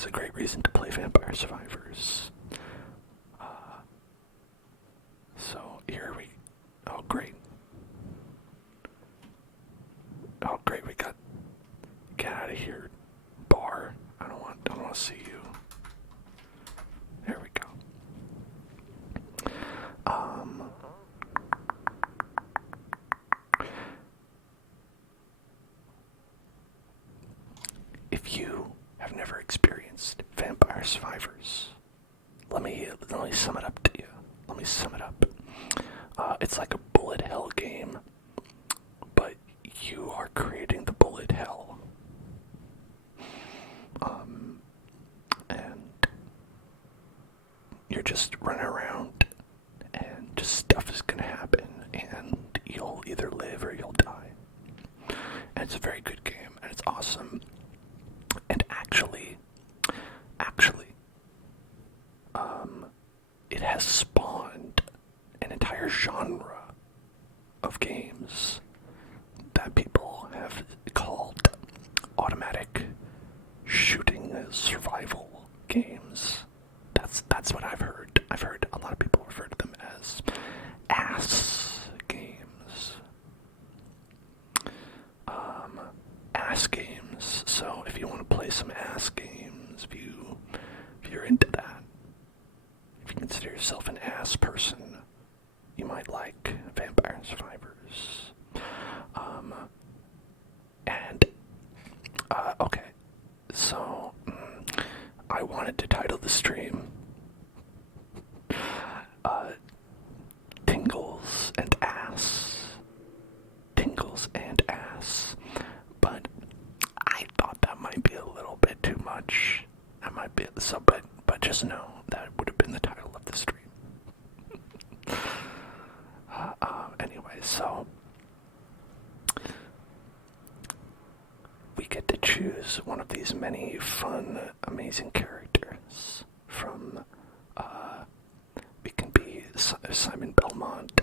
that's a great reason to play Vampire Survivors. So here we, oh great. Oh great, we got, get out of here, bar. I don't want to see you. There we go. If you have never experienced Vampire Survivors, let me sum it up to you. Let me sum it up. It's like a bullet hell game, but you are creating the bullet hell. And you're just running around, and just stuff is gonna happen, and you'll either live or you'll die. And it's a very good game, and it's awesome. And actually, it has spawned an entire genre of games that people have called automatic shooting survival games. That's what I've heard. I've heard a lot of people refer to them as ass games. Ass games. So if you want to play some ass games, if you're into that, if you consider yourself an ass person, you might like Vampire Survivors. Okay, so I wanted to title the stream Tingles and Ass. Tingles and Ass. But I thought that might be a little bit too much. That might be so, but just know that would have been the title of the stream. Anyway, so we get to choose one of these many fun, amazing characters from, we can be Simon Belmont,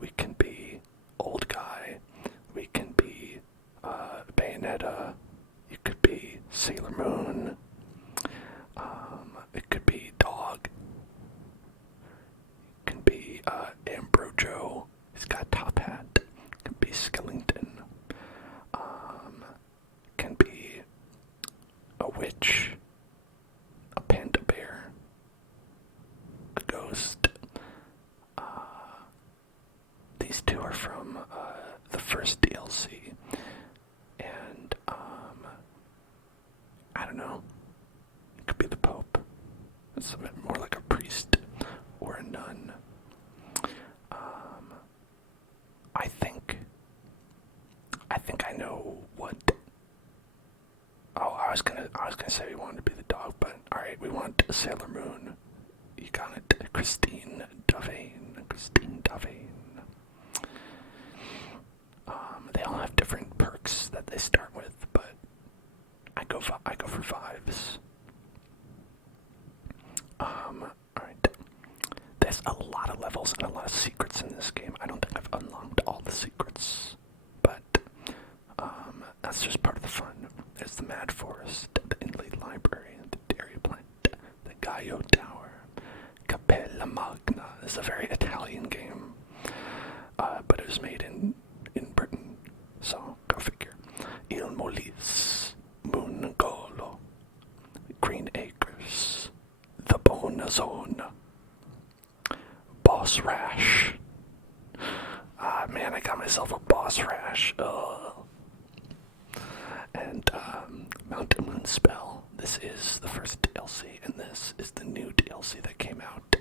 we can be Old Guy, we can be Bayonetta, you could be Sailor Moon, it could be Dog, it can be Ambrojo, he's got a top hat, it can be Skellington, can be a witch, a panda bear, a ghost. These two are from the first DLC, and I don't know. It could be the Pope. It's a bit more like a priest or a nun. I know what. Oh, I was gonna say we wanted to be the dog, but all right, we want Sailor Moon. You got it, Christine Davain. Christine Davain. They all have different perks that they start with, but I go for vibes. Alright. There's a lot of levels and a lot of secrets in this game. I don't think I've unlocked all the secrets, but that's just part of the fun. There's the Mad Forest, the Inlaid Library, the Dairy Plant, the Gallo Tower, Cappella Magna. This is a very Italian game, but it was made in Britain, so go figure. Il Molise, Moongolo, Green Acres, the Bona Zone, Boss Rash. Man, I got myself a boss rash. And Mountain Moon Spell. This is the first DLC, and this is the new DLC that came out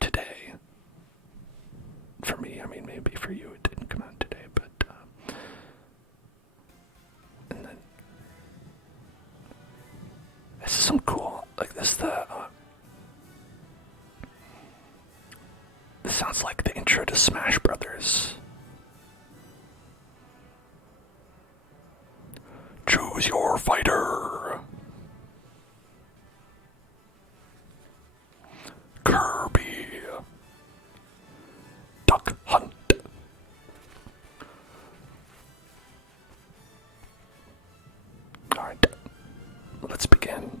today. For me, I mean, maybe for you it didn't come out today, but and then this is some cool, like this this sounds like the intro to Smash Brothers. Choose your fighter. Kirby. Duck Hunt. Alright, let's begin.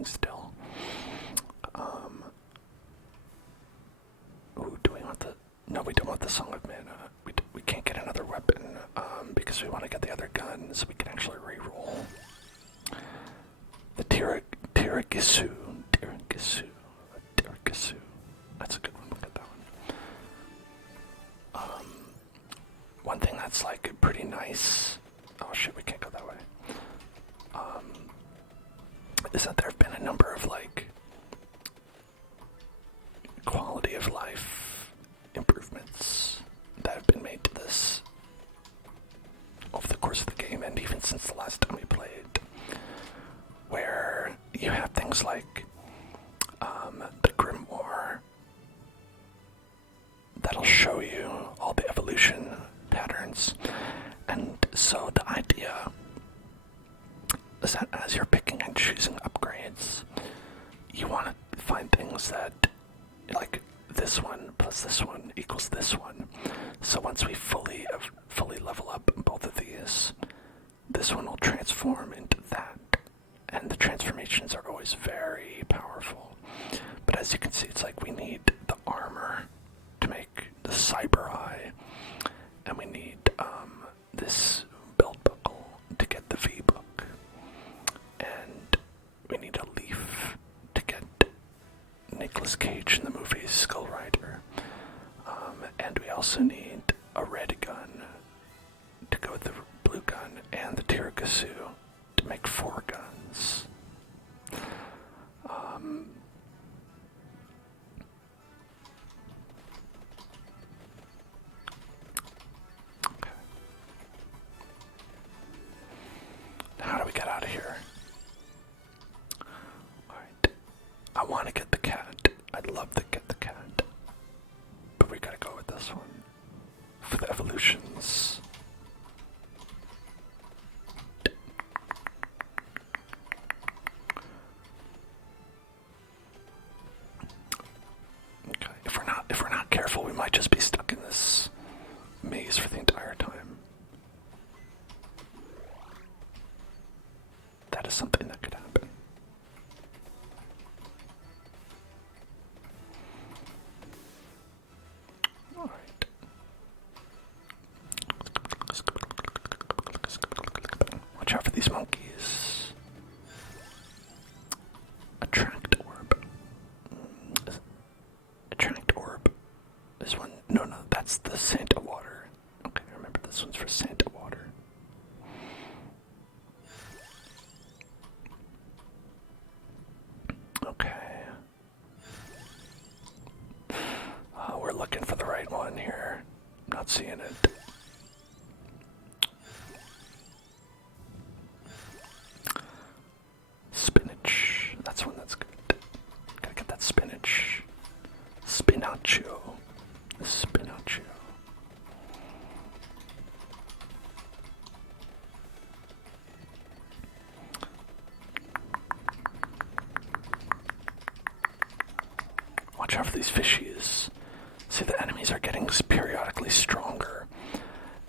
no, we don't want the Song of Mana. We can't get another weapon because we want to get the other gun so we can actually reroll. The Tiragisu. That's a good one. Look at that one. One thing that's like pretty nice. Oh shit, we can't go that way. Is that there have been a number of like quality of life improvements that have been made to this over the course of the game, and even since the last time we played, where you have things like the grimoire that'll show you all the evolution patterns. And so the idea is that as you're picking and choosing upgrades, you want to find things that, like, this one plus this one equals this one. So once we fully level up both of these, this one will transform into that. And the transformations are always very powerful. But as you can see, it's like we need the armor to make the cyber eye, and we need this belt buckle to get the V-book, and we need a leaf to get Nicolas Cage in the movie Skull Rider, and we also need a red gun to go with the blue gun, and the Tiragisu to make 4 guns. How do we get out of here? Alright. I want to get the cat. I'd love to get the cat. But we gotta go with this one. For the evolutions. Okay. If we're not careful, we might just be stuck in this maze for the entire time. That is something that could happen. Alright. Watch out for these monkeys. Attract orb. Attract orb. This one. No, that's the Santa water. Okay, remember this one's for Santa water. Okay. We're looking for the right one here. Not seeing it. Spinach. That's one that's good. Gotta get that spinach. Spinacho. Spinacho. Watch out for these fishies. See, the enemies are getting periodically stronger,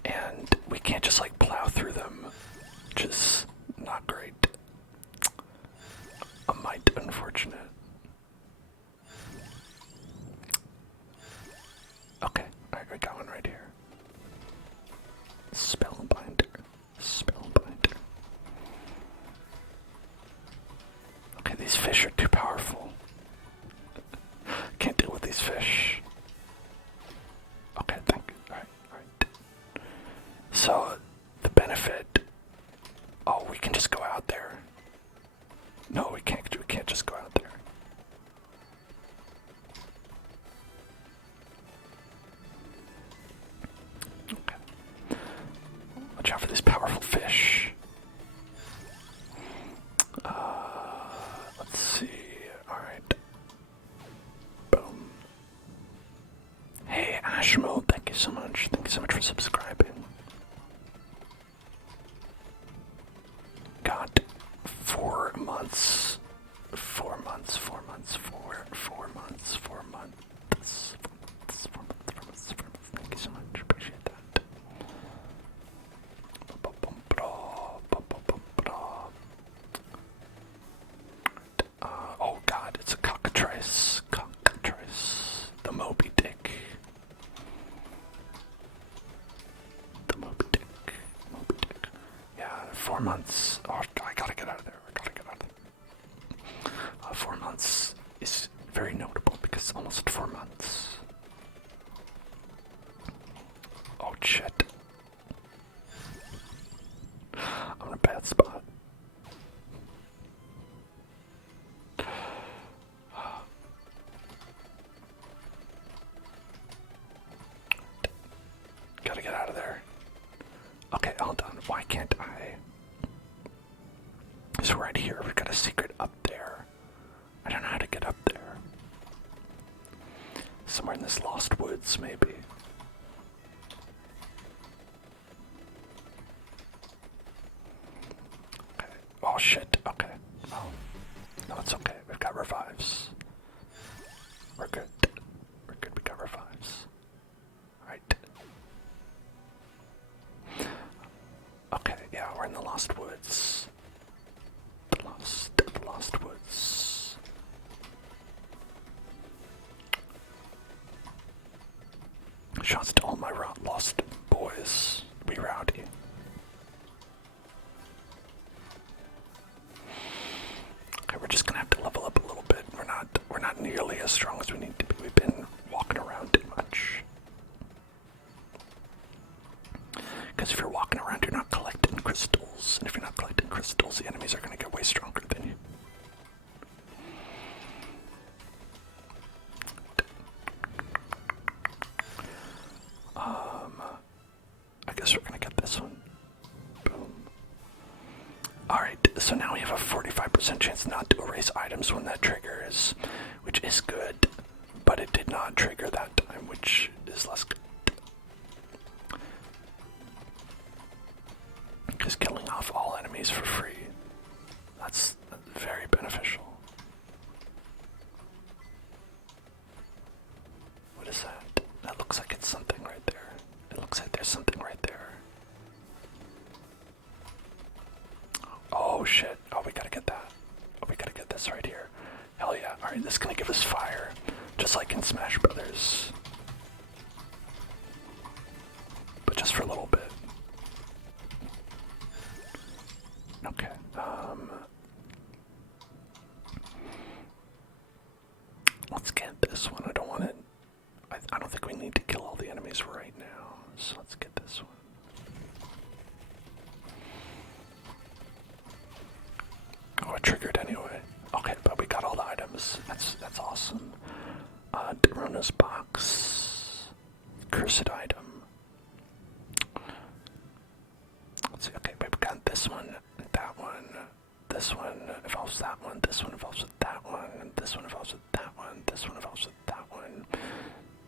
and we can't just like plow through them, which is not great. A mite unfortunate. Okay, alright, we got one right here. Spellbinder. Spellbinder. Okay, these fish are too powerful. Can't deal with these fish. Okay, thank you. Alright. So, the benefit... Oh, we can just go out there. No, we can't just go out there. Okay. Watch out for these powerful fish. Let's see. Alright. Boom. Hey, Ashmo, thank you so much. Thank you so much for subscribing. Got 4 months. 4 months, 4 months, 4 months, 4 months. 4 months. Thank you so much. Appreciate that. Oh god, it's a cockatrice. Cockatrice. The Moby Dick. 4 months. Oh, I gotta get out of there. I gotta get out of there. 4 months is very notable because it's almost 4 months. Oh shit. I'm in a bad spot. Gotta get out of there. Okay, hold on. Why can't I? So right here, we've got a secret up there. I don't know how to get up there. Somewhere in this lost woods, maybe. Okay. Oh shit, okay. Oh. No, it's okay. We've got revives. We're good. We're good, we got revives. Alright. Okay, yeah, we're in the lost woods. The lost woods. Shots to all my lost boys. We rowdy. Okay, we're just gonna have to level up a little bit. We're not nearly as strong as we need to be. We've been walking around too much. Because if you're walking around, you're not collecting crystals. And if you're not collecting crystals, the enemies are gonna get way stronger than you. I guess we're gonna get this one. Boom. Alright, so now we have a 45% chance not to erase items when that triggers, which is good, but it did not trigger that time, which is less good. Because killing off all enemies for free, that's very beneficial. What is that? That looks like it's something right there. It looks like there's something right there. Oh shit. Oh, we gotta get that. Oh, we gotta get this right here. Hell yeah. Alright, this is gonna give us fire. Just like in Smash Brothers. But just for a little bit. Okay. Let's get this one. I don't want it. I don't think we need to kill all the enemies right now. So let's get this one. Oh, it triggered anyway. Okay, but we got all the items. That's awesome. Derona's box. Cursed item. Let's see. Okay, we've got this one, that one. This one involves that one. This one involves with that one. And this one involves with that one. This one involves with that one.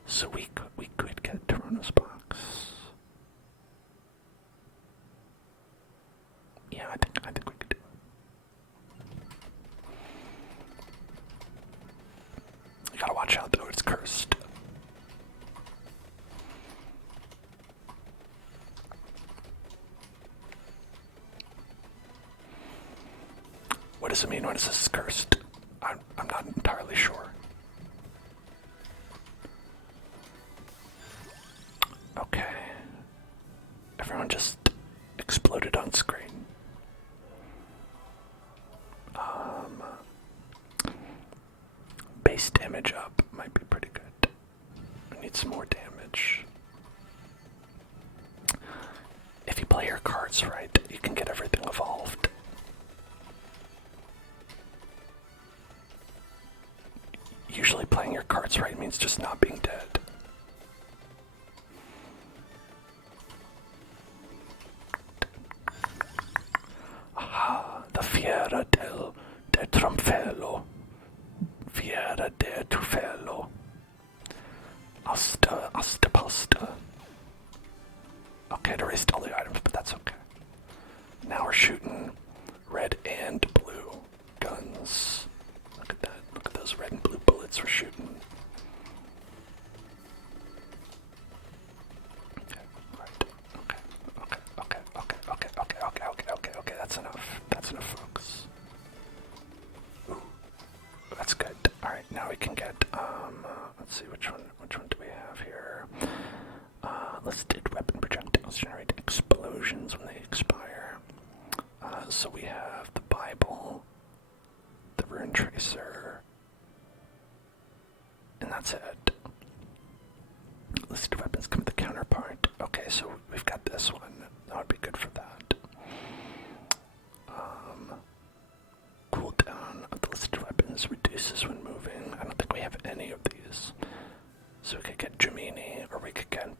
So we could get Derona's box. Yeah, I think we could do it. You gotta watch out though, it's cursed. What does it mean when it says cursed? I'm not entirely sure. Okay. Everyone just exploded on screen. Base damage up might be pretty good. We need some more damage. If you play your cards right, you can get everything evolved. Usually playing your cards right means just not being dead. Aha, the fiera del tromfello. Fiera del tufello. Asta pasta. Okay, it erased all the items, but that's okay. Now we're shooting red and blue guns. Look at that. Look at those red and blue bullets we're shooting. Okay, that's enough. That's enough, folks. Ooh, that's good. Alright, now we can get, let's see, which one do we have here? Listed weapon projectiles generate explosions when they expire. weapons come with the counterpart. Okay, so we've got this one. That would be good for that. Cooldown of the listed weapons reduces when moving. I don't think we have any of these. So we could get Gemini, or we could get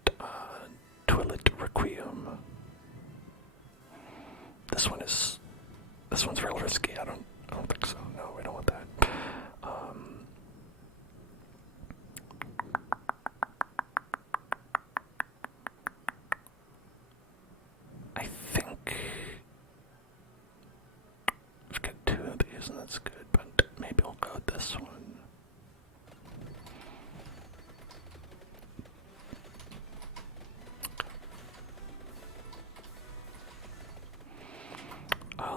Toilet Requiem. This one's real risky. I don't think so. No, we don't want that. I think we've got two of these, and that's good. But maybe we'll go with this one.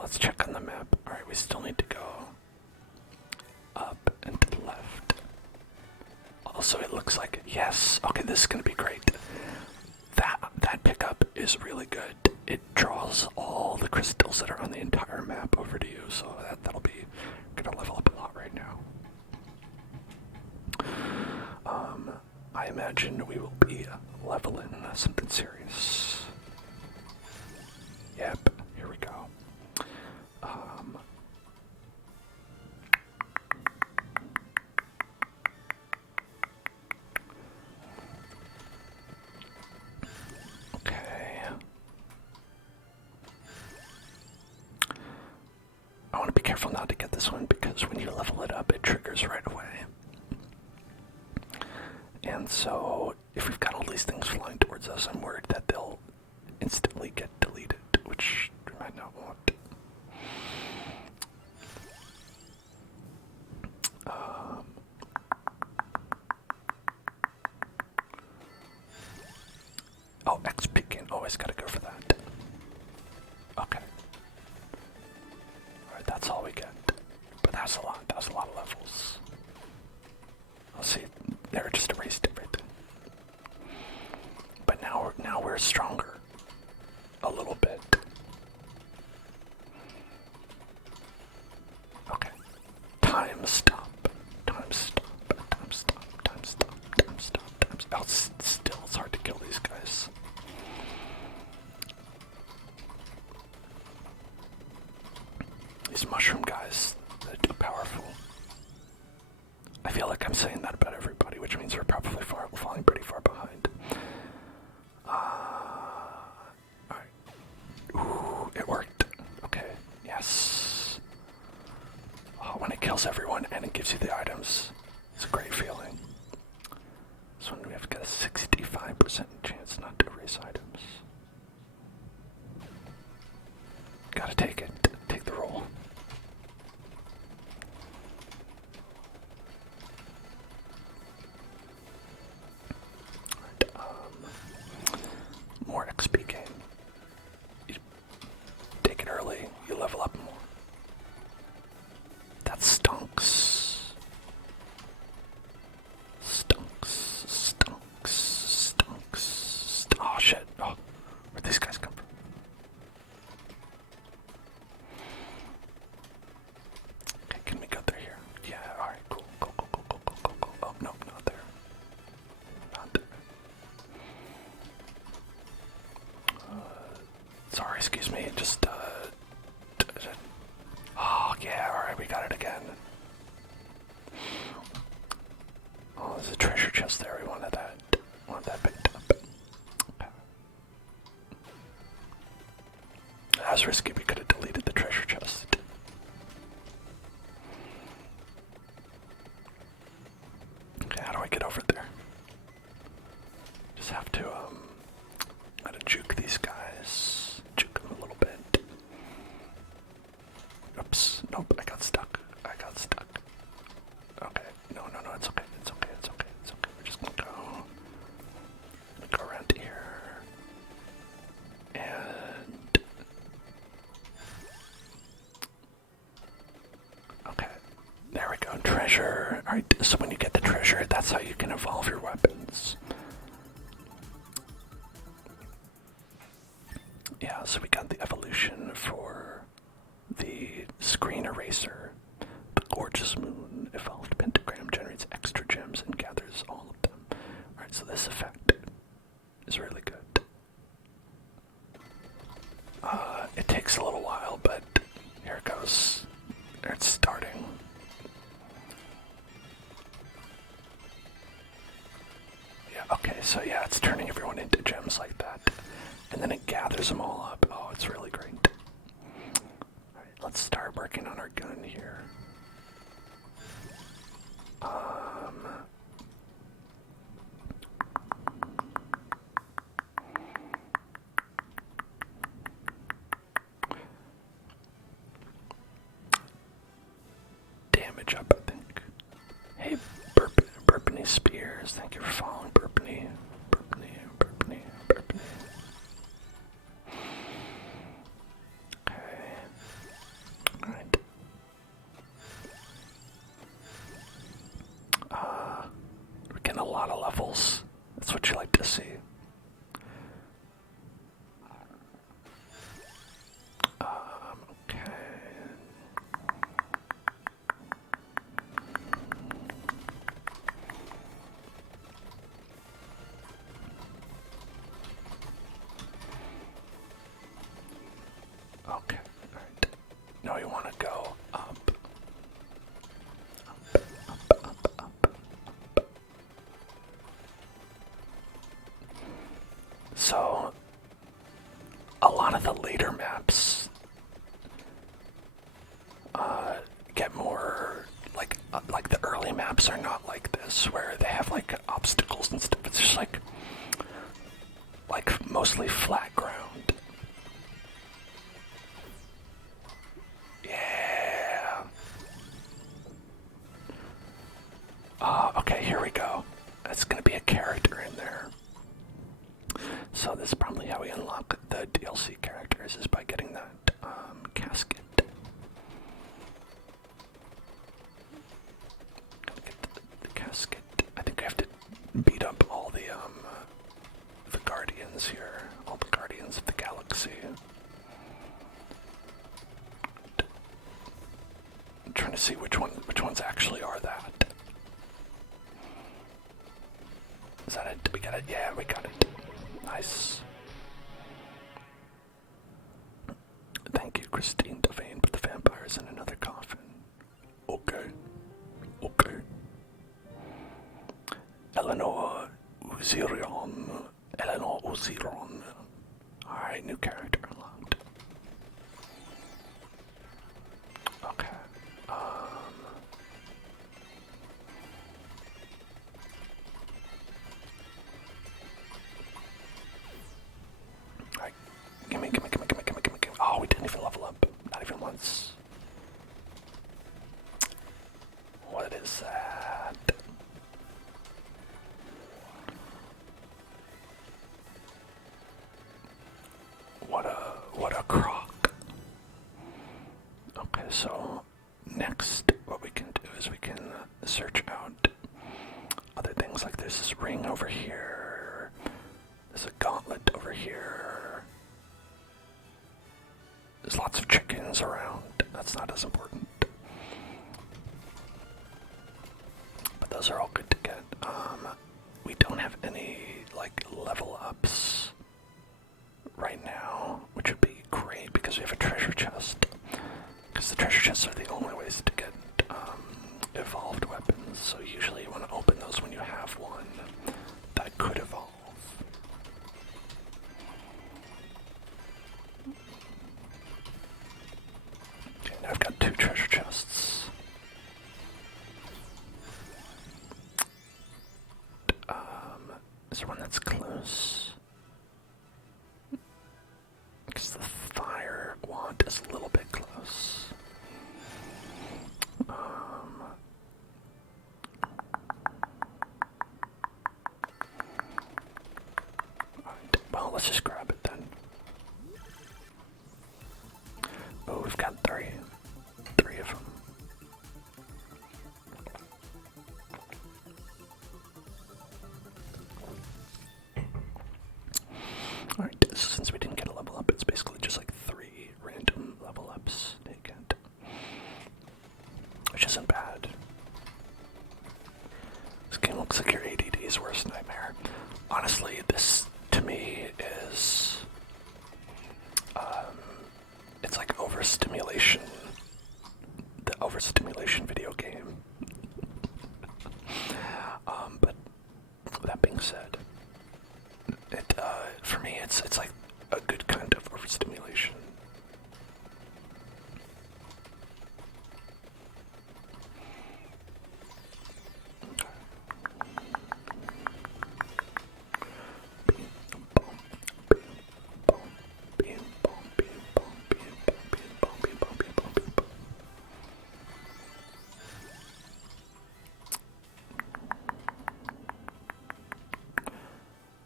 Let's check on the map. Alright, we still need to go up and to the left. Also, it looks like, yes, okay, this is going to be great. That pickup is really good. It draws all the crystals that are on the entire map over to you, so that'll be going to level up a lot right now. I imagine we will be leveling something serious. Yep, here we go. Okay. I want to be careful not to get this one because when you level it up, it triggers right away. And so, if we've got all these things flying towards us, I'm worried that they'll instantly get deleted, which we might not want. Oh, XP gain. Always gotta go for that. Okay. Alright, that's all we get. But that's a lot. That was a lot of levels. I'll see. There, just erased everything. But now we're stronger. A little bit. Okay. Time stop. Time stop. Time stop. Time stop. Time stop. Time stop. Oh, still, it's hard to kill these guys. These mushroom guys, they're too powerful. I feel like I'm saying that about everybody, which means we're probably falling pretty far behind. Alright. Ooh, it worked. Okay, yes. Oh, when it kills everyone and it gives you the items, it's a great feeling. This one we have got a 65% chance not to erase items. Gotta take it. Take the roll. More XP gain. You take it early, you level up more. That stunks. Stunks. Oh shit. Oh, where'd these guys come from? Okay, can we go through here? Yeah, alright, cool. Go. Oh, no, not there. Not there. Sorry, excuse me, just, oh, yeah, alright, we got it again. Oh, there's a treasure chest there, we wanted that. Want that picked up. Okay. That was risky, we could have deleted the treasure chest. Okay, how do I get over there? Just have to, gotta juke these guys. Juke them a little bit. Oops, nope, I got stuck. Okay, no, it's okay. We're just gonna go around here. And okay, there we go, treasure. Alright, so when you get the treasure, that's how you can evolve your weapons. Yeah, so we got the evolution for the screen eraser. The gorgeous moon evolved pentagram generates extra gems and gathers all of them. Alright, so this effect takes a little while, but here it goes. It's starting. Yeah, okay, so yeah, it's turning everyone into gems like that. And then it gathers them all up. Oh, it's really great. Alright, let's start working on our gun here. Damage up, I think. Hey, Burpany Spears. Thank you for following Burpany. Burpany. Okay. Alright. We're getting a lot of levels. That's what you like to see. Okay. Okay, alright. Now you want to go up. So, a lot of the later maps get more like the early maps are not like this, where they have like obstacles and stuff. It's just like mostly flat ground. Yeah. Okay, here we go. That's gonna be a character in there. So this is probably how we unlock the DLC characters, is by getting that casket. Gotta get the casket. I think I have to beat up all the guardians here, all the guardians of the galaxy. I'm trying to see which ones actually are that. Is that it? Did we get it? Yeah, we got it. Nice. Thank you, Christine Devane, but the vampire's in another coffin. Okay. Eleanor Uziron. Alright, new character unlocked. Okay. Alright. Gimme. Oh, we didn't even level up. Not even once. What is that? What a crock. Okay, so next what we can do is we can search out other things, like there's this ring over here. There's a gauntlet over here. There's lots of chickens around. That's not as important. But those are all good to get. We don't have any, like, level ups right now, which would be great because we have a treasure chest. Because the treasure chests are the only ways to get evolved weapons. So usually you want to open those when you have one that could evolve. Okay, now I've got 2 treasure chests. Is there one that's close? Because the fire wand is a little bit close. Alright, well, let's just grab it then. Oh, we've got three of them. Alright, since we didn't get a level up, it's basically just like 3 random level ups to get. Which isn't bad. This game looks like your ADD's worst nightmare. Honestly, this to me is it's overstimulation, video game. But that being said, for me, it's like a good kind of overstimulation.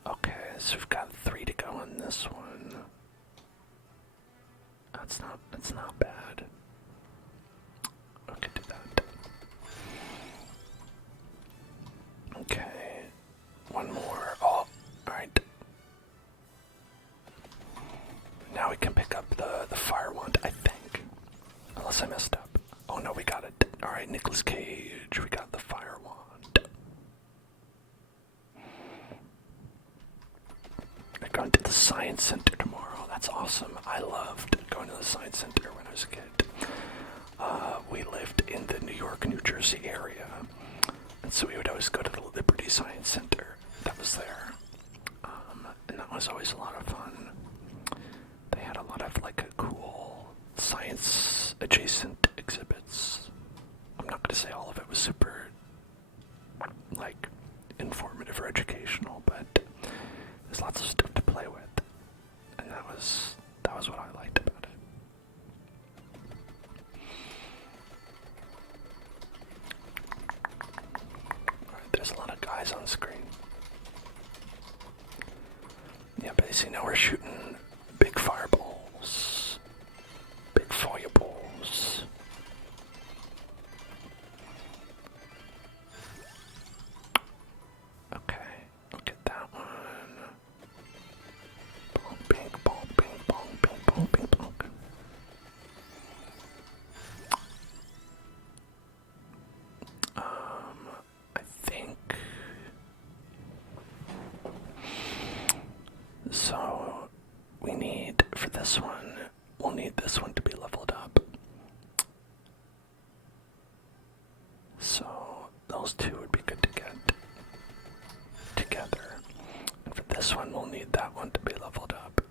Okay, so we've got 3 to go on this one. That's not bad. We could do that. Okay, one more. Oh, alright. Now we can pick up the fire wand, I think. Unless I messed up. Oh no, we got it. Alright, Nicolas Cage, we got the fire wand. We're going to the Science Center tomorrow. That's awesome. I loved going to the Science Center when I was a kid. We lived in the New York, New Jersey area. And so we would always go to the Liberty Science Center that was there. And that was always a lot of fun. They had a lot of like cool science adjacent exhibits. I'm not going to say all of it was super like informative or educational, but there's lots of stuff to play with. And that was what I liked about it. Alright, there's a lot of guys on screen. Yeah, basically now we're shooting big fireballs. Big fireballs. Okay, look at that one. Bong, bing, bong, bing, bong, bing, bong, bing, bong. I think so. We need for this one. We'll need this one to be leveled up. So those two would be good to get together. And for this one, we'll need that one to be leveled up.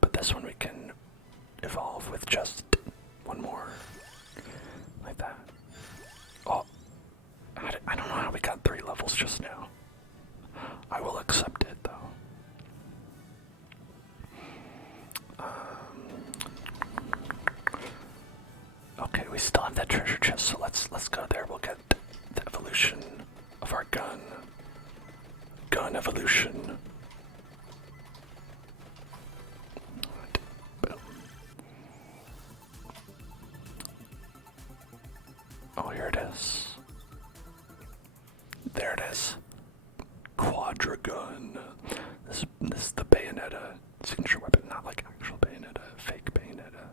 But this one we can evolve with just one more. Like that. Oh, I don't know how we got 3 levels just now. I will accept it though. Okay, we still have that treasure chest, so let's go there. We'll get the evolution of our gun. Gun evolution. Boom. Oh, here it is. There it is. Quadragun. This is the Bayonetta signature weapon, not like actual Bayonetta, fake Bayonetta.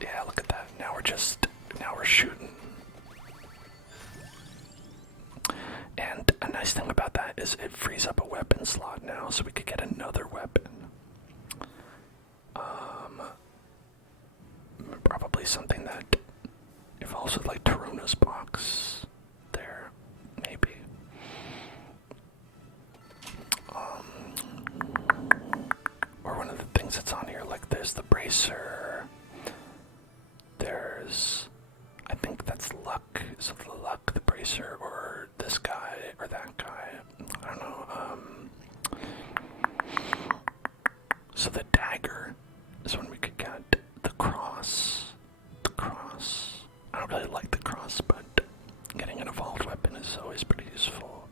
Yeah, look at that. Now we're shooting. And a nice thing about that is it frees up a weapon slot now, so we could get another weapon. Probably something that evolves with like Taruna's box there, maybe. Or one of the things that's on here, like there's the bracer. There's, I think that's luck. Is it the luck, the bracer, or this guy, or that guy? I don't know. So the dagger is one we could get. The cross. I don't really like the cross, but getting an evolved weapon is always pretty useful.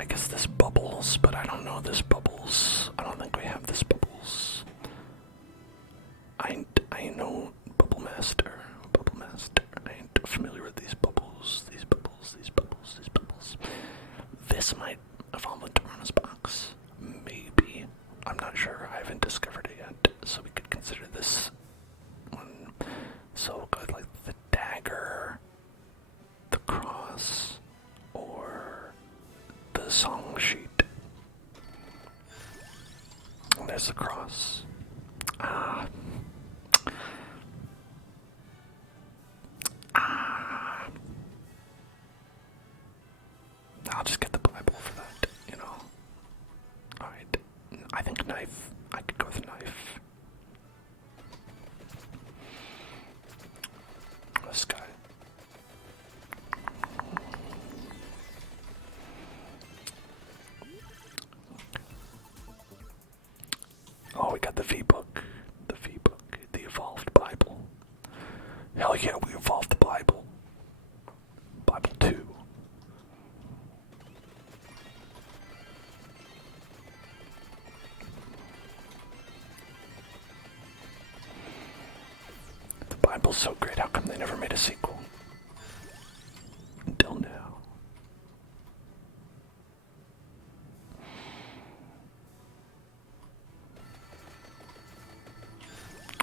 I guess this bubbles, but I don't know this bubbles. I don't think we have this bubbles. I know Bubble Master. I ain't familiar with these bubbles. This might evolve song sheet. And there's the cross. Ah. Ah. I'll just get the Bible for that, you know. Alright. I think knife. I could go with knife. This guy. Oh, we got the V-book. The V-book. The Evolved Bible. Hell yeah, we evolved the Bible. Bible 2. The Bible's so great, how come they never made a sequel? Until now.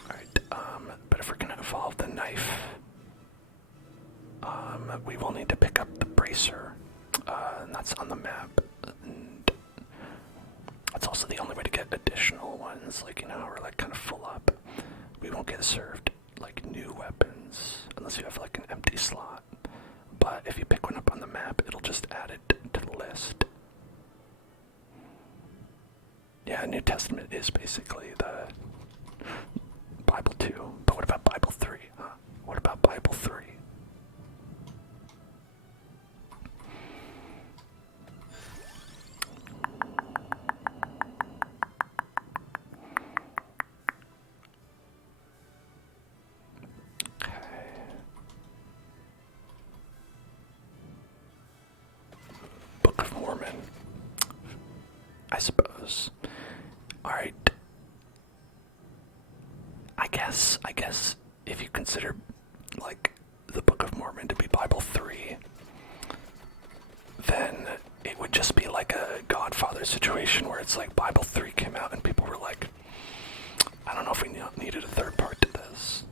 Alright, but if we're gonna evolve the knife, we will need to pick up the bracer, and that's on the map. And that's also the only way to get additional ones, like, you know, we're like kind of full up. We won't get served like new weapons unless you have like an empty slot. But if you pick one up on the map, it'll just add it to the list. Yeah, New Testament is basically the Bible 2. But what about Bible 3? Huh? What about Bible 3? Book of Mormon, I suppose. Alright. I guess if you consider like the Book of Mormon to be Bible 3, then it would just be like a Godfather situation where it's like Bible 3 came out and people were like, I don't know if we needed a third part to this.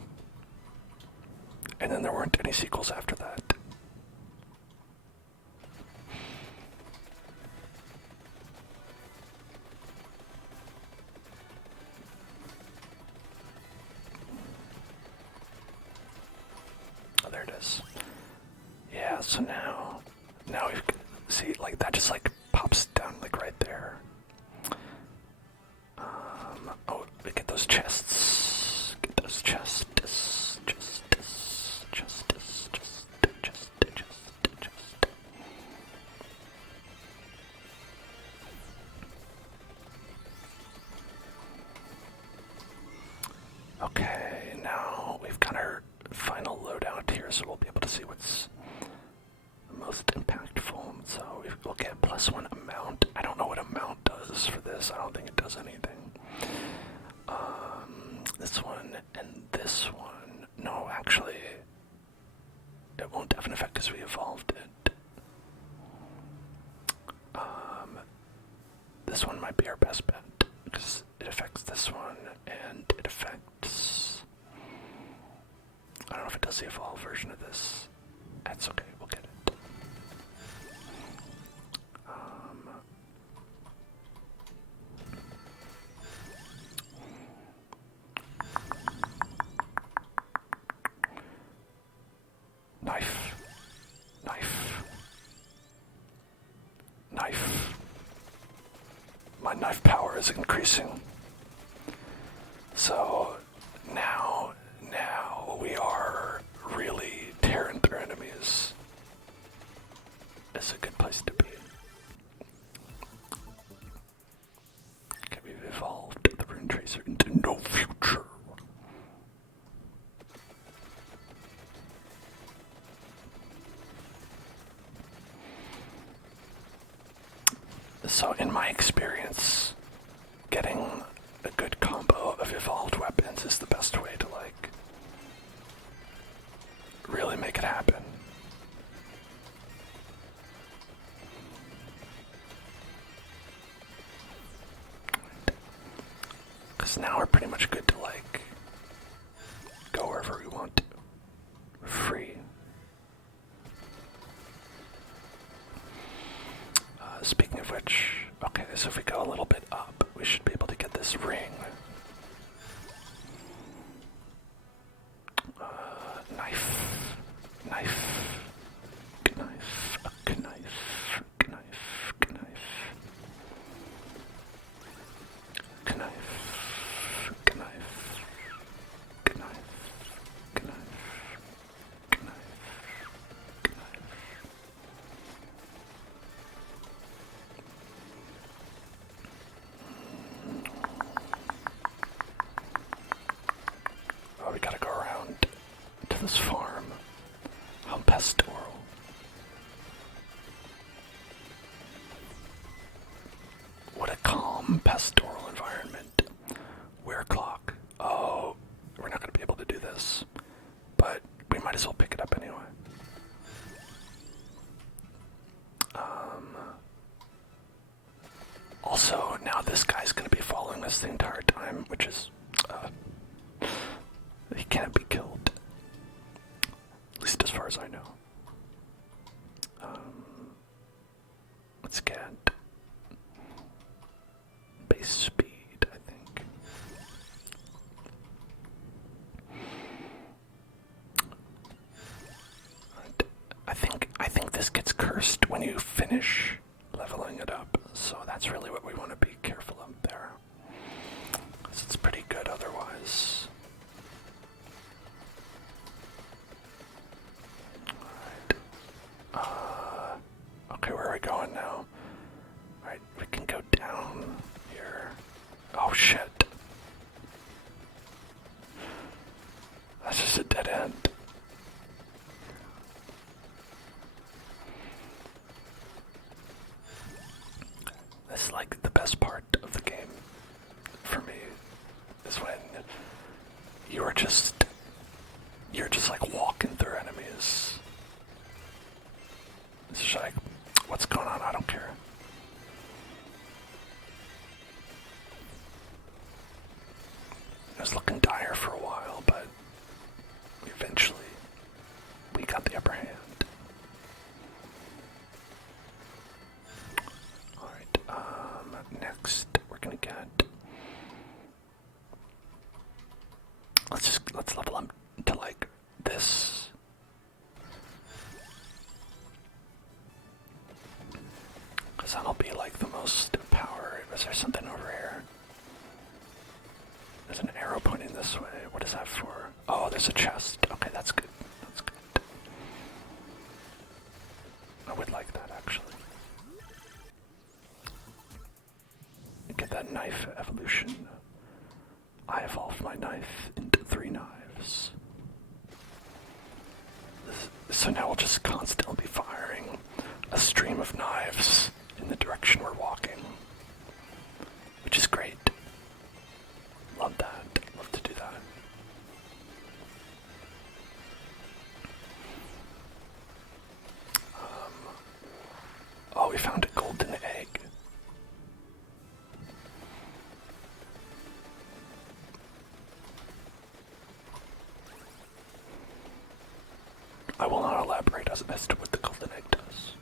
And then there weren't any sequels after that. Oh, there it is. Yeah, so now we see, like, that just like pops down like right there. Oh, we get those chests. Get those chests. Okay, now we've got our final loadout here, so we'll be able to see what's most impactful. So we'll get +1 amount. I don't know what amount does for this. I don't think it does anything. This one and this one. No, actually, it won't have an effect because we evolved it. This one might be our best bet because it affects this one and it affects. I don't know if it does the evolved version of this. That's okay, we'll get it. Knife. My knife power is increasing. So now we are really tearing through enemies. It's a good place to be. Okay, we've evolved the Rune Tracer into no future. So in my experience, getting a good combo of evolved weapons is the best way to like really make it happen. Because now we're pretty much good to like go wherever we want to. We're free. Speaking so if we go a little bit up, we should be able to get this ring. Knife. Knife. Knife. A knife. Knife. Knife. Knife. Knife. Knife. Knife. Knife. Oh, we gotta go around to this farm. How pastoral. What a calm pastoral environment. Wear clock. Oh, we're not gonna be able to do this, but we might as well pick it up anyway. Also, now this guy's gonna be following us the entire time, which is, he can't be killed. At least as far as I know. Let's get base speed, I think. Alright. I think this gets cursed when you finish leveling it up, so that's really what we want to be careful of there. 'Cause it's pretty good otherwise. Alright. Okay, where are we going now? Alright, we can go down here. Oh shit. That's just a dead end. This is like the best part of the game for me, is when you're just like walking through enemies. It's just like, what's going on? I don't care. It was looking dire for a while, but eventually we got the upper hand. Alright, next we're gonna get, let's level up to like this. Cause that'll be like the most power. Is there something over here? There's an arrow pointing this way. What is that for? Oh, there's a chest. Okay, that's good. That's good. I would like that, actually. Get that knife evolution. I evolved my knife into 3 knives. So now we'll just constantly be firing a stream of knives in the direction we're walking. Which is great. Love that. Love to do that. Oh, we found a golden egg. I will not elaborate as to what the golden egg does.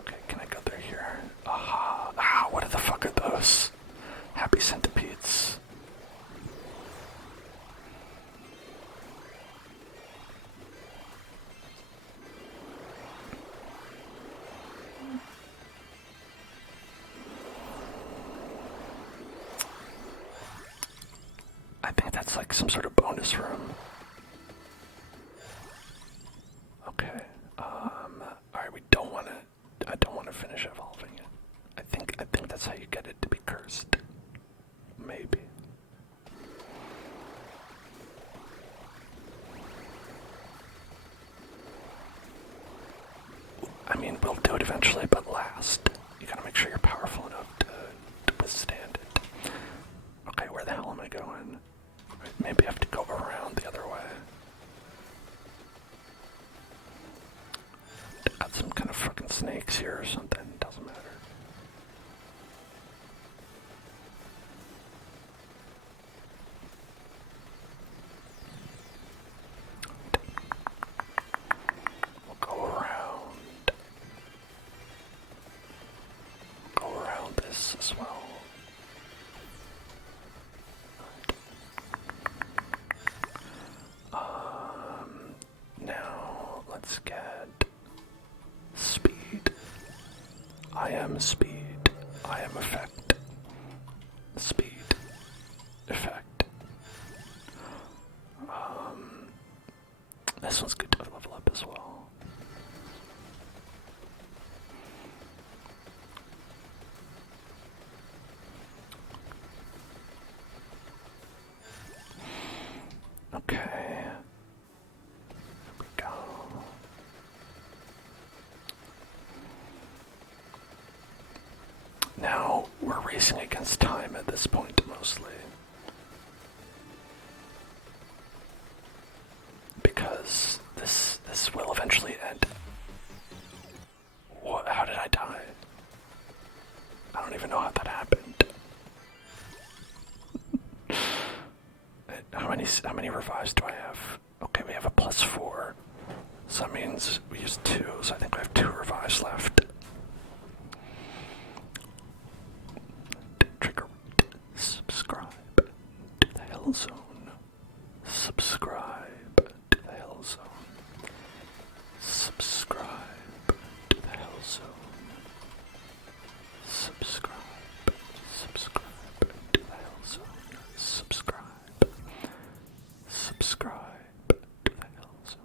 Okay, can I go through here? Aha! Ah, what the fuck are those? Happy centipedes. I think that's like some sort of bonus room. Okay. Alright, I don't wanna finish evolving it. I think that's how you get it to be cursed. Maybe. I mean, we'll do it eventually, but last. You gotta make sure you're powerful enough to withstand it. Okay, where the hell am I going? Maybe I have to go around the other way. Got some kind of fucking snakes here or something. Doesn't matter. am speed. I am effect. Speed. Effect. This one's good to level up as well. Okay. Here we go. Now, we're racing against time at this point, mostly. Because this will eventually end. What? How did I die? I don't even know how that happened. How many revives do I have? Okay, we have a +4. So that means we used 2, so I think we have 2 revives left. Trigger. Subscribe to the Hell Zone. Subscribe to the Hell Zone. Subscribe to the Hell Zone. Subscribe. Subscribe to the Hell Zone. Subscribe. Subscribe to the Hell Zone.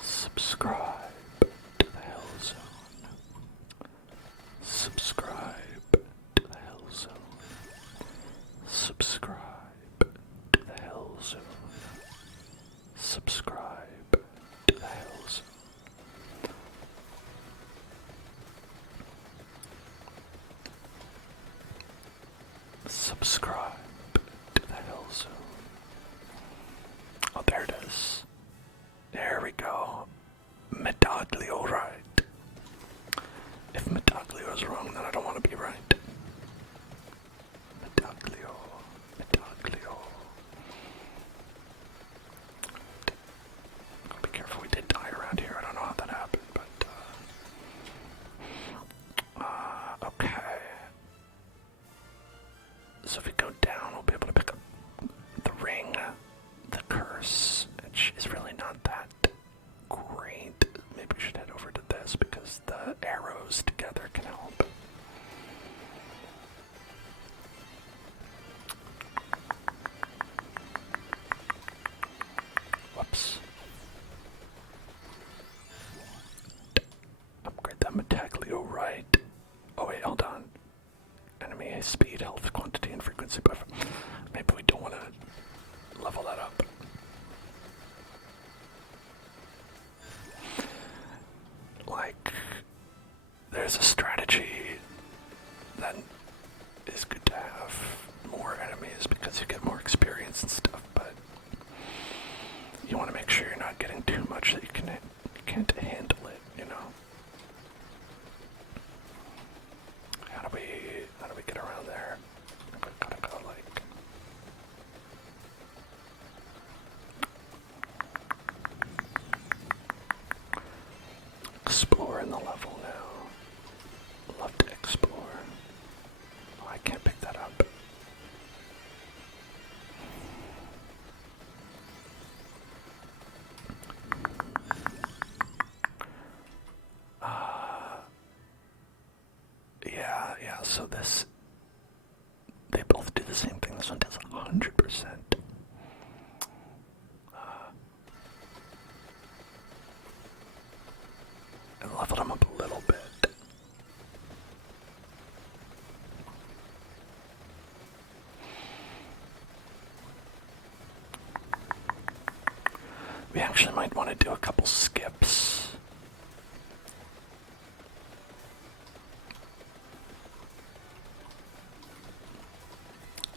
Subscribe to the Hell Zone. Subscribe to the Hell Zone. Subscribe to the Hell Zone. Subscribe to the Hell Zone. Subscribe to the Hell Zone. Oh, there it is. There we go. Medaglio right. If Medaglio is wrong, then I don't want to be right. Medaglio. Medaglio. Be careful, we did die around here. I don't know how that happened, but okay. So if we go down, we'll be able to pick up the ring, the curse, which is really not that great. Maybe we should head over to this because the arrows together can help. Whoops. Upgrade that Metaglio right. Oh wait, hold on. Enemy speed, health, quantity, and frequency buff. Maybe we don't want to level that up. Like, there's a strategy that is good to have more enemies because you get more experience and stuff, but you want to make sure you're not getting too much that you can't handle it, you know? How do we get around there? We gotta go like explore in the level now. Love to explore. Oh, I can't pick that up. Yeah, so they both do the same thing. This one does 100%. And leveled them up a little bit. We actually might want to do a couple skips.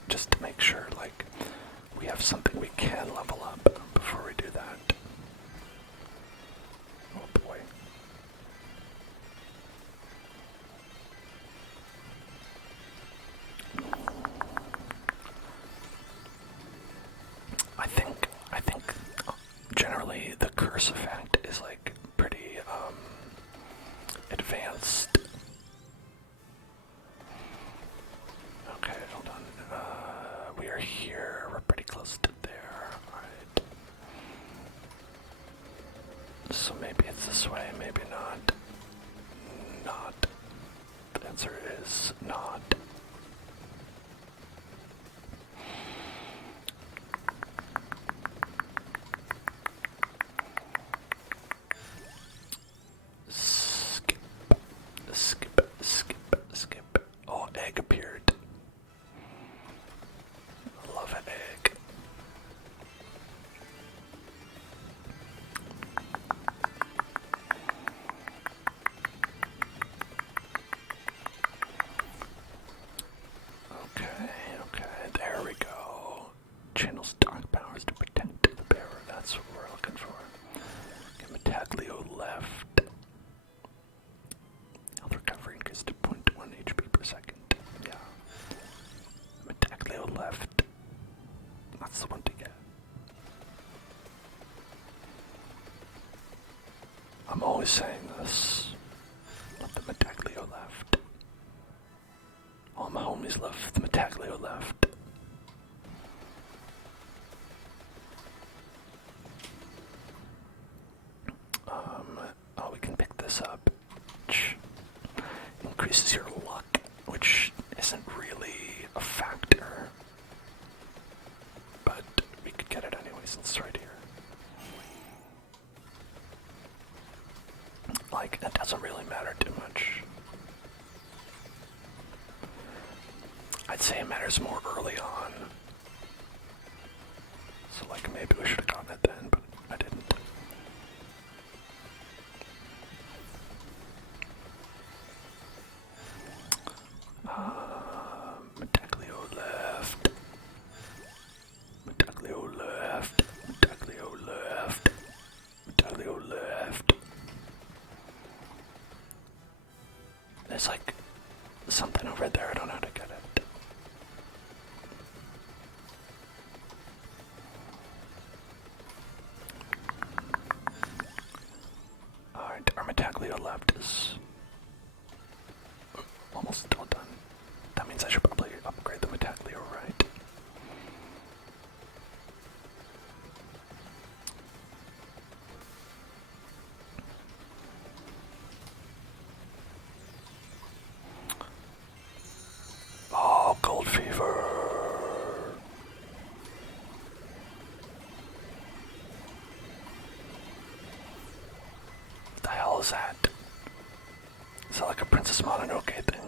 Just to make sure, like, we have something we can level up before we do that. Oh boy. I think generally the curse effect is like pretty advanced. Okay, hold on. We are here. We're pretty close to there. Alright. So maybe it's this way, maybe not. Not. egg appeared. Love an egg. Okay, there we go. Channels dark powers to protect the bearer. That's what we're looking for. Okay, Metaglio left. Health recovery increased to 0.1 HP per second. Yeah. Metaglio left. That's the one to get. I'm always saying this. Let the Metaglio left. All my homies left. The Metaglio left. Oh, we can pick this up, which increases your luck, which isn't really a factor, but we could get it anyways. It's right here. Like, it doesn't really matter too much. I'd say it matters more early on. So, like, maybe we should have gotten it then, but I didn't. Metaglio left. Metaglio left. Metaglio left. Metaglio left. There's like something over there. I don't know how to get it. Alright, our Metaglio left is almost all done. That means I should probably upgrade the Metaglio, right? Oh, Gold Fever! What the hell is that? Is that like a Princess Mononoke thing?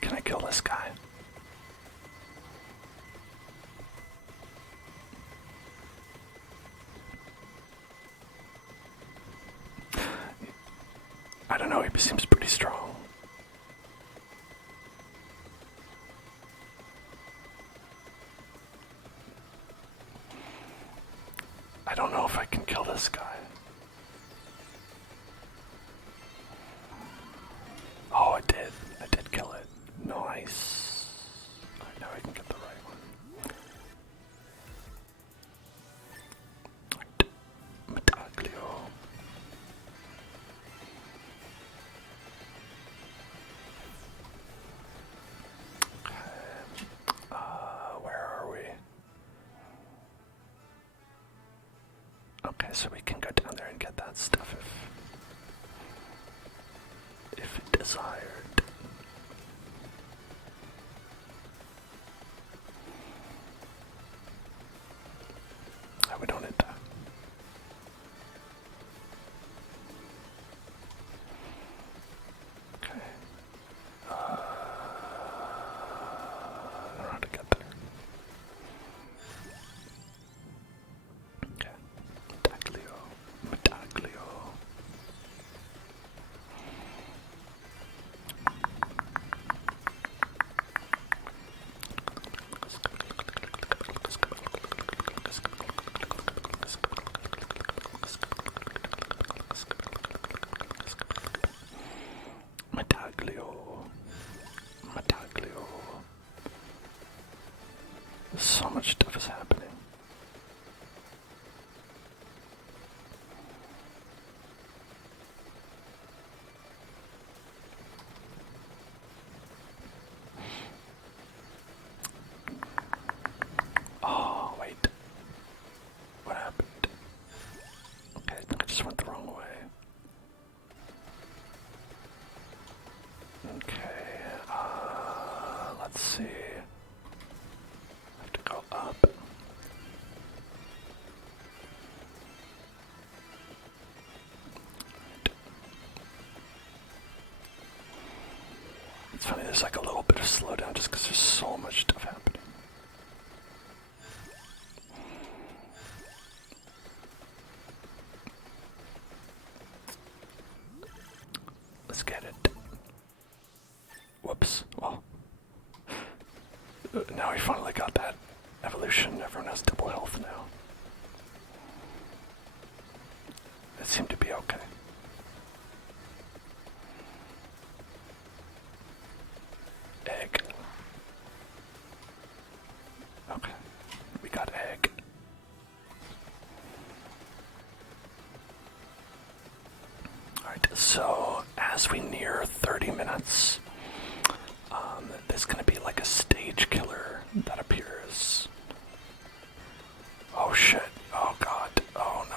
Can I kill this guy? I don't know, he seems pretty strong. I don't know if I can kill this guy. Oh, I did. I did kill it. Nice. Alright, now I can get the right one. Metaglio. Where are we? Okay, so we can go down there and get that stuff if desired. Oh, we don't need that. Okay. I don't know how to get there. Okay. Metaglio. It's funny, there's like a little bit of slowdown just because there's so much stuff happening. Let's get it. Whoops. Well, now we finally got that evolution. Everyone has double health now. It seemed to be okay. Egg. Okay, we got egg. Alright, so as we near 30 minutes, there's gonna be like a stage killer that appears. Oh shit, oh god, oh no.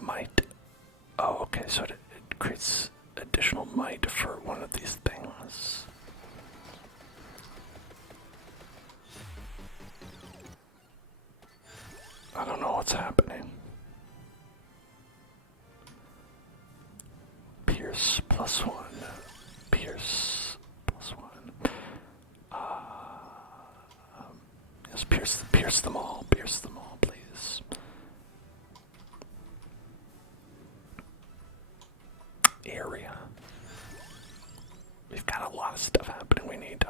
Might. Oh, okay, so it creates additional might for one of these things. I don't know what's happening. Pierce +1. Pierce +1. Yes, pierce them all. Pierce them all, please. Area. We've got a lot of stuff happening. We need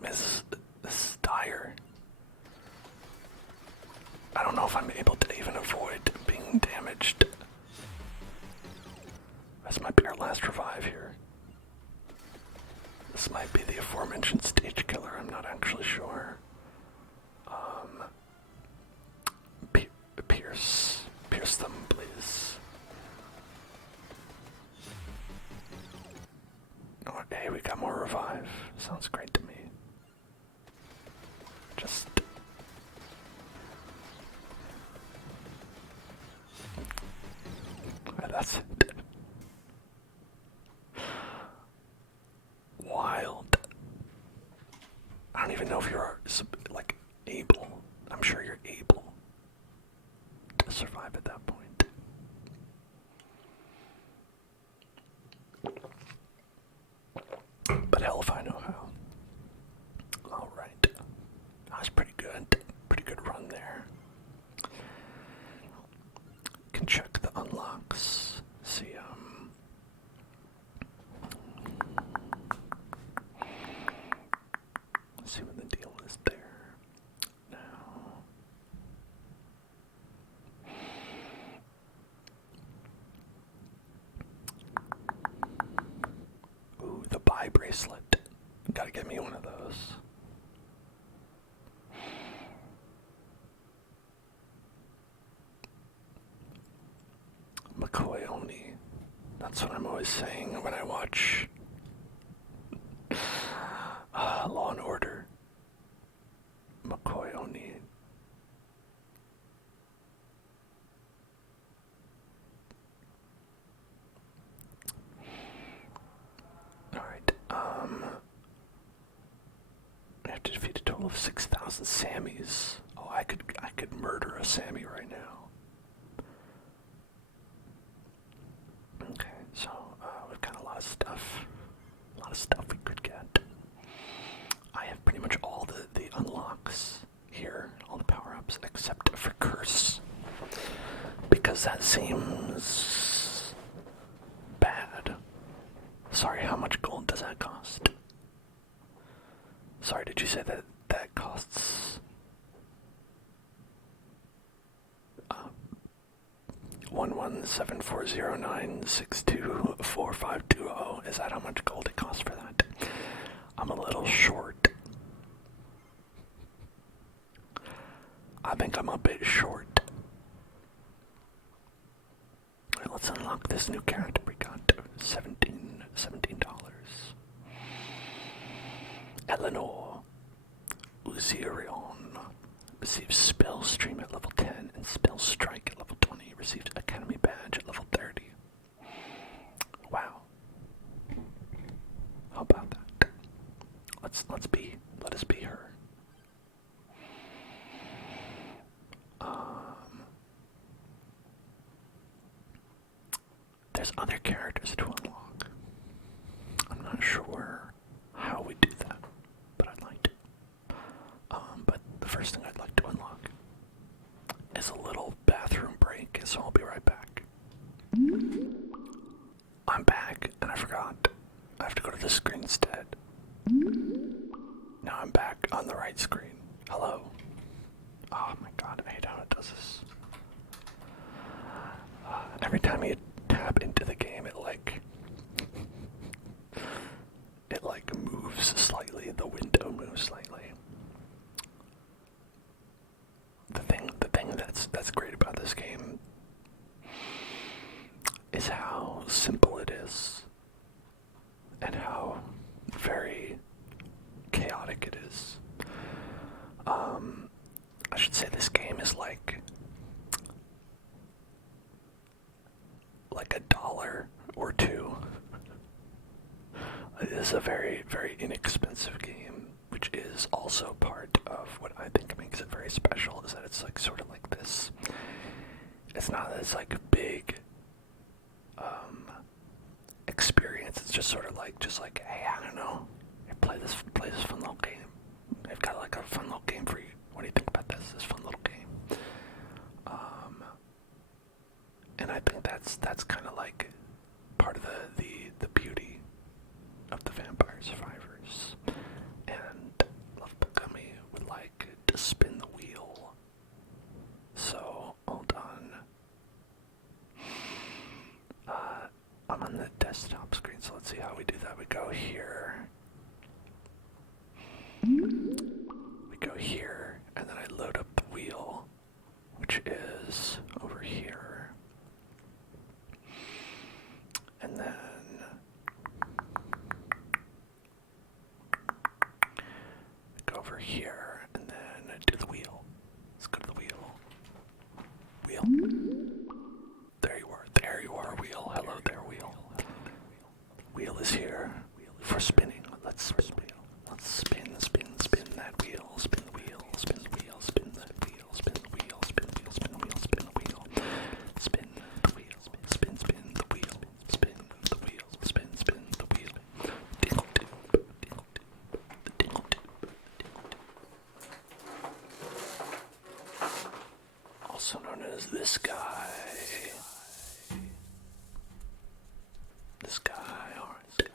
This is dire. I don't know if I'm able to even avoid being damaged. This might be our last revive here. This might be the aforementioned stage killer, I'm not actually sure. Pierce them, please. Oh, hey, we got more revive. Sounds great to me. Just... that's it. Wild. I don't even know if you're, like, able. I'm sure you're able to survive at that point. But hell if I know how. Alright. That was pretty good. Pretty good run there. Can check the unlocks. See, let's see what the deal is there. Now. Ooh, the buy bracelet. Gotta get me one of those. McCoy only. That's what I'm always saying when I watch Law and Order. McCoy only. Alright, I have to defeat a total of 6,000 Sammys. Oh, I could murder a Sammy right now. Okay, so we've got a lot of stuff. A lot of stuff we could get. I have pretty much all the unlocks here, all the power-ups, except for Curse. Because that seems bad. Sorry, how much gold does that cost? Sorry, did you say that costs 117409624520? Is that how much gold it costs for that? I'm a little short. I think I'm a bit short. Alright, let's unlock this new character we got. $17. Eleanor Uzirion receives Spell Stream at level 10 and Spell Strike at level 20. Received Academy Badge at level 30. Wow. How about that? there's other characters to unlock. I'm not sure how we do that, but I'd like to. But the first thing I'd like to unlock is a little bathroom break, so I'll be right back. I'm back, and I forgot. I have to go to this screen instead. Now I'm back on the right screen. Hello. Oh my god, I hate how it does this. Every time you tap into the game, it moves slightly. The window moves slightly. The thing that's great about this game is how simple it is, and how very chaotic it is. I should say this game is like $1 or $2. It is a very, very inexpensive game, which is also part of what I think makes it very special, is that it's like sort of like this. It's not this like big experience. It's just sort of like hey, I don't know, play this fun little game. I've got like a fun little game for you. What do you think about this fun little game? And I think that's kind of like part of the beauty of the Vampire Survivors. And Love Gummy would like to spin the wheel. So hold on. I'm on the desktop screen, so let's see how we do that. We go here. We go here, and then I load up the wheel, which is over here. And then go over here, and then do the wheel. Let's go to the wheel. Wheel. There you are. There you are, wheel. Hello there, wheel. Wheel is here for spinning. Let's spin the wheel. Let's spin that wheel. Spin the wheel. Spin the wheel. Spin the wheel. Spin the wheel. Spin the wheel. Spin the wheel. Spin the wheel. Spin the wheel. Spin the wheel. Spin the wheel. Spin the wheel. Dingle dip. Dingle dip. The dingle dip. Also known as this guy. This guy, alright.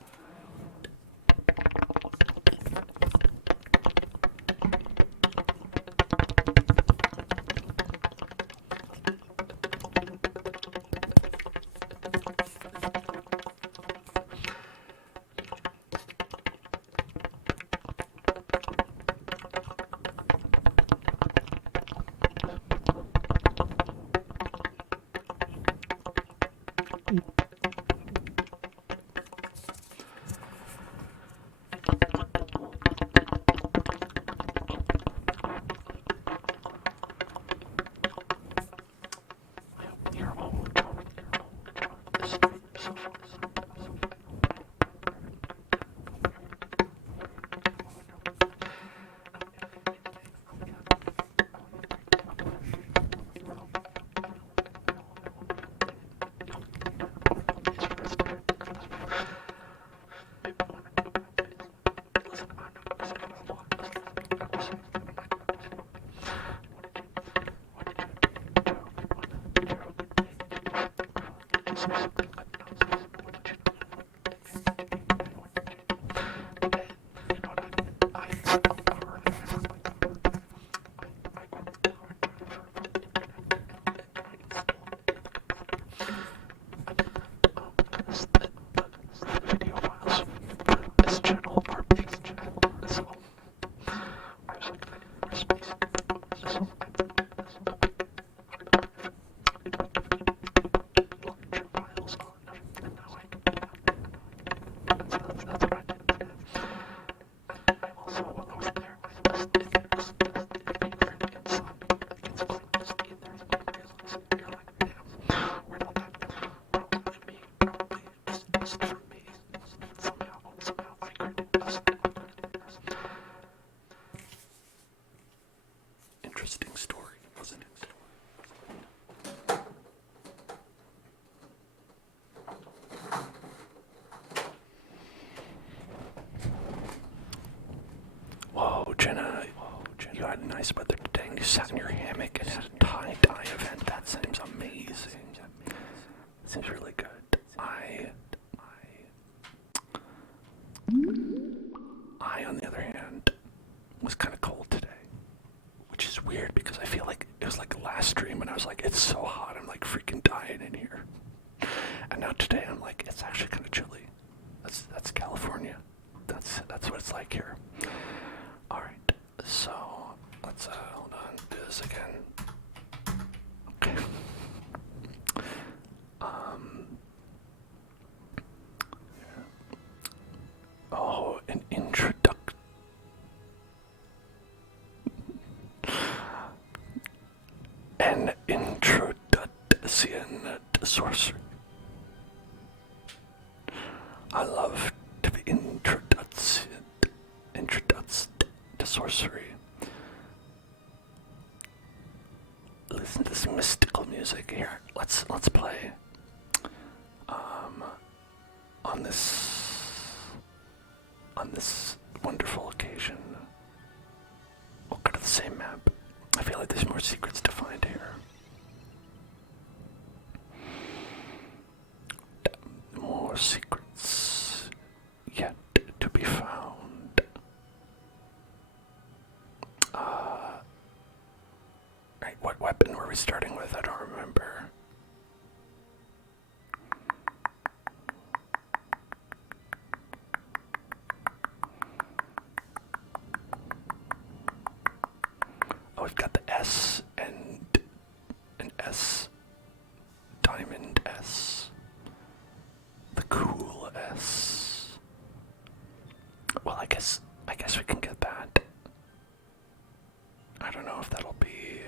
nice weather today and you sat in your hammock and had a tie-dye event. That seems amazing. Seems really good. I, on the other hand, was kind of cold today, which is weird because I feel like it was like last stream when I was like, it's so hot, I'm like freaking dying in here. And now today I'm like, it's actually kind of chilly. That's California. That's what it's like here. All right, so let's hold on, do this again. Okay. Oh, an introduction. An introduction to sorcery. I love to be introduced to sorcery. Listen to this mystical music here. Let's play. On this wonderful occasion, we'll go to the same map. I feel like there's more secrets to find here. More secrets yet to be found. Right, what weapon were we starting with? I don't remember. Oh, we've got the S and an S, diamond S, the cool S. Well, I guess we can get that. I don't know if that'll be.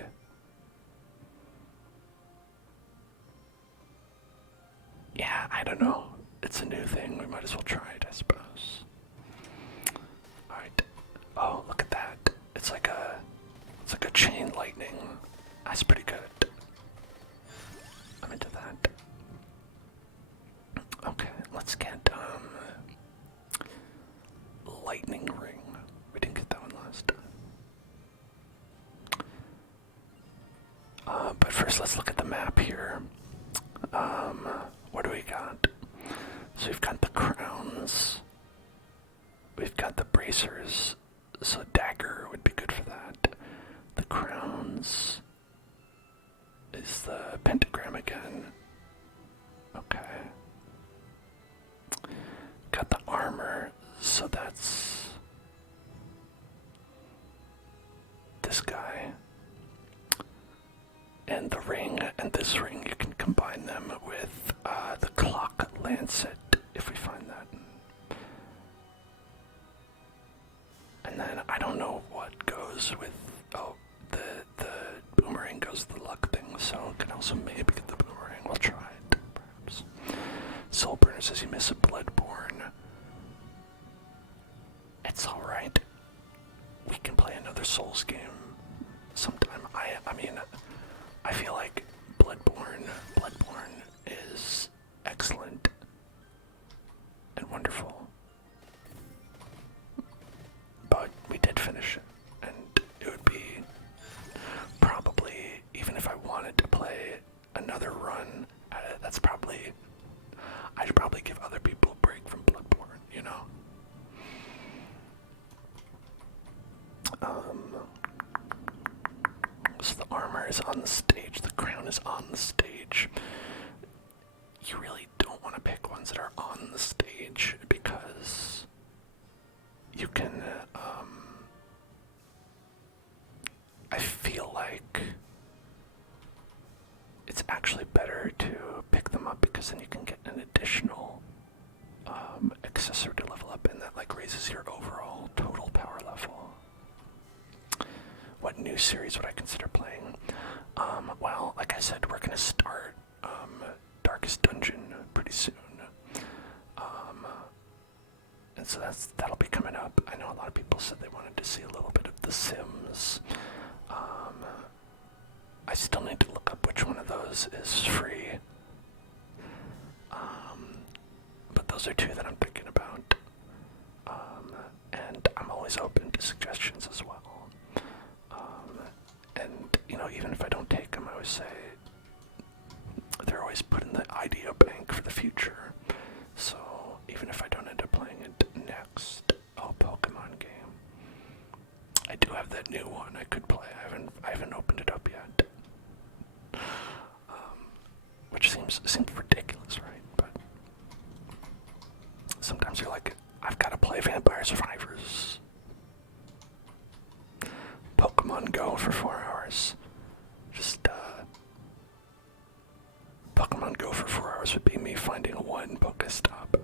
Yeah, I don't know. It's a new thing. We might as well try it, I suppose. All right. Oh, look at that. It's like a chain lightning. That's pretty good. I'm into that. Okay, let's get lightning ring. We didn't get that one last time. But first, let's look at the map here. What do we got? So we've got the crowns. We've got the bracers. So dagger would be good for that. The crowns is the pentagram again. Okay. Got the armor, so that's this guy. And the ring and this ring, you can combine them with the clock lancet, if we find that. And then I don't know what goes with, oh, the boomerang goes with the luck thing, so can also maybe get the boomerang. We'll try it, perhaps. Soulburner says you miss a Bloodborne. It's alright. We can play another Souls game sometime. I mean, I feel like Bloodborne is excellent and wonderful. But we did finish it, and it would be probably, even if I wanted to play another run at it, I should probably give other people a break from Bloodborne, you know? So the armor is on the stage, the crown is on the stage. You really don't want to pick ones that are on the stage because you can, I feel like it's actually better to pick them up because then you can get an additional accessory to level up, and that like raises your overall total power level. What new series would I consider playing? Well, like I said, we're gonna start Darkest Dungeon pretty soon. And so that'll be coming up. I know a lot of people said they wanted to see a little bit of The Sims. I still need to look up which one of those is free. But those are two that I'm thinking about. And I'm always open to suggestions as well. always say they're always putting the idea bank for the future. So even if I don't end up playing it next, Pokemon game. I do have that new one I could play. I haven't opened it up yet. Which seems ridiculous, right? But sometimes you're like, I've got to play Vampire Survivors. Pokemon Go for 4 hours. Just, Pokemon Go for 4 hours would be me finding one Pokestop.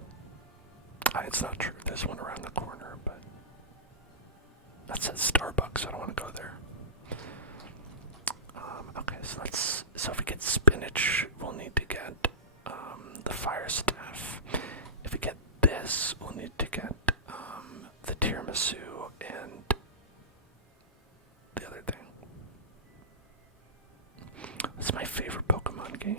It's not true. There's one around the corner, but that says Starbucks. I don't want to go there. Okay, so if we get spinach, we'll need to get the fire staff. If we get this, we'll need to get the tiramisu and the other thing. It's my favorite Pokemon game.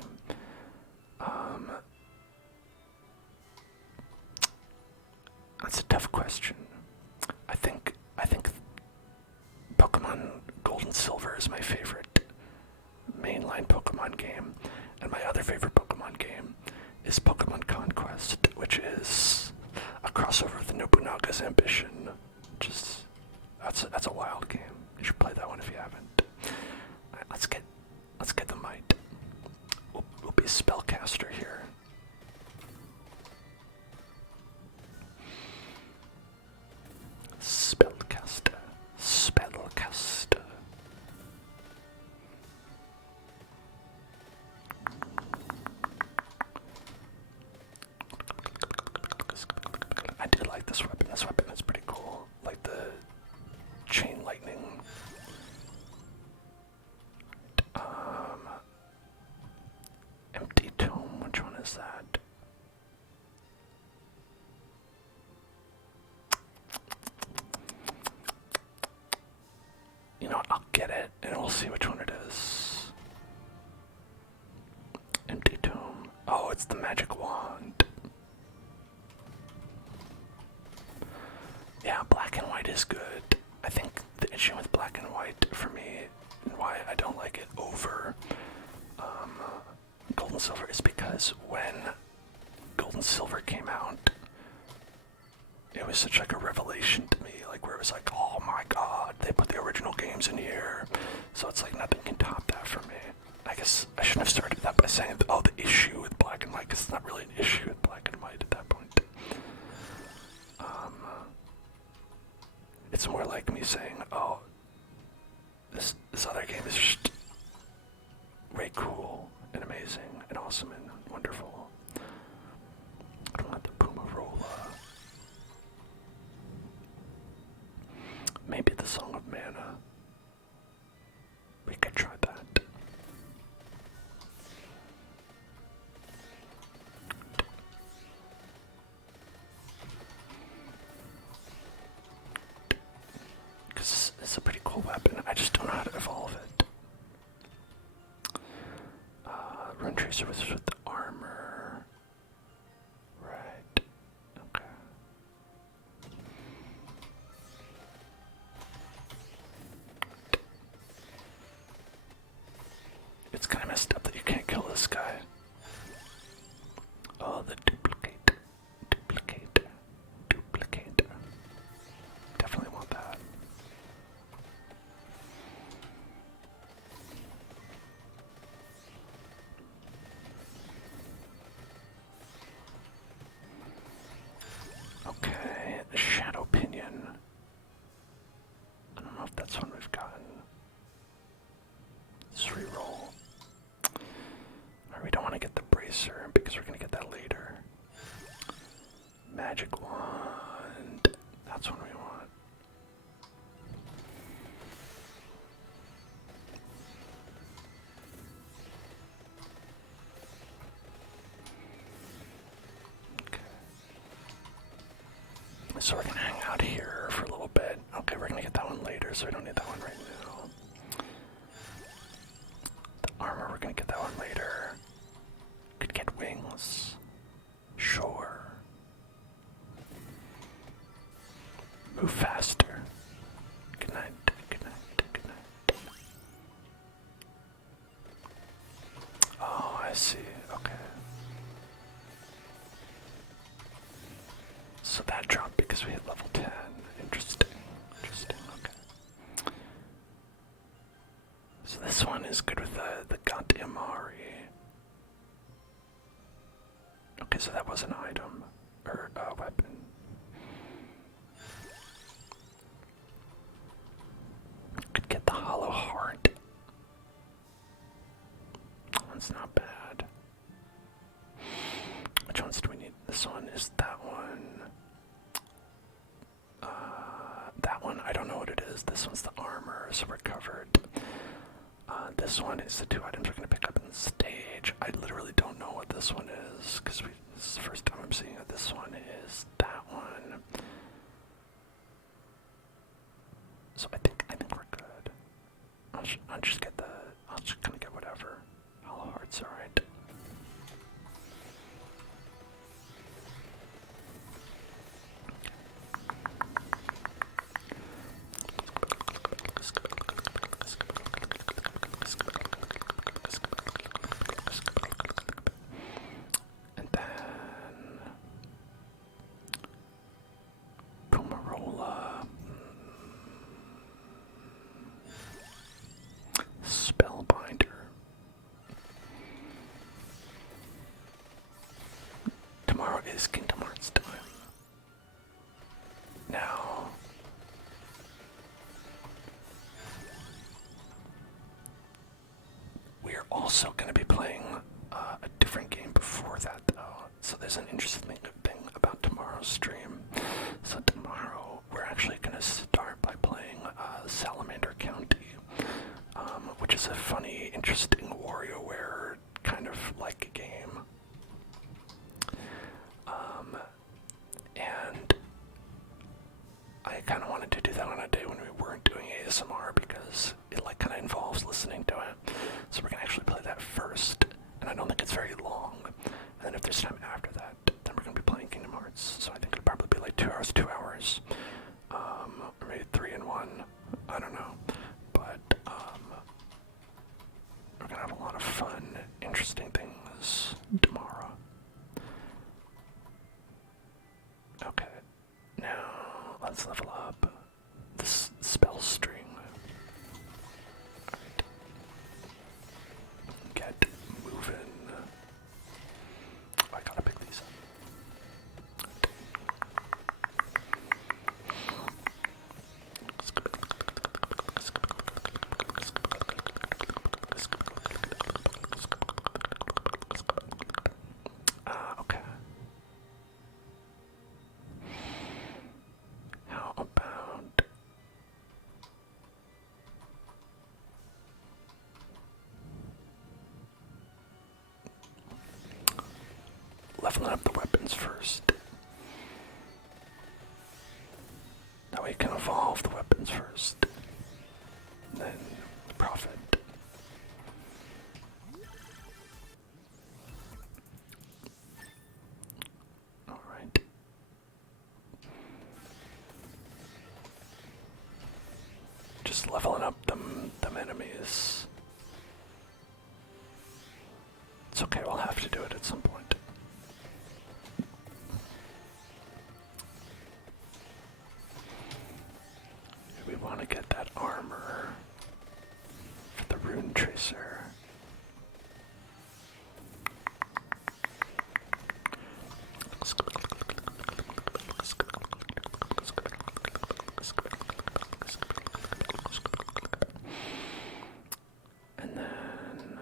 That's a tough question. I think Pokemon Gold and Silver is my favorite mainline Pokemon game, and my other favorite Pokemon game is Pokemon Conquest, which is a crossover with Nobunaga's Ambition. That's a wild game. You should play that one if you haven't. Alright, let's get the might. We'll be a spellcaster here. Spellcaster. I do like this weapon. This weapon is pretty cool. Like the chain lightning. Empty tome. Which one is that? You know what, I'll get it, and we'll see which one it is. Empty tome. Oh, it's the magic wand. Yeah, black and white is good. I think the issue with black and white, for me, and why I don't like it over Gold and Silver, is because when Gold and Silver came out, it was such like a revelation to me, like where it was like, oh my god, they put the original games in here. So it's like nothing can top that for me. I guess I shouldn't have started that by saying, oh, the issue with black and white, because it's not really an issue with black and white at that point. It's more like me saying, oh, this other game is just way cool and amazing and awesome and wonderful. I don't want the Pumarola. Maybe the Song of Mana. We could try that. Because it's a pretty cool weapon. I just don't know how to evolve it. Rune Tracer with the armor. Right. Okay. It's kind of messed up that you can't kill this guy. Oh, the duplicate. Definitely want that. Okay, the Shadow Pinion. I don't know if that's one we've gotten. Let's reroll. Or we don't want to get the Bracer because we're going to get that later. Magic Wand. That's what we want. Okay. So we're going to hang out here for a little bit. Okay, we're going to get that one later, so we don't need that one right now. The armor, we're going to get that one later. Could get wings. Sure. Move faster. Good night. I see. Okay. So that dropped because we hit level 10. Interesting. Interesting. Okay. So this one is good with the Gantiamari. Okay, so that was an item. Or a weapon. Could get the hollow heart. That's not bad. Which ones do we need? This one is that one. That one, I don't know what it is. This one's the armor, so we're covered. This one is the two items we're going to pick up in the stage. I literally don't know what this one is, because this is the first time I'm seeing it. This one is that one. So I think we're good. I'll just get I'll just kind of get whatever. Hollow hearts, alright. And then Pumarola. Spellbinder. Tomorrow is Kingdom Hearts time. Now, we're also going to be playing a different game before that, though. So there's an interesting thing about tomorrow's stream. So tomorrow, we're actually going to start by playing Salamander County, which is a funny, interesting WarioWare kind of like game. And I kind of wanted to do that on a day when we weren't doing ASMR because it like kind of involves listening to it. So we're gonna actually play that first, and I don't think it's very long. And then if there's time after that, then we're gonna be playing Kingdom Hearts. So I think it'll probably be like 2 hours, 2 hours, or maybe 3 in 1. I don't know, but we're gonna have a lot of fun, interesting things tomorrow. Okay, now let's level up this spell string. Alright. Get moving. Oh, I gotta pick these up. Okay. How about leveling up the weapons first? That way you can evolve the weapons first, then profit. Alright. Just leveling up them enemies. It's okay, we'll have to do it at some point. We want to get that armor for the rune tracer. And then,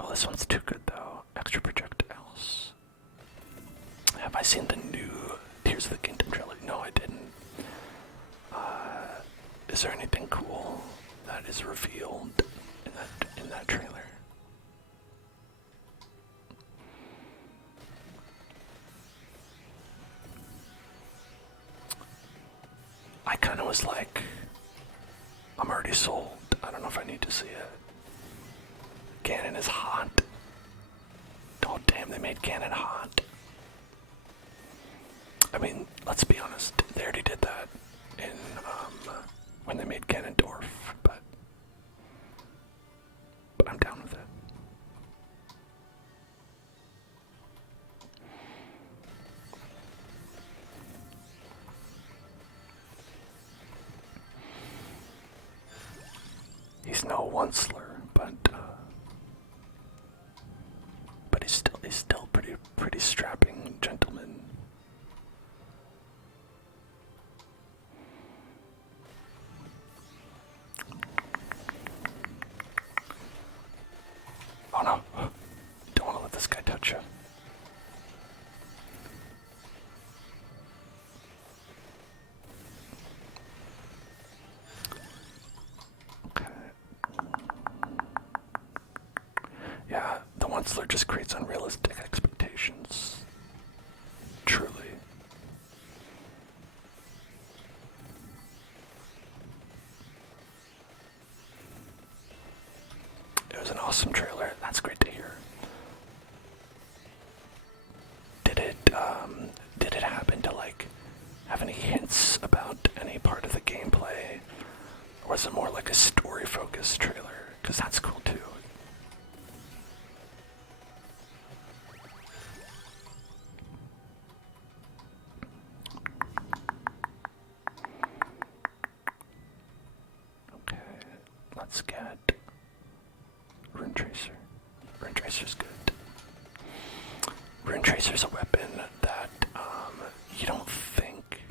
oh, this one's too good though. Extra projectiles. Have I seen the new Tears of the Kingdom trilogy? No, I didn't. Is there anything cool that is revealed in that trailer? I kind of was like, I'm already sold. I don't know if I need to see it. Ganon is hot. Oh damn, they made Ganon hot. I mean, let's be honest, they already did that in when they made Ganondorf, but I'm down with it. onceler, but he's still pretty strapping gentleman. Oh no! Don't want to let this guy touch you. Okay. Yeah, the onceler just creates unrealistic expectations. Truly. It was an awesome trailer. That's great to hear. Did it happen to have any hints about any part of the gameplay? Or was it more like a story-focused trailer? Because that's cool too. Okay, let's get Rune Tracer. Rune Tracer's good. Rune Tracer's a weapon that you don't think,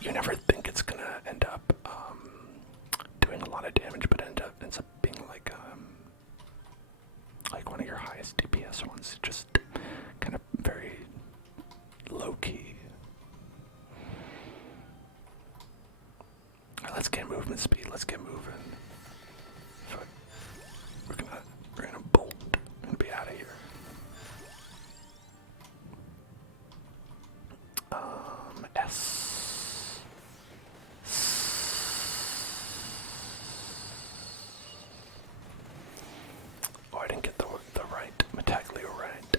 you never think it's gonna end up doing a lot of damage, but ends up being like one of your highest DPS ones. Just kind of very low key. Alright, let's get movement speed. Let's get moving. We're gonna bolt and be out of here. S. Oh, I didn't get the right Metaglio right.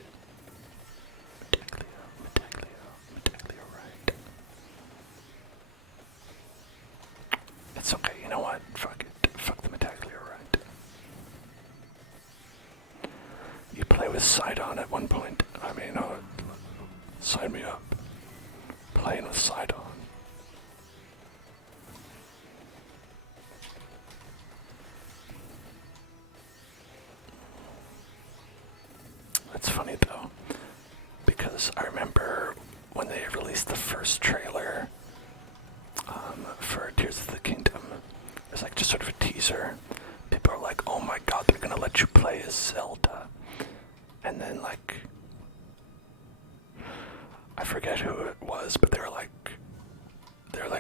Metaglio right. It's okay, you know what? Fuck it. Fuck the Metaglio right. You play with Sidon at one point. I mean, sign me up. Playing with Sidon. It's funny though, because I remember when they released the first trailer for Tears of the Kingdom, it was just sort of a teaser. People are like, oh my god, they're gonna let you play as Zelda. And then I forget who it was, but they were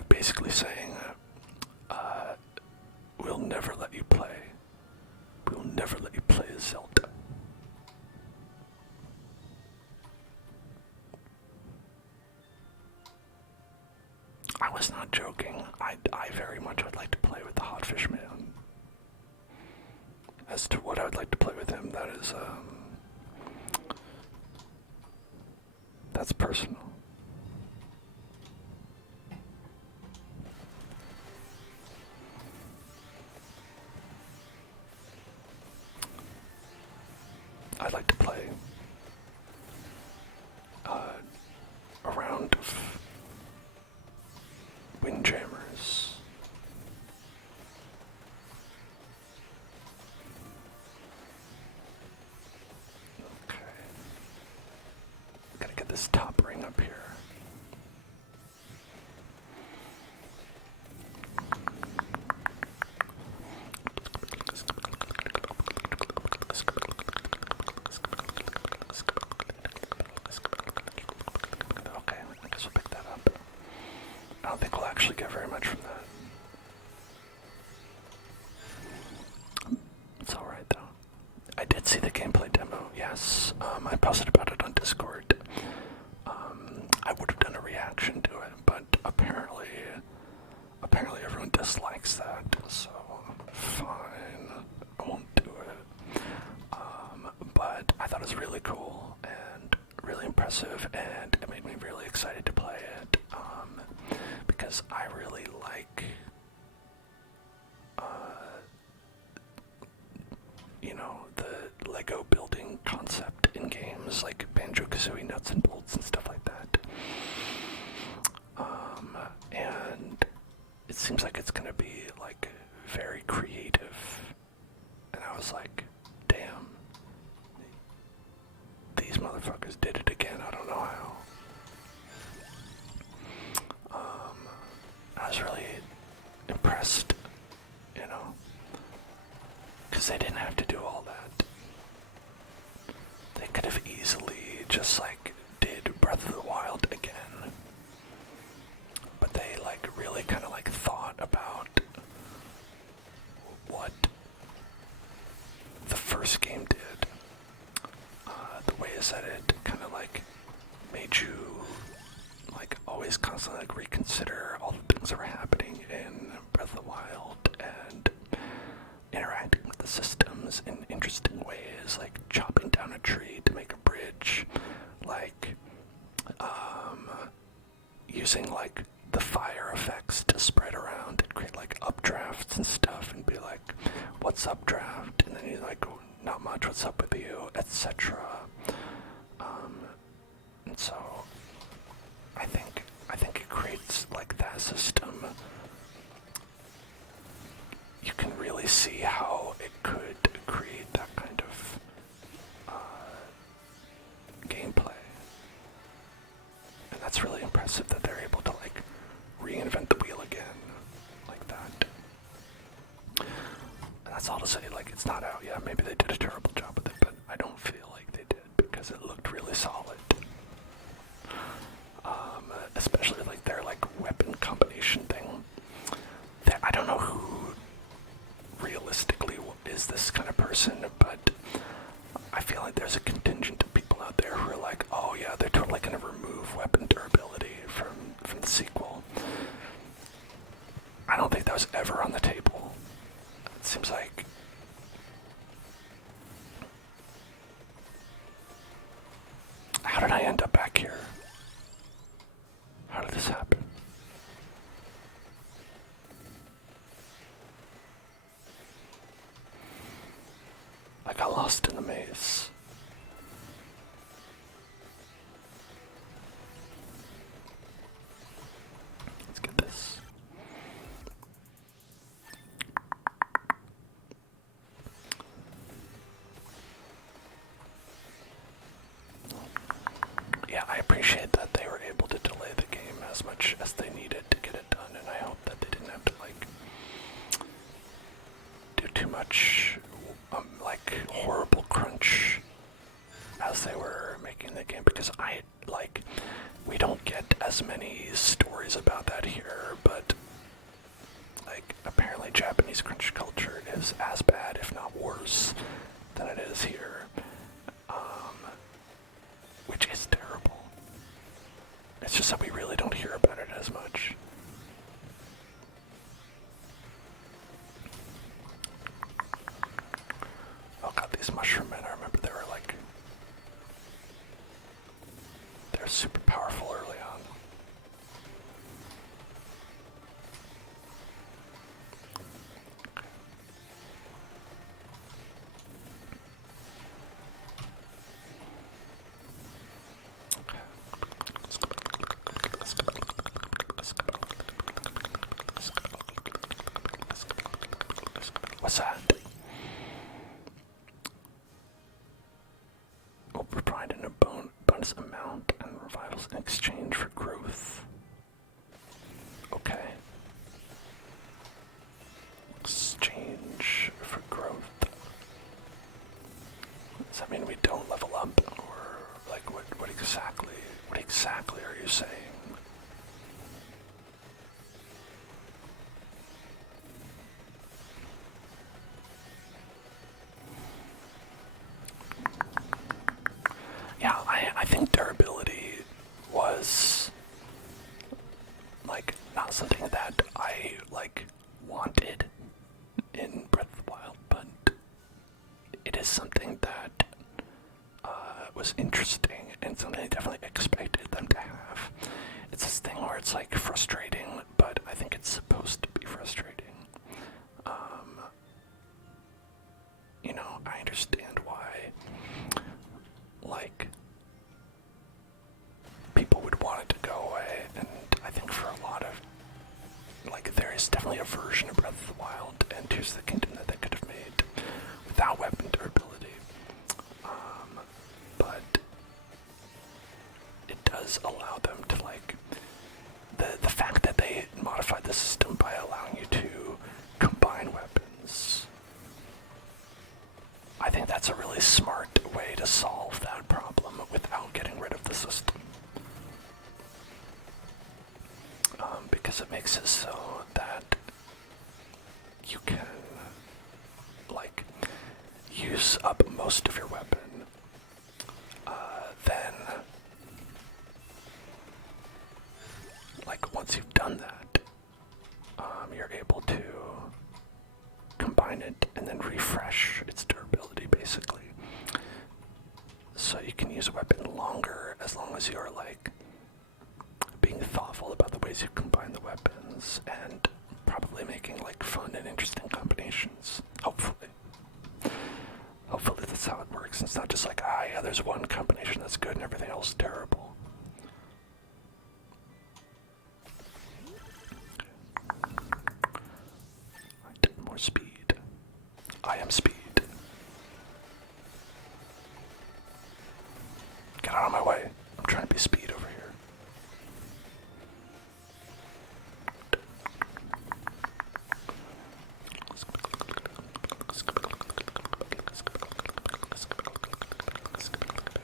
basically saying, we'll never let you play. We'll never let you play as Zelda. I was not joking. I very much would like to play with the Hotfish Man. As to what I would like to play with him, that's personal. I'd like to play a round of Windjammers. Okay. Gotta get this top ring up here. Okay, I guess we'll pick that up. I don't think we'll actually get very much from that. It's alright though. I did see the gameplay demo, yes. I posted about it on Discord. I would have done a reaction to it, but apparently everyone dislikes that, so fine, I won't do it. But I thought it was really cool and really impressive, and it made me really excited to play it, because I really like, the Lego building concept in games like Banjo-Kazooie Nuts and Bolts and stuff like that. And it seems like it's gonna be like very creative. And I was like, damn, these motherfuckers did it again. I don't know how. I was really impressed, you know, because they didn't have to do all that. They could have easily just like did Breath of the Wild again, but they like really kind of like thought about what the first game did. The ways that it kind of like made you like always constantly like reconsider all the things that were happening in Breath of the Wild and interacting with the systems in interesting ways, like chopping down a tree to make a bridge, like using like the fire effects to spread around and create like updrafts and stuff and be like, what's updraft? And then you're like, not much, what's up with you, etc. And so I think it creates like that system. You can really see how it could create that kind of gameplay. And that's really impressive that they're able to like reinvent the wheel again like that. And that's all to say, like, it's not out yet. Maybe they did a terrible job with it, but I don't feel like they did because it looked really solid. Especially like their like weapon combination thing. I don't know who realistically is this kind of person, but I feel like there's a contingent of people out there who are like, oh yeah, they're totally gonna remove weapon durability from the sequel. I don't think that was ever on the table. It seems like how did I end up back here? How did this happen? I got lost in the maze. Let's get this. Yeah, I appreciate that they were able to delay the game as much as they needed to get it done, and I hope that they didn't have to like do too much like horrible crunch as they were making the game, because we don't get as many stories about that here, but like apparently Japanese crunch culture is as bad, if not worse, than it is here, which is terrible. It's just that we really don't hear about it as much. Oh god, these mushroom men, I remember they were like, they're super powerful early on. What's that? We'll provide an bonus amount and revivals in exchange for growth. Okay. Exchange for growth. Does that mean we don't level up, or like what exactly are you saying? Yeah, I think durability was like not something that I like wanted in Breath of the Wild, but it is something that was interesting and something I definitely expected them to have. It's this thing where it's like frustrating, but I think it's supposed to be frustrating. You know, I understand why, like, people would want it to go away, and I think for a lot of, like, there's Tears of the Kingdom that they could have made without weapon durability. But it does allow them to, like, the fact that they modified the system by allowing you to combine weapons. I think that's a really smart way to solve that problem without getting rid of the system. Because it makes it so that you can, like, use up most of your weapon. Then, like, once you've done that, you're able to combine it and then refresh its durability, basically. So you can use a weapon longer as long as you're, like, being thoughtful about the ways you combine the weapons and probably making, like, fun and interesting combinations. Hopefully. Hopefully that's how it works. It's not just like, yeah, there's one combination that's good and everything else is terrible. Right, more speed. I am speed. Get out of my way. I'm trying to be speed over here.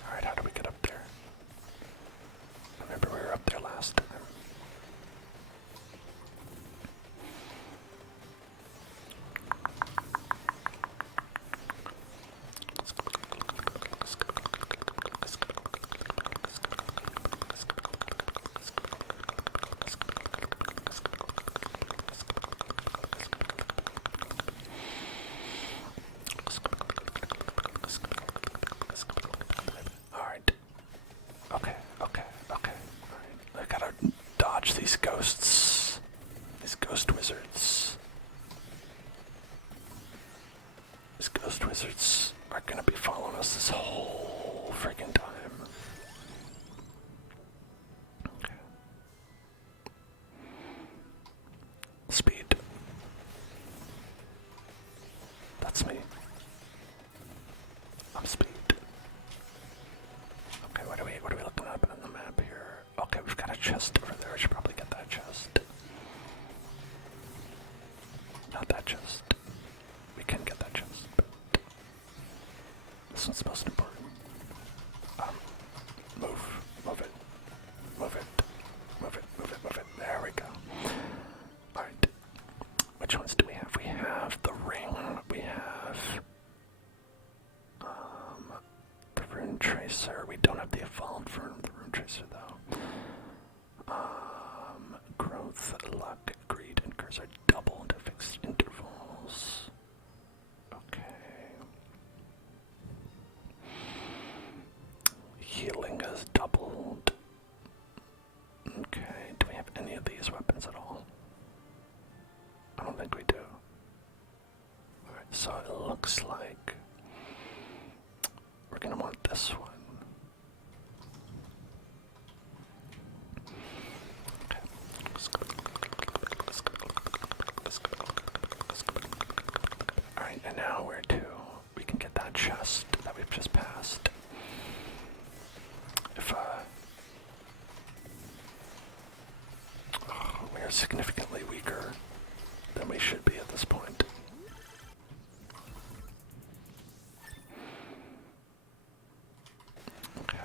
Alright, how do we get up there? I remember we were up there last time. Alright. Okay. Alright. I gotta dodge these ghosts. These ghost wizards. These ghost wizards are gonna be following us this whole freaking time. Okay. Speed. That's me. I'm speed. Okay, what are we looking at on the map here? Okay, we've got a chest over there. I should probably get that chest. Not that chest. We can get that chest, but this one's the most important. Move it. There we go. Alright. Which ones do we have? We have the ring. We have the rune tracer. We don't have the evolved version of the rune tracer though. Growth, luck, greed, and curse are doubled at fixed intervals. Okay. Healing is doubled. Okay, do we have any of these weapons at all? I don't think we do. Alright, so it looks like we're gonna want this one. Okay. Alright, and now where to? We can get that chest that we've just passed. If we are significantly weaker than we should be at this point. Okay.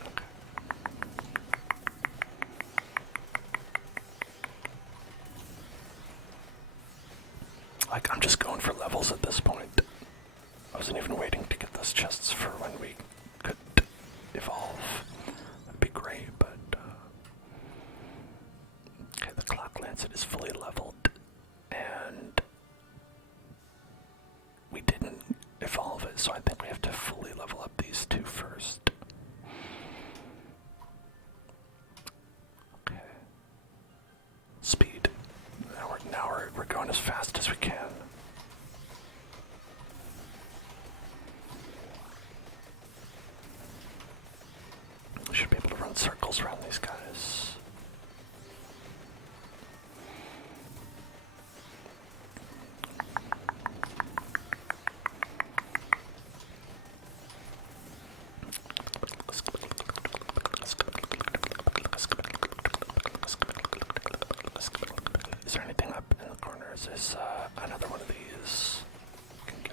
Okay. Like, I'm just going for levels at this point. I wasn't even waiting to get those chests for when we could evolve. That'd be great, but okay, the clock lancet is fully leveled, and we didn't evolve it, so I think we have to fully level up these two first. Okay. Speed. Now we're going as fast as we can. We should be able to run circles around these guys. is another one of these. Can get.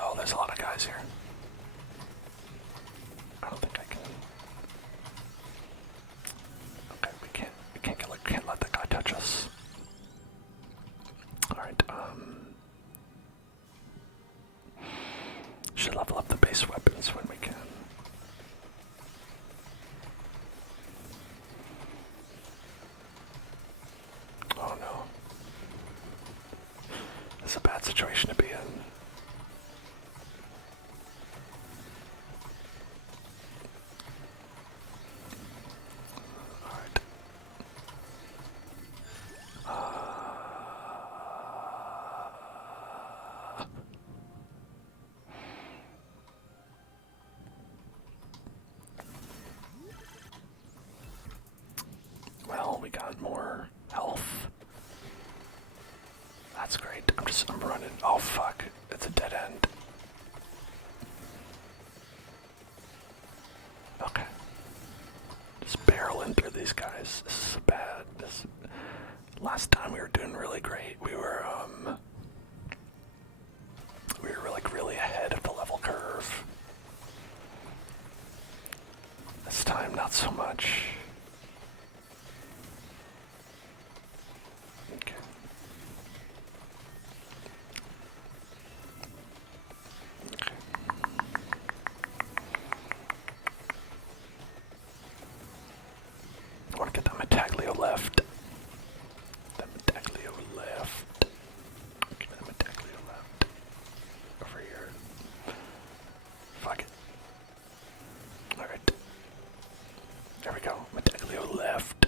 Oh, there's a lot of guys here. I don't think I can. Okay, we can't let that guy touch us. Alright, should level up the base weapons when we can. Oh no. This is a bad situation to be in. Alright. Well, we got more health. That's great. I'm running. Oh fuck. It's a dead end. Okay. Just barreling through these guys. This is bad. Last time we were doing really great. We were like really ahead of the level curve. This time not so much. Okay. Okay. I want to get that Metaglio left. That Metaglio left. Okay, that Metaglio left. Over here. Fuck it. Alright. There we go. Metaglio left.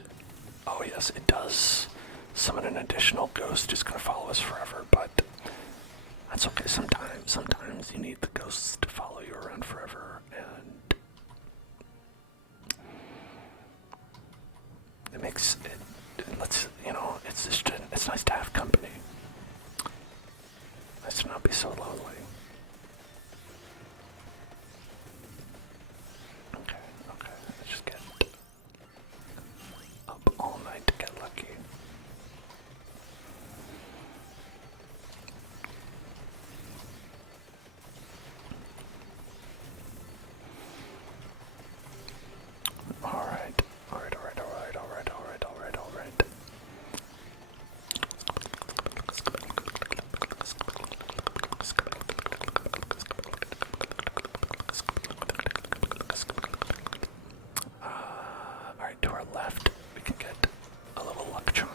Oh yes, it does summon an additional ghost who's gonna follow us forever, but that's okay. Sometimes you need the ghosts to follow you around forever, and it makes it. It's nice to have company. Nice to not be so lonely. Okay. Let's just get up all night to get lucky. Alright. Alright, to our left, we can get a little luck charm.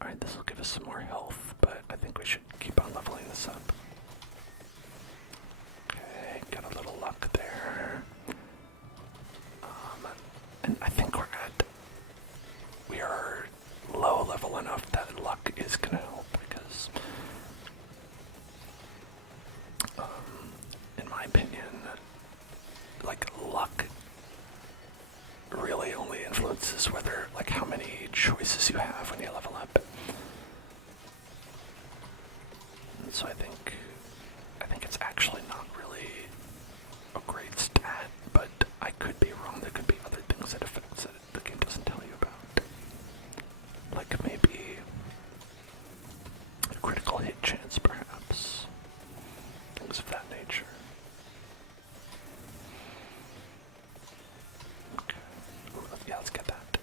Alright, this will give us some more health, but I think we should keep on leveling this up. Okay, got a little luck there. And I think we are low level enough that luck is gonna help because, in my opinion, like luck really only influences whether, like, how many choices you have when you level up. And so I think it's actually not really a great stat, but I could be wrong. There could be other things that affects it the game doesn't tell you about. Like maybe a critical hit chance, perhaps. Things of that nature. Okay. Ooh, yeah, let's get that.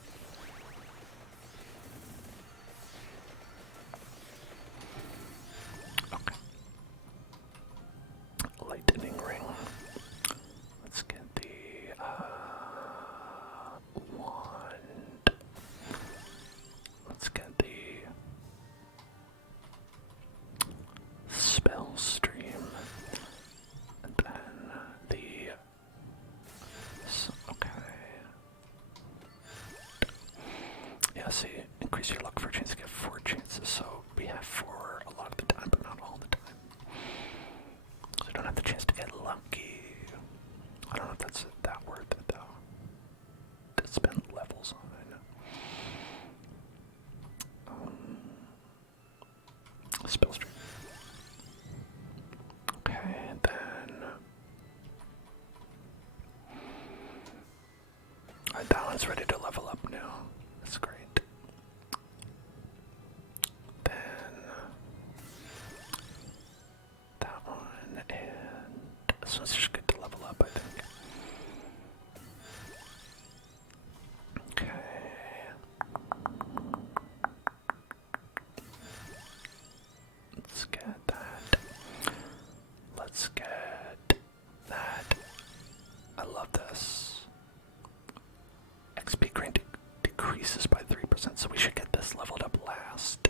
Okay. Lightning ring. Let's get the wand. Let's get the spell stream. And then the okay. Yeah, see, increase your luck for a chance to get 4 chances, so we have 4 a lot of the time, but not all the time. Lucky. I don't know if that's that worth it though. To spend levels on. Spell stream. Okay, then. Alright, that one's ready to level up now. That's great. Then that one, and this one's just good to level up, I think. Okay. Let's get that. Let's get that. I love this. XP green decreases by 3%, so we should get this leveled up last.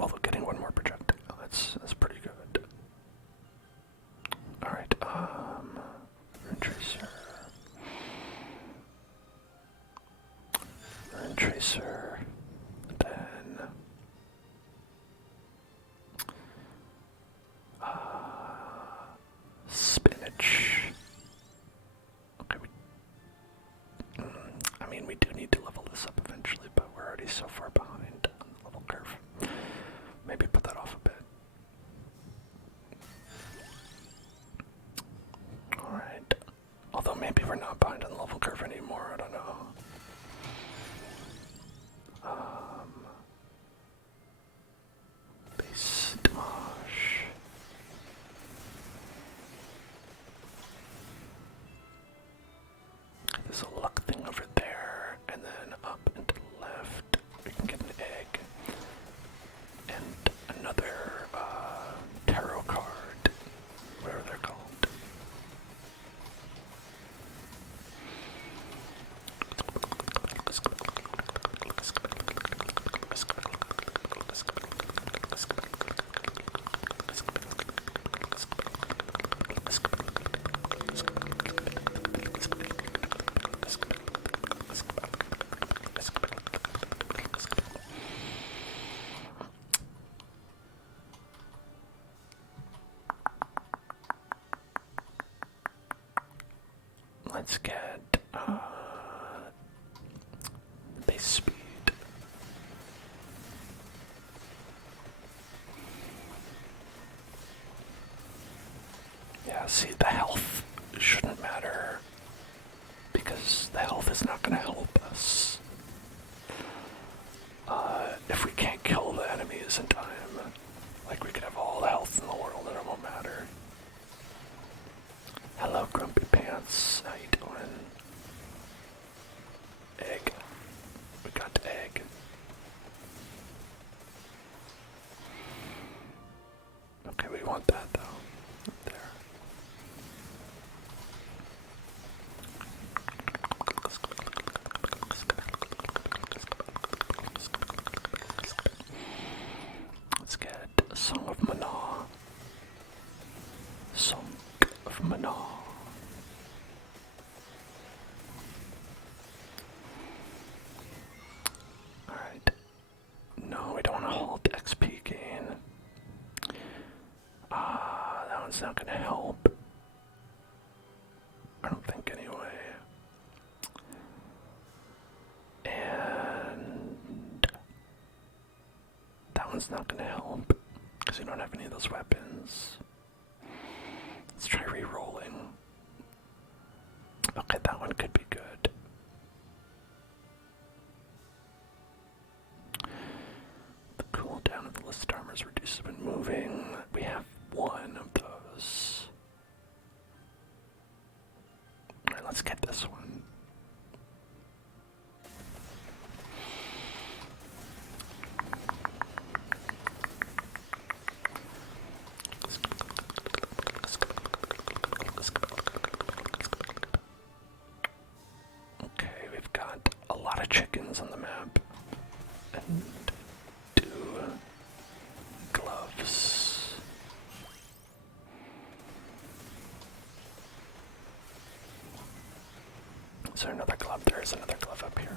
Although getting one more projectile, that's pretty good. Alright, Rune Tracer. Rune Tracer. Then spinach. Okay, I mean, we do need to level this up eventually, but we're already so far behind on the level curve. Maybe put that off a bit. Alright. Although maybe we're not behind on the level curve anymore, I don't know. Photomosh. There's a luck thing over there, and then up and to the left, we can get an egg. And another, tarot card, whatever they're called. Let's get base speed. Yeah, see, the health shouldn't matter because the health is not going to help us. If we can't kill the enemies in time, like we could have all the health in the world and it won't matter. Hello, Grumpy Pants. How you doing? Egg. We got egg. Okay, we want that though. Up there. Let's get a Song of Mana. Song of Mana. Alright. No, we don't want to halt XP gain. That one's not gonna help. I don't think anyway. And that one's not gonna help because we don't have any of those weapons. Let's try re-rolling. Okay, that one could be good. The cooldown of the list armor is reduced when moving. We have one of those. Alright, let's get this one. Okay, we've got a lot of chickens on the map. And 2 gloves. Is there another glove? There is another glove up here.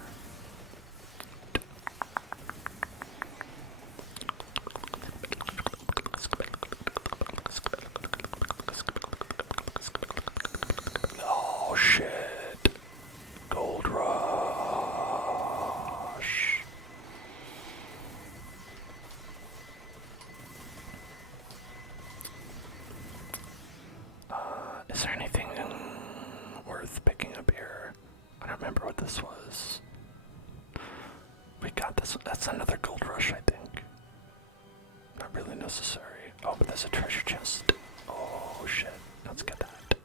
has a treasure chest. Oh shit, let's get that.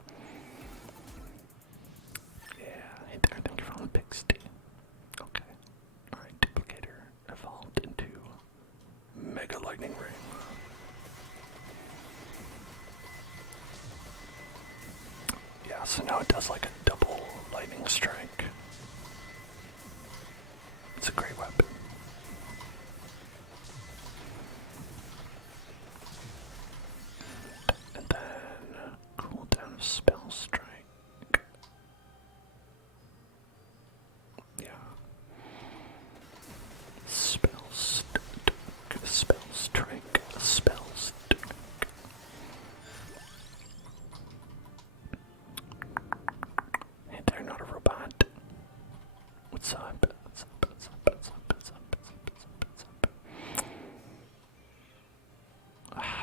Yeah, hey there, thank you for all the pigs. Okay. Alright, duplicator evolved into Mega Lightning Ring. Yeah, so now it does like a double lightning strike. It's a great weapon. And then cooldown of spell strike. Yeah. Spell strike. Hey, they're not a robot. What's up?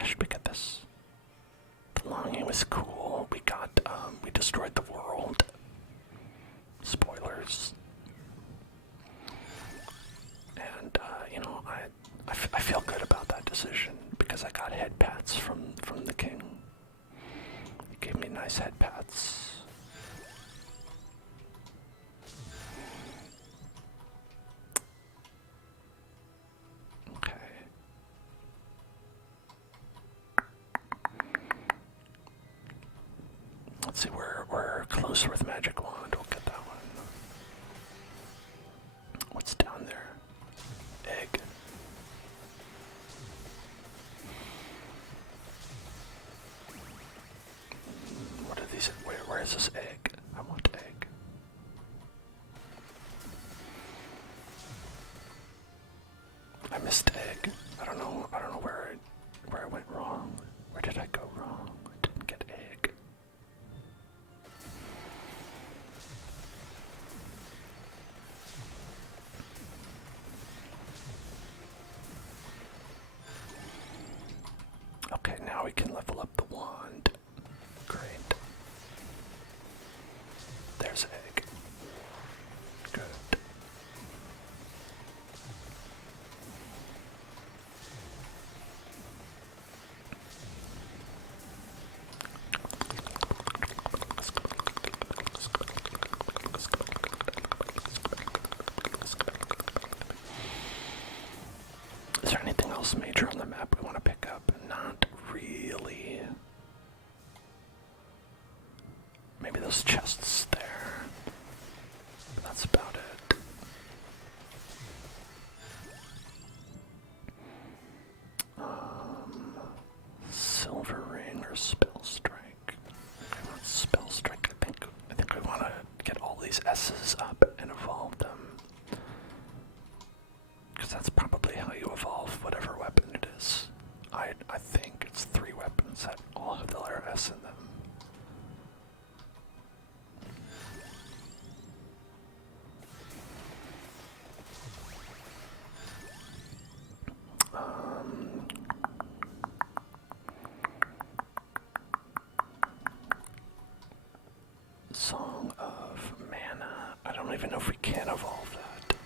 Should we get this? The longing was cool. We destroyed the world. Spoilers. And, you know, I feel good about that decision because I got head pats from the king. He gave me nice head pats. Okay. Let's see, we're closer with Magic Wand. We'll get that one. What's down there? Egg. What are these? Where is this egg? I want egg. I missed egg. I don't know where I went wrong. Where did I go wrong? I didn't get egg. Okay, now we can level up the wand. Great. There's egg. Good. Is there anything else major on the map we want to pick up? Not really. Maybe those chests there. But that's about it. Silver ring or spell strike. Okay, let's spell strike. I think we want to get all these S's up and evolve them. Because that's probably how you evolve whatever weapon it is. I think it's 3 weapons that all have the letter S in them. Song of Mana. I don't even know if we can evolve that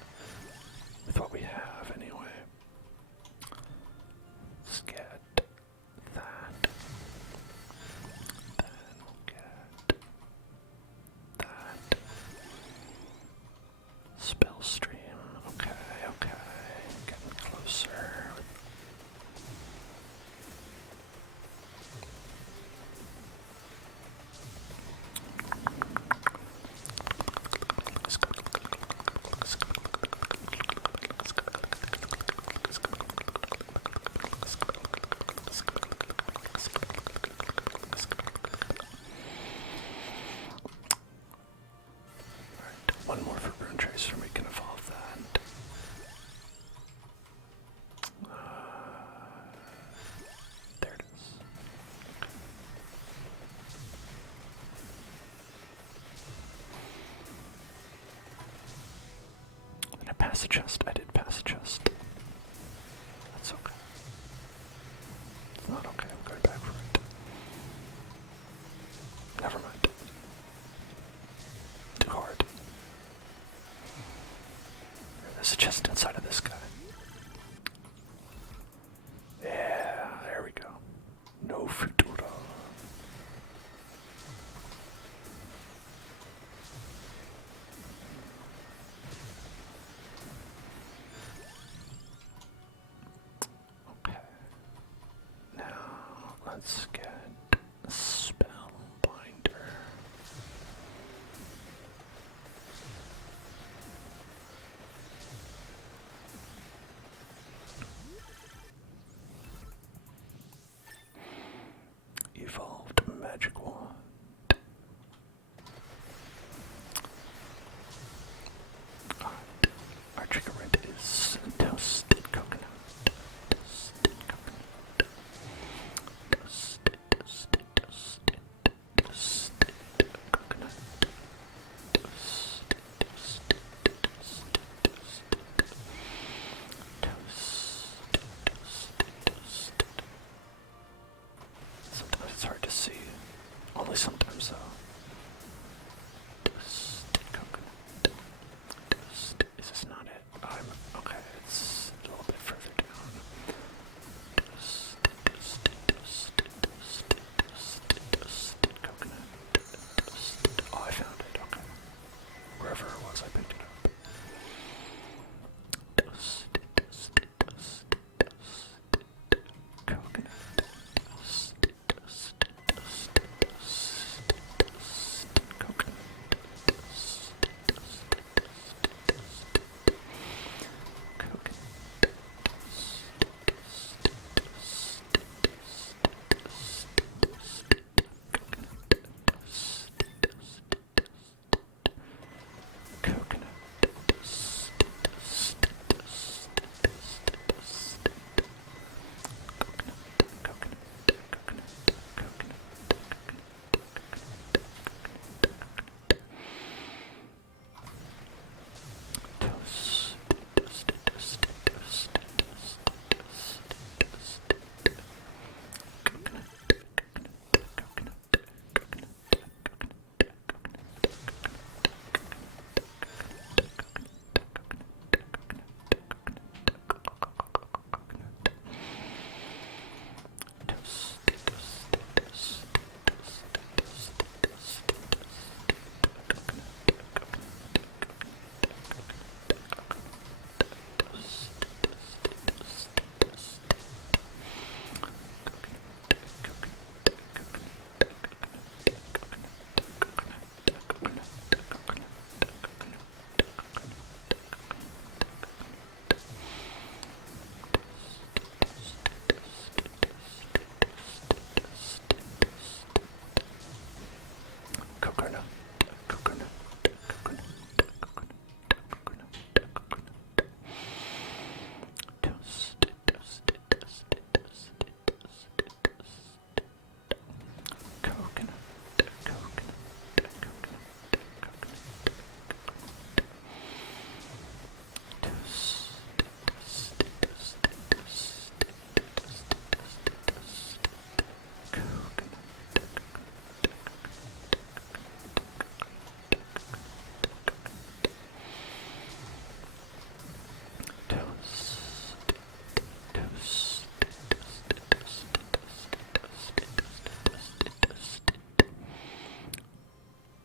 with what we have anyway. Let's get that. Then we'll get that. Spell stream. Okay. Getting closer. One more for Rune Tracer, we can evolve that. There it is. Did I pass a chest? I did pass a chest. That's okay. It's not okay, I'm going back for it. Never mind. Too hard. There's a chest inside of this guy. Yeah, there we go. let's get Spellbinder. Evolved magic wand. Our trigger rent is toasted coconut. Toasted coconut. Toasted coconut. Sometimes it's hard to see. Only sometimes though. Toasted coconut. Is this not it? Okay, it's a little bit further down. Toasted coconut. Oh, I found it. Okay. Wherever it was, I picked it up. Toasted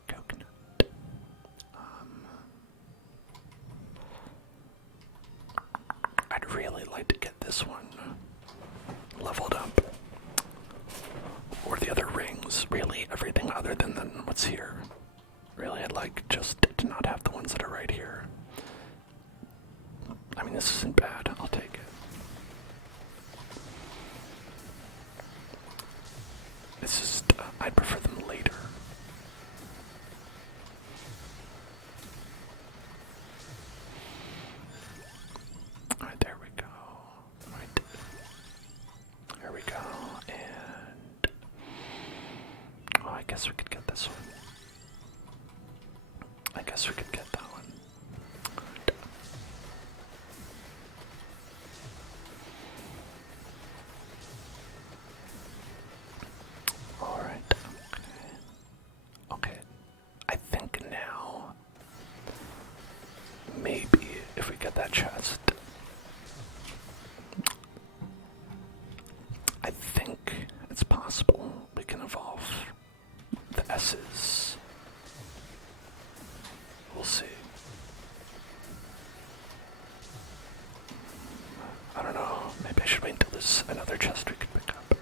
coconut. I'd really like to get this one leveled up. Or the other rings. Really, everything other than what's here. Really, I'd like just to not have the ones that are right here. I mean, this isn't bad. I'll take it. It's just, I'd prefer them later. Alright, there we go. Right. There we go. And oh, I guess we could get this one. I guess we could get that one. Alright. Okay. I think now maybe if we get that chest, I think it's possible we can evolve the S's. We'll see. I don't know. Maybe I should wait until there's another chest we could pick up.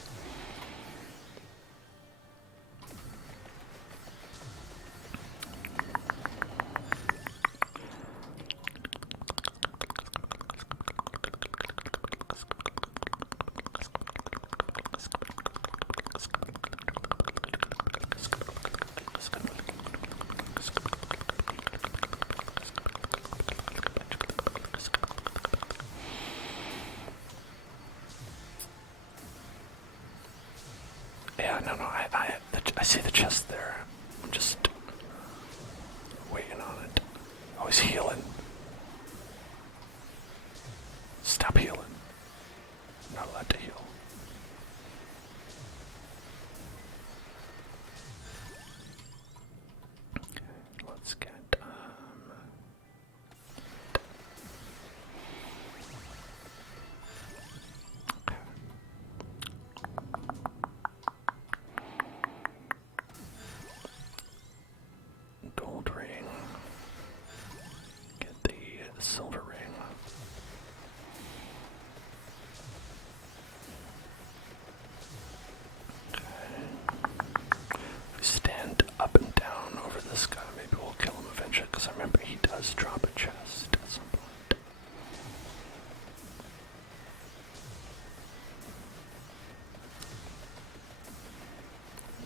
Yeah, no, I see the chest there. I'm just waiting on it. Oh, he's healing. Stop healing. I'm not allowed to heal. Okay, let's get gold ring. Get the silver ring. Okay. If we stand up and down over this guy, maybe we'll kill him eventually, because I remember he does drop a chest at some point.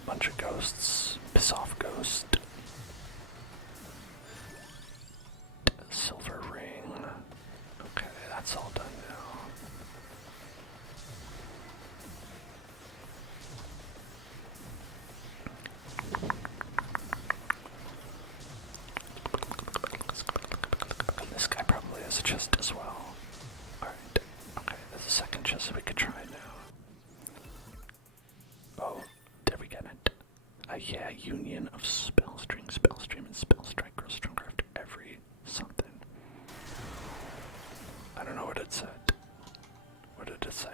Bunch of ghosts. Piss off, ghost. Silver ring. Okay, that's all done now. This guy probably has a chest as well. Alright. Okay, there's a second chest we could try now. Oh, did we get it? Yeah, union of spellstring, spellstream, and spellstrike grows stronger after every something. I don't know what it said. What did it say?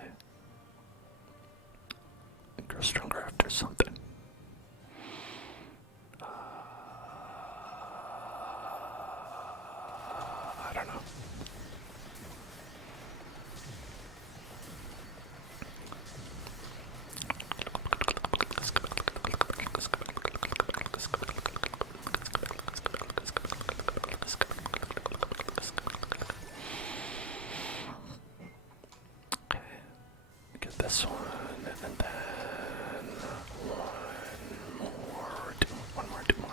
It grows stronger after something. I don't know. Okay, get this one, and then one more, two more.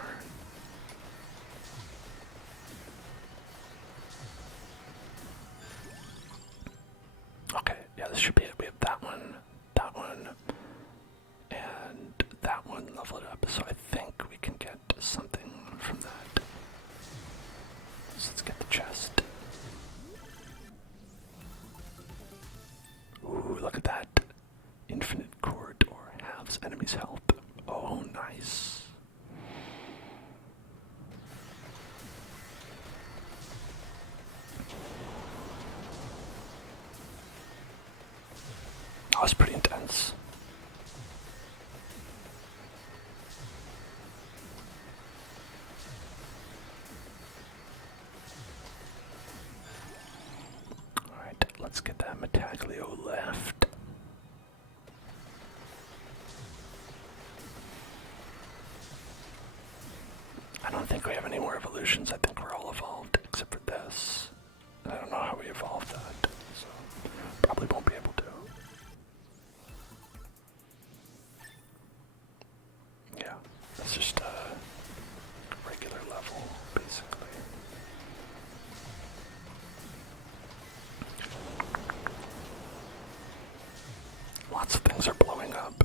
Okay, yeah, this should be it. We have that one, and that one leveled up, so I think we can get something from that. So let's get the chest. Ooh, look at that. Infinite corridor halves enemy's health. Oh, nice. That was pretty intense. Alright, let's get that Metaglio left. I don't think we have any more evolutions. I think we're all evolved, except for this. I don't know how we evolved that, so probably won't be able to. Yeah, that's just a regular level, basically. Lots of things are blowing up.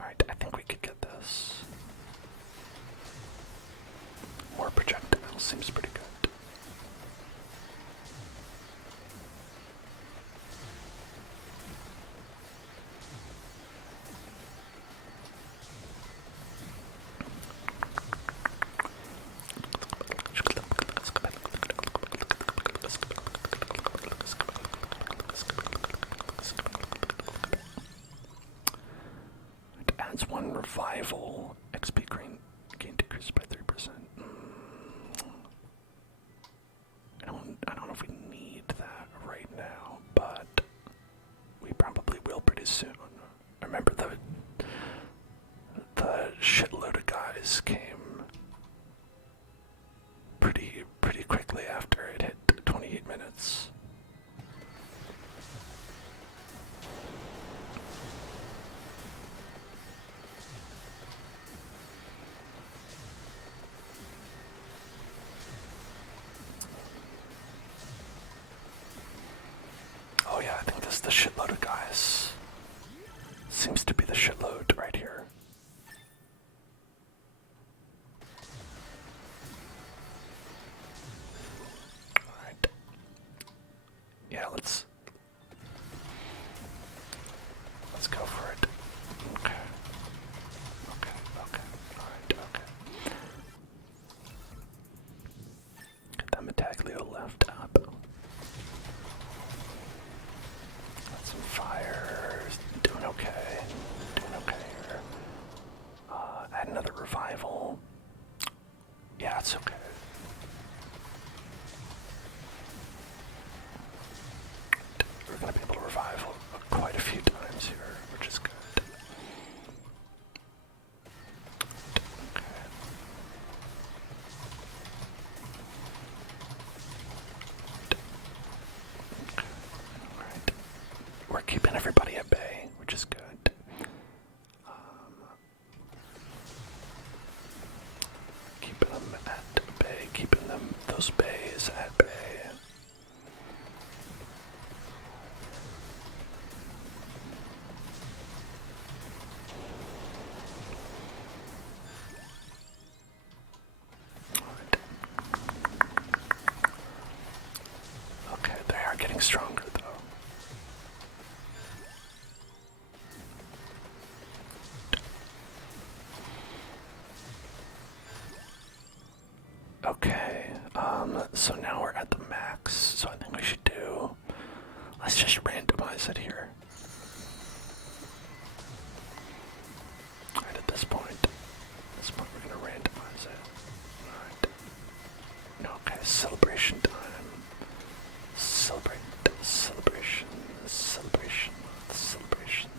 Alright, I think we could get this. More projectiles seems pretty good. It adds one revival. XP gain decreased by 3%. I don't know if we need that right now, but we probably will pretty soon. I remember the shitload of guys came pretty quickly after it hit 28 minutes. the shitload of guys. Seems to be the shitload right here. Alright. Yeah, let's go for it. Okay. Alright, okay. Get that Metaglio left up. Got some fires. Doing okay. Here. Add another revival. Yeah, it's okay. We're gonna be able to revive quite a few times here, which is good. Okay. Alright. We're keeping everybody at bay, which is good. Keeping them at bay, keeping those bays at bay. Okay, they are getting stronger though. Okay, so now we're at the max, so I think we should let's just randomize it here. Alright, at this point we're gonna randomize it. Alright. Okay, celebration time. Celebration, celebration, celebration, celebration,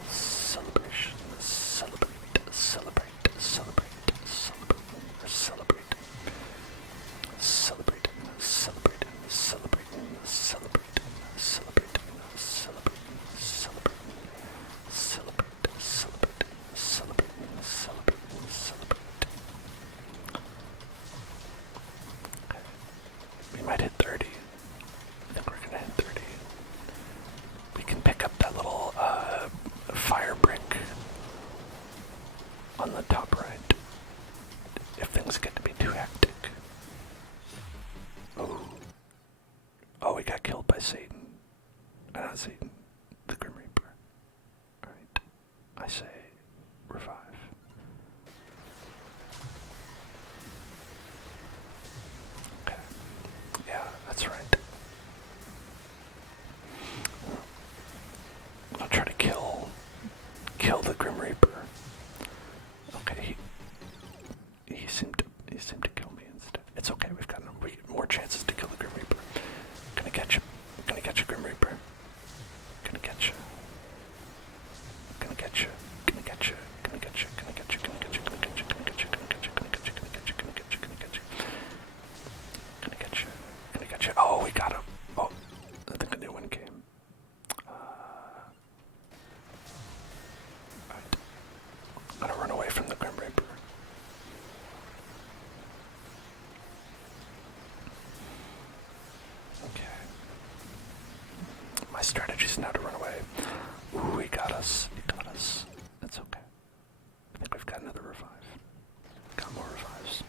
celebrait, celebrate, celebrate, celebrate, celebrate, celebrate, we might hit 30. I think we're gonna hit 30. We can pick up that little fire brick on the top right if things get to be too hectic. Oh, we got killed by Satan. Not Satan, the Grim Reaper. Alright, I say revive. Okay, yeah, that's right. I'll try to kill the Grim Reaper. Okay, he seemed to kill me instead. It's okay, we've got more chances to kill the Grim Reaper. Gonna get you, Grim Reaper. Gonna get you. Gonna get you. Gonna get you. Gonna get you. Gonna get you. Gonna get you. Gonna get you. Gonna get you. Gonna get you. Gonna get you. Gonna get you. Gonna get you. Gonna get you. Gonna get you. Gonna get you. Oh, we got him. Oh, I think a new one came. Alright. I'm gonna run away from the Grim Reaper. Okay. My strategy is now to run away. Ooh, he got us. He got us. That's okay. I think we've got another revive. Got more revives.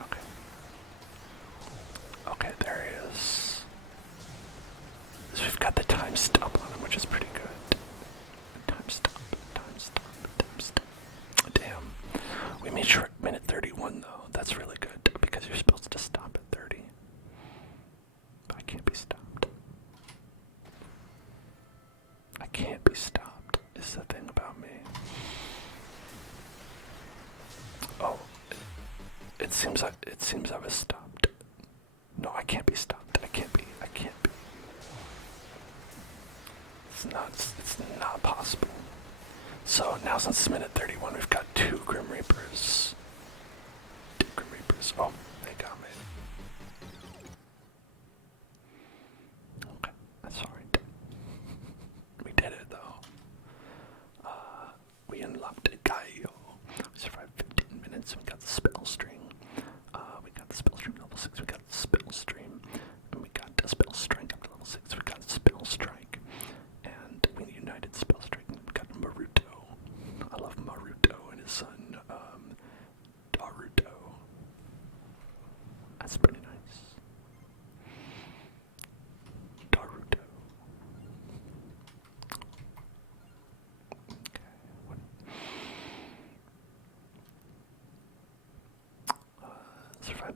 Okay. Okay, there he is. So we've got the time stop on him, which is pretty good. Time stop. Damn. We made sure at minute 31 though. That's really good because you're supposed to stop at 30. But I can't be stopped. I can't be stopped is the thing about me. Oh, it seems I was stopped. No, I can't be stopped. I can't be. It's not possible. So now since it's minute 31, we've got two Grim Reapers. Oh, they got me. Okay, that's alright. We did it though. We unlocked a Gaio. We survived 15 minutes. We got the spell stream. We got the spell stream level 6. We got the spell stream. And we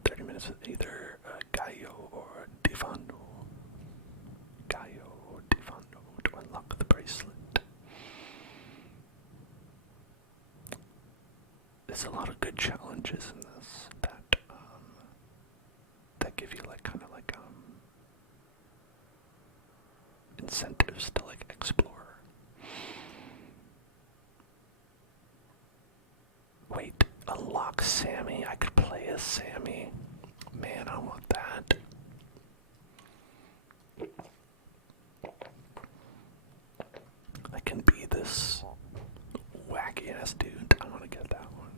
30 minutes with either Gallo or Divano. Gallo or Divano to unlock the bracelet. There's a lot of good challenges in this that give you like kind of like incentives to like explore. Wait, unlock Sammy. I could play as Sammy. Man, I want that. I can be this wacky ass dude. I want to get that one.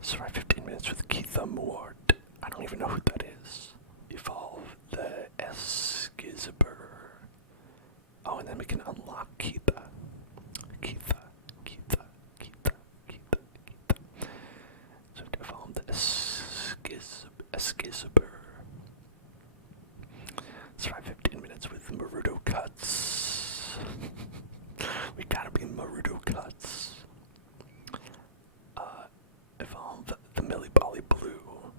Survive 15 minutes with Keitha Mort. I don't even know who that is. Evolve the Eskizber. Oh, and then we can unlock Keitha. Keitha. So to evolve the Eskizber. Survive 15 minutes with Marudo Cuts. We gotta be Marudo Cuts. Evolve the Millie Bolly Blue.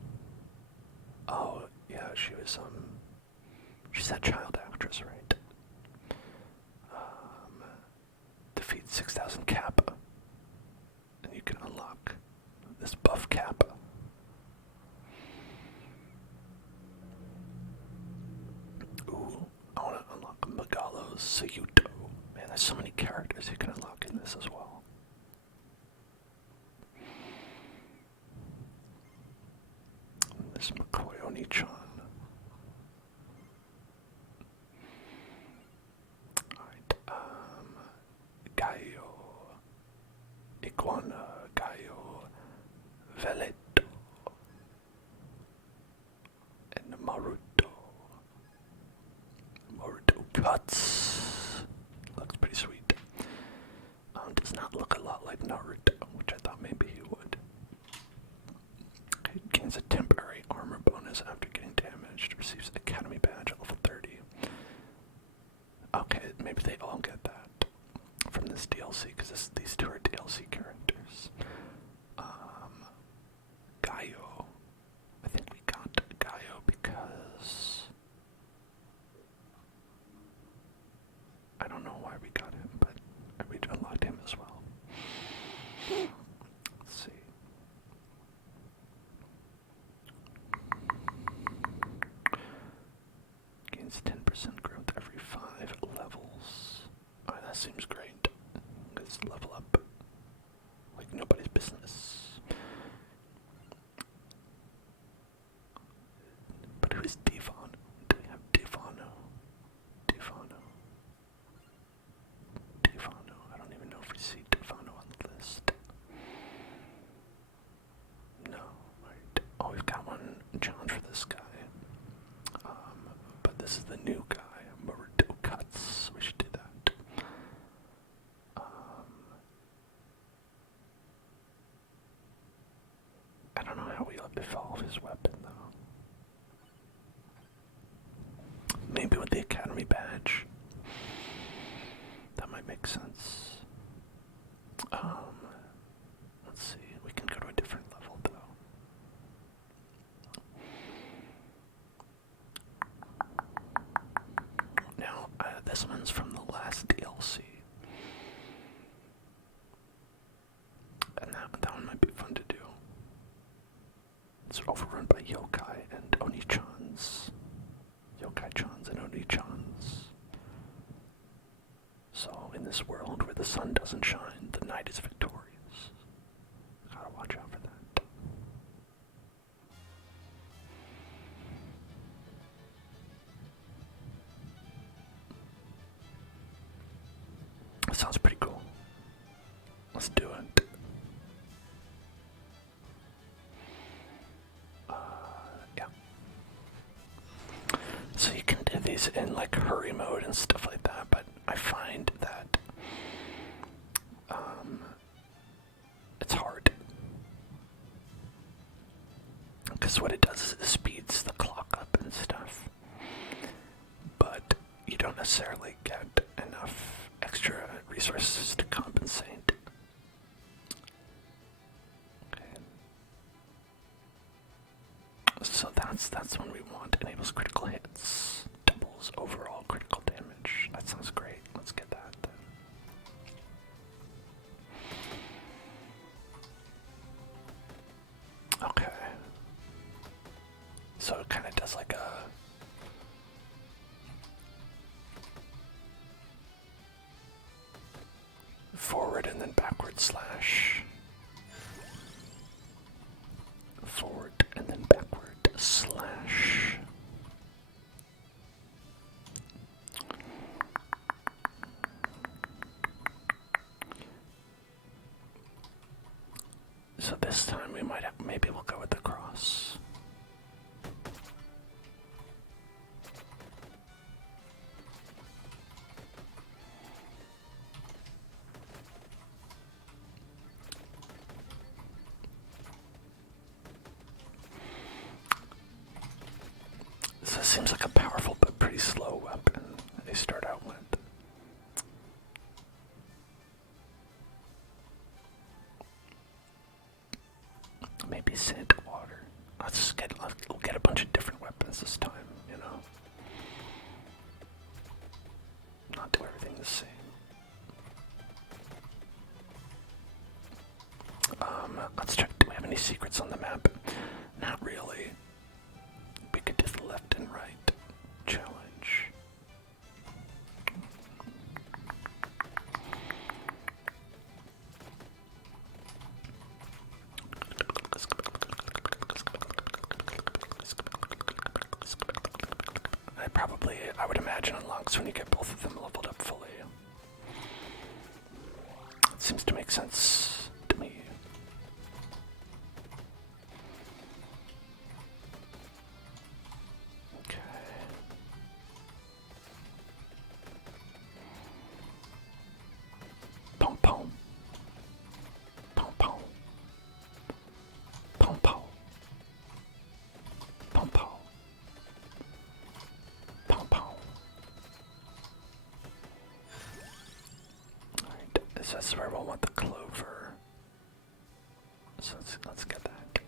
Oh, yeah, she's that child actress, right? Defeat 6,000 Kappa. And you can unlock this buff Kappa. Ooh, I want to unlock Magalo's Sayuto. Man, there's so many characters you can unlock in this as well. This McCoy Oni-chan. Alright, Gallo. Iguana, Gallo, Veleto, and Maruto. Maruto Cuts. Looks pretty sweet. Does not look a lot like Naruto, which I thought maybe he would. Okay, gains a temporary armor bonus after getting damaged. Receives Academy Badge at level 30. Okay, maybe they all get that from this DLC, because these two are DLC characters. Gallo. I think we got Gallo because I don't know why we got him, but we unlocked him as well. Let's see. Gains 10% growth every 5 levels. Oh, that seems great. Let's level up like nobody's business. But who is Devon? Do we have Devano? I don't even know if we see Devano on the list. No, right. Oh, we've got one challenge for this guy. But this is the new guy, Maruto Cuts. We should do that. I don't know how we evolve his weapon though. Maybe with the Academy Badge. That might make sense. Let's see. We can go to a different level though. Now, this one's from the last DLC. And that one might be fun to do. It's overrun by yokai and oni-chans. Yokai-chans and oni-chans. So, in this world where the sun doesn't shine, the night is victorious. Gotta watch out for that. Sounds pretty cool. Let's do it. Yeah. So you can do these in like hurry mode and stuff like that, but I find that it's hard. Because what it does is it speeds the clock up and stuff. But you don't necessarily get enough extra resources to compensate. Okay, That's one we want. Enables critical hits. Doubles overall critical damage. That sounds great. Let's get that. Okay. So it kind of does like a forward and then backward slash. Forward and then backward slash. So this time we might have, maybe we'll go with the cross. So it seems like a powerful but pretty slow weapon they start out with. Maybe sand water. We'll get a bunch of different weapons this time, you know? Not do everything the same. Let's check. Do we have any secrets on the map? Not really. We could do the left and right challenge. I would imagine unlocks when you get both of them leveled up fully. It seems to make sense to me. Okay. Pom pom. Pom pom. Pom pom. Pom pom. Pom pom. Alright, this is where we'll want the clover. So let's get that.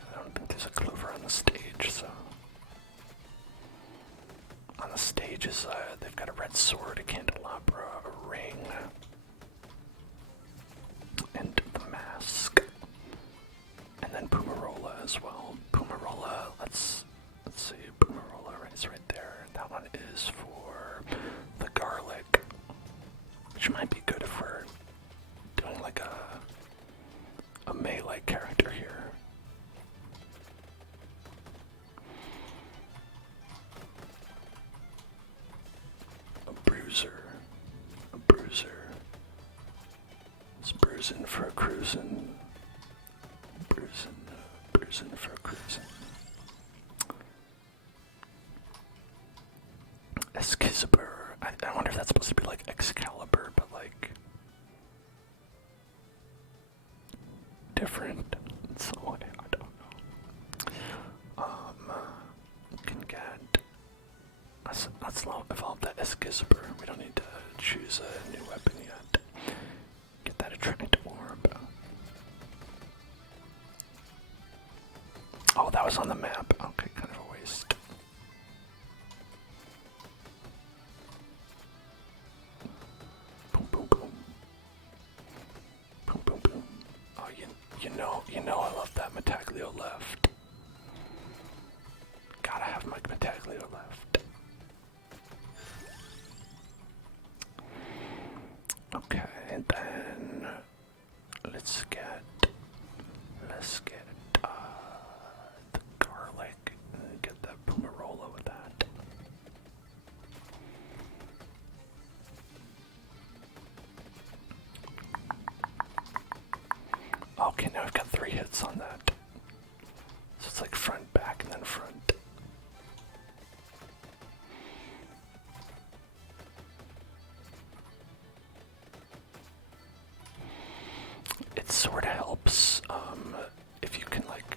I don't think there's a clover on the stage, so. On the stage is, they've got a red sword, a candelabra, a ring, and the mask. And then Pumarola as well. Pumarola, let's see, Pumarola is right there. That one is for the garlic, which might be good if we're doing like a melee character here. A bruiser. It's bruising for a cruising. Bruising for a cruising. Excalibur. I wonder if that's supposed to be like Excalibur, but like different in some way. I don't know. Can get. Let's evolve that Excalibur. We don't need to choose a new weapon yet. Get that attract orb. Oh, that was on the map. Okay, kind of a waste. Boom, boom, boom. Boom, boom, boom. Oh, you know I love that Metaglio left. Gotta have my Metaglio left. Okay, and then let's get the garlic and get that Pumarola with that. Okay, now I've got 3 hits on that. So it's like front, back, and then front. It sort of helps if you can like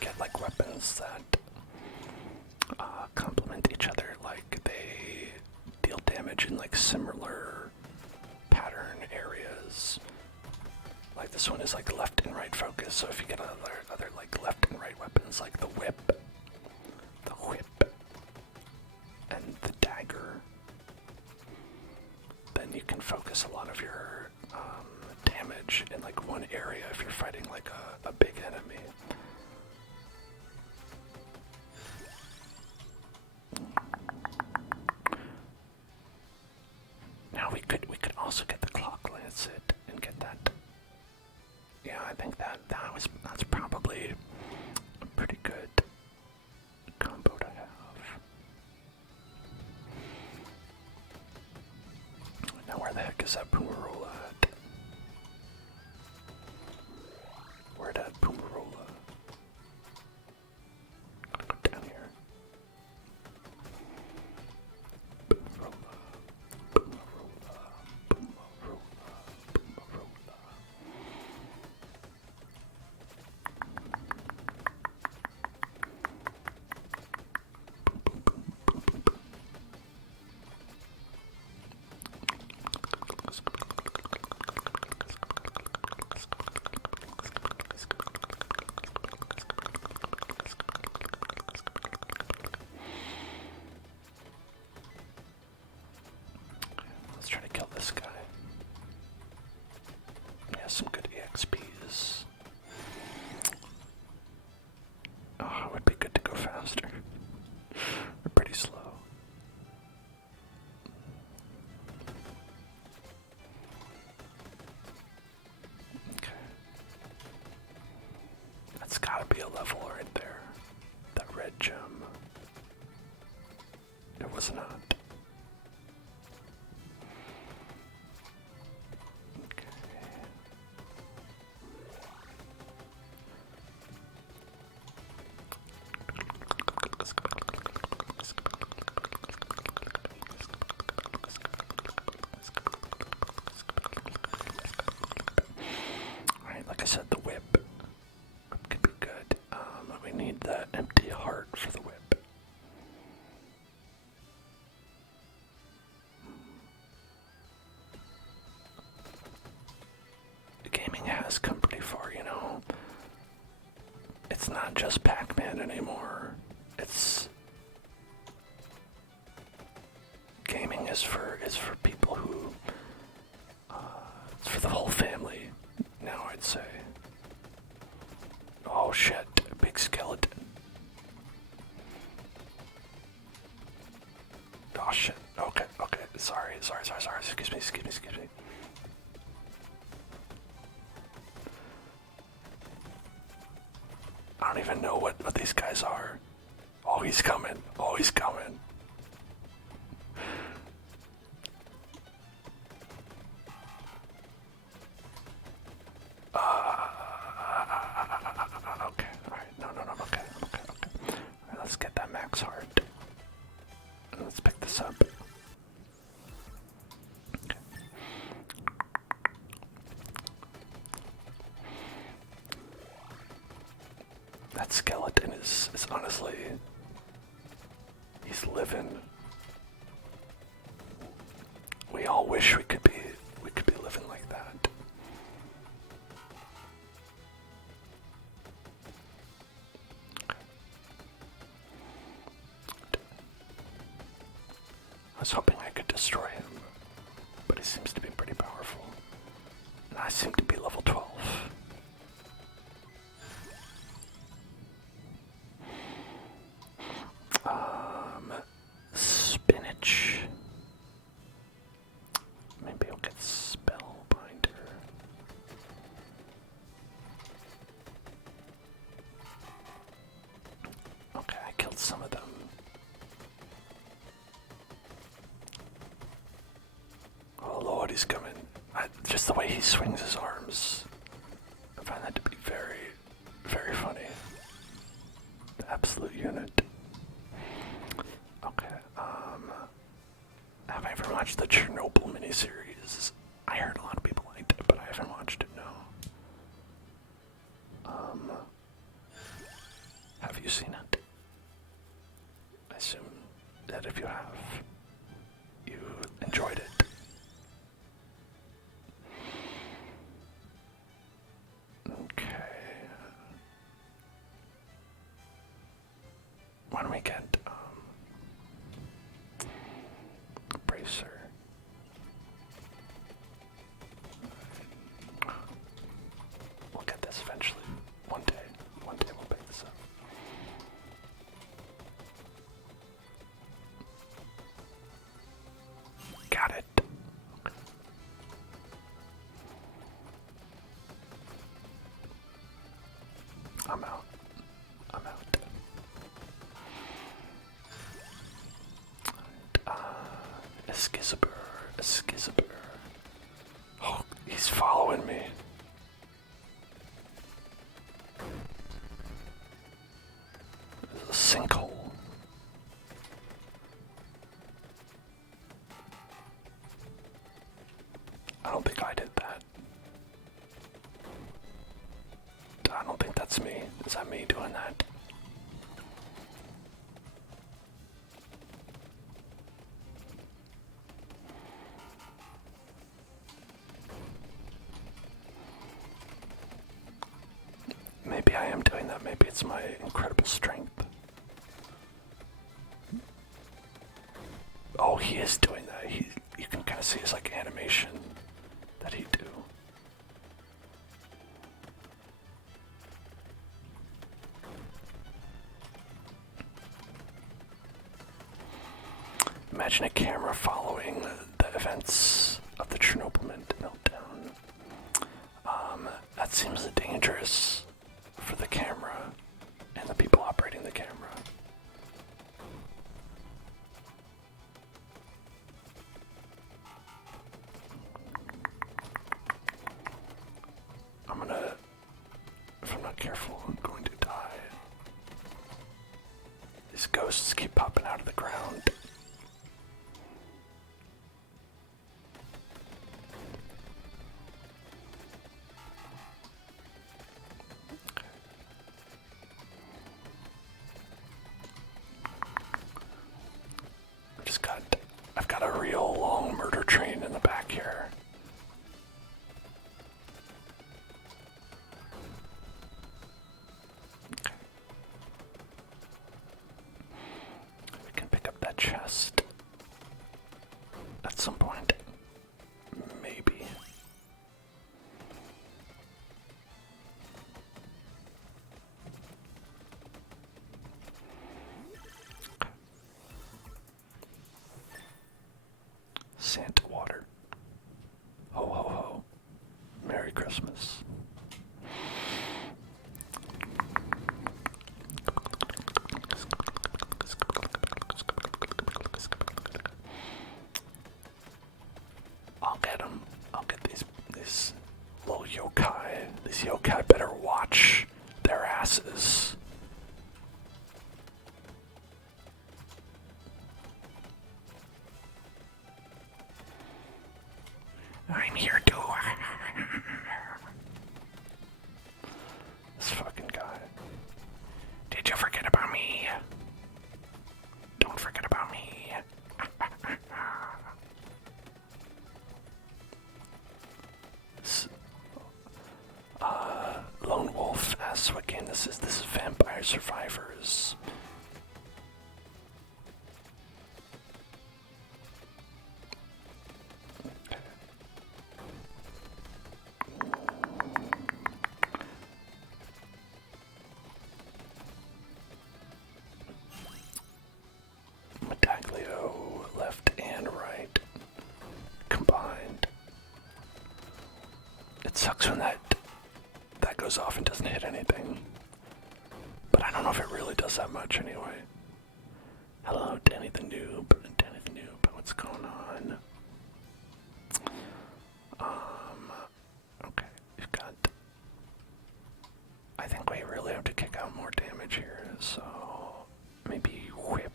get like weapons that complement each other, like they deal damage in like similar pattern areas. Like This one is like left and right focus, so if you get other like left and right weapons like the whip, and the dagger, then you can focus a lot of your damage in like one area if you're fighting like a big enemy. Now we could also get the clock lancet and get that. Yeah, I think that's probably a pretty good combo to have. Now where the heck is that Poomarola at? Where'd that Poomarola? Gotta go down here. Poomarola, Poomarola, Poomarola, Poomarola. Let's try to kill this guy. He has some good EXPs. Oh, it would be good to go faster. We're pretty slow. Okay. That's gotta be a level right there. That red gem. It was not. Like I said, the whip could be good. We need the empty heart for the whip. The gaming has come pretty far, you know. It's not just Pac-Man anymore. Gaming is for people who it's for the whole family. Now I'd say. Oh shit, big skeleton. Oh shit, okay, sorry, excuse me. I don't even know what these guys are. Oh, he's coming. Okay, alright, no, I'm okay. Alright, let's get that max heart. And let's pick this up. Okay. That skeleton is honestly, he's living. We all wish we could be living like that. I was hoping I could destroy him, but he seems to be pretty powerful. And I seem to be level 12. Spinach. Maybe I'll get Spellbinder. Okay, I killed some of them. Oh lord, he's coming. Just the way he swings his arms. I find that to be very, very funny. The absolute unit. Okay, have I ever watched the Chernobyl miniseries? I heard a lot of people liked it, but I haven't watched it, no. Have you seen it? I assume that if you have, you enjoyed it. me get bracer. We'll get this eventually. One day we'll pick this up. Got it. I'm out. A skizzaber. Oh, he's following me. There's a sinkhole. I don't think I did that. I don't think that's me. Is that me doing that? Maybe I am doing that. Maybe it's my incredible strength. Oh, he is doing that. You can kind of see his like animation that he do. Imagine a camera following the events of the Chernobyl meltdown. That seems dangerous for the camera and the people operating the camera. If I'm not careful, I'm going to die. These ghosts keep popping out of the ground. I've got a real long murder train in the back here. Okay. We can pick up that chest at some point. Maybe. Santa water. Ho ho ho. Merry Christmas. I'll get them. I'll get these little yokai. These yokai better watch their asses. I'm here too. This fucking guy. Did you forget about me? Don't forget about me. Lone Wolf asks what game this is. This is Vampire Survivors. Medaglio, left and right, combined. It sucks when that goes off and doesn't hit anything. But I don't know if it really does that much anyway. Hello, Danny the Noob. Danny the Noob, what's going on? Okay, we've got... I think we really have to kick out more damage here, so... maybe whip.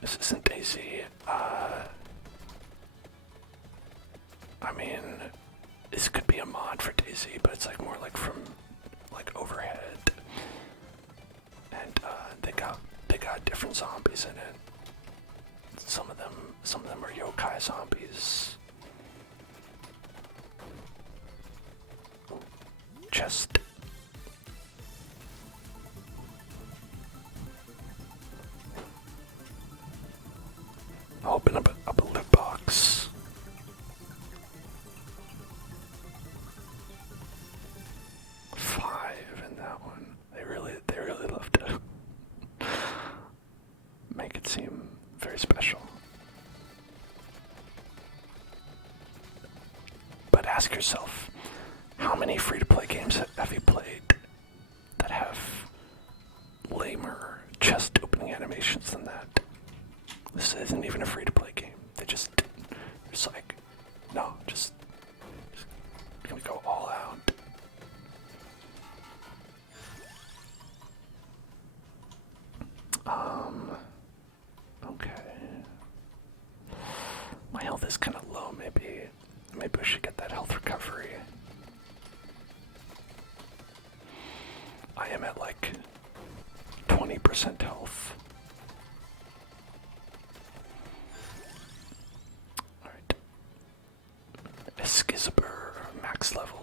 This isn't Daisy. I mean, this could be a mod for Daisy, but it's like more like from like overhead, and they got different zombies in it. Some of them are yokai zombies. Chest. Open up a loot box. Five in that one. They really love to make it seem very special. But ask yourself, how many free-to-play games have you played that have lamer chest opening animations than that? This isn't even a free-to-play game. It's like, no, just gonna go all out. Okay. My health is kind of low. Maybe we should get that health recovery. I am at like 20% health. Alright. Eskizabur, max leveled.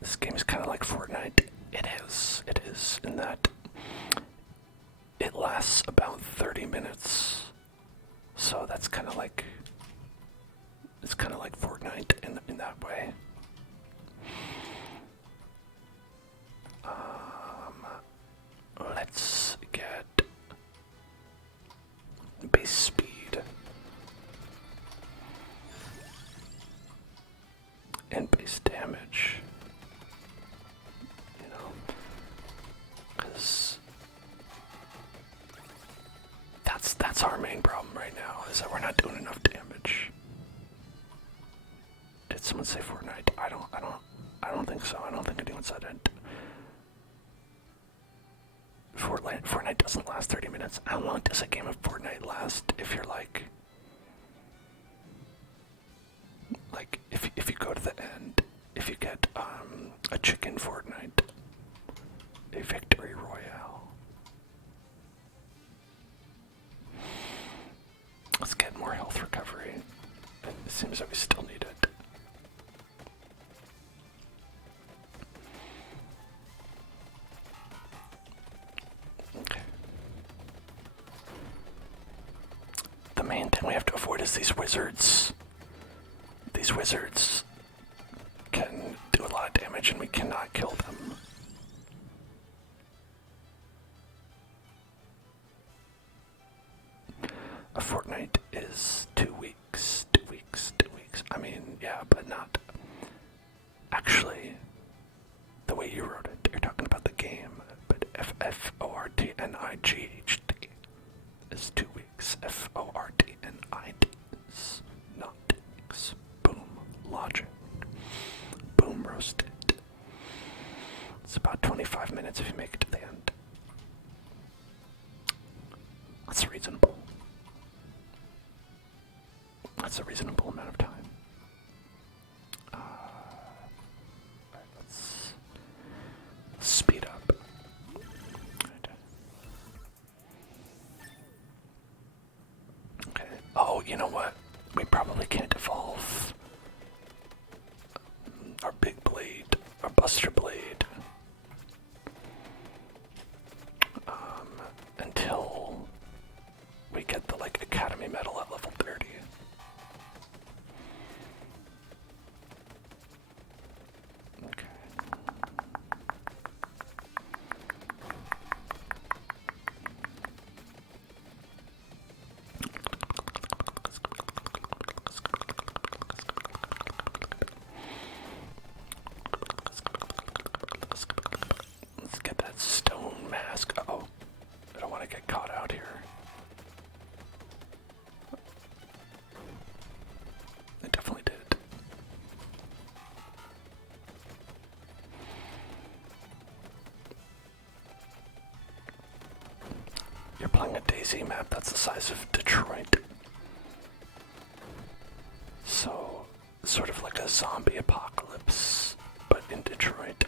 This game is kind of like Fortnite. It is in that it lasts about 30 minutes. So that's kind of like, it's kind of like Fortnite in that way. Let's get base speed and base damage. You know, because that's our main problem right now, is that we're not doing enough damage. Did someone say Fortnite? I don't think so. I don't think anyone said it. Fortnite doesn't last 30 minutes. How long does a game of Fortnite last if you're like if you go to the end, if you get a chicken Fortnite, a victory royale. Let's get more health recovery. It seems that we still need it. Okay. The main thing we have to avoid is these wizards. These wizards can do a lot of damage and we cannot kill them. A fortnight is 2 weeks. 2 weeks. 2 weeks. I mean, yeah, but not. Actually, the way you wrote it, you're talking about the game. But Fortnight is 2 weeks. Fortnight is not 2 weeks. Boom. Logic. Boom roasted. It's about 25 minutes if you make it to the end. That's reasonable. That's a reasonable amount of time. Alright, let's speed up. Right. Okay. Oh, you know what? We probably can't evolve our big blade, our buster blade, until we get the academy medal at level 30. Okay. You're playing a DayZ map that's the size of Detroit. So, sort of like a zombie apocalypse, but in Detroit.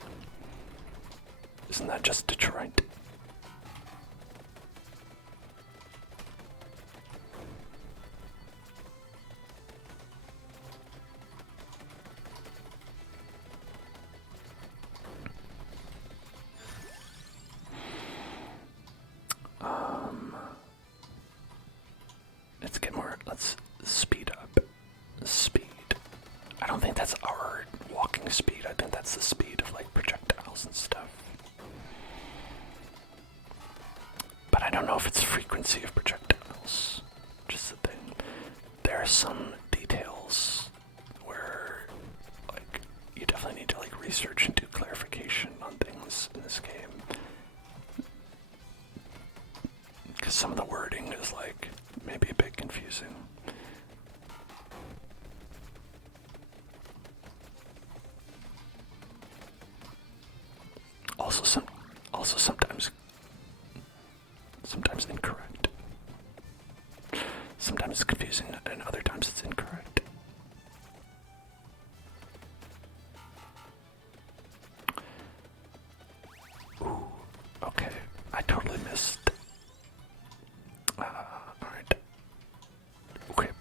Isn't that just Detroit? Let's get more, let's speed up. Speed. I don't think that's our walking speed, I think that's the speed of like projectiles and stuff. But I don't know if it's frequency of projectiles. Just the thing. There are some details where like you definitely need to like research and do clarification on things in this game. Because some of the wording is like maybe a bit confusing. Also sometimes incorrect. Sometimes it's confusing and other times it's incorrect. Ooh, okay. I totally missed. Alright. Whip.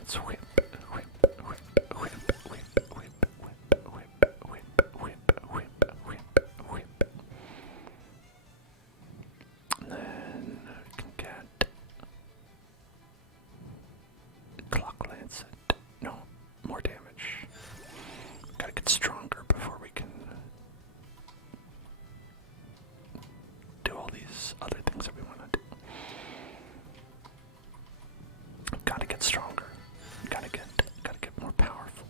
Let's whip, whip, whip, whip, whip, whip, whip, whip, whip, whip, whip, whip. And then we can get clock lancet. No, more damage. Gotta get stronger before we can do all these other things that we want to do. Gotta get stronger. Gotta get more powerful.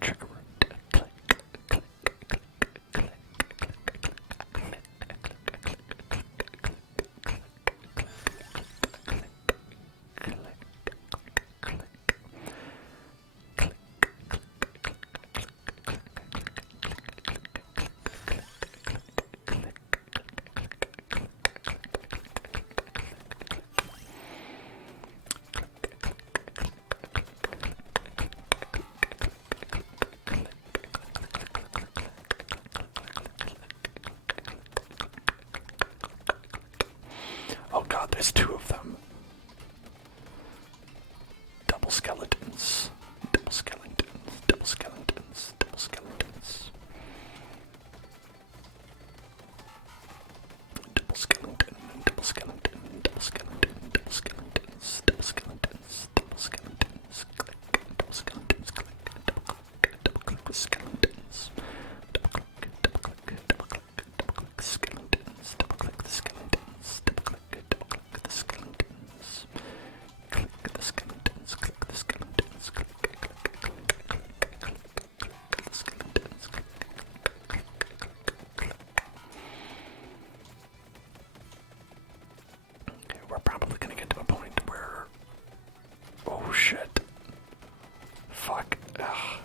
Trigger word. Click, click, click, click, click, click, oh god, there's two of them. Double skeletons. Double skeletons. Double skeletons. Double skeletons. Double skeleton. Double skeleton. Double skeleton. Double skeletons. Double skeletons. Double skeletons. Click. Double skeletons. Click. Double click. Double click with skeletons. Double click. Double click. Double click. Double click skeletons. Double click the skeletons. Double click. Double click the skeletons. Click the skeletons. Click the skeletons. Click. Click. Click. Click. Click. Click the skeletons. Click. Click. Click. Click. Okay, we're probably gonna get to a point where, oh shit, fuck, ugh.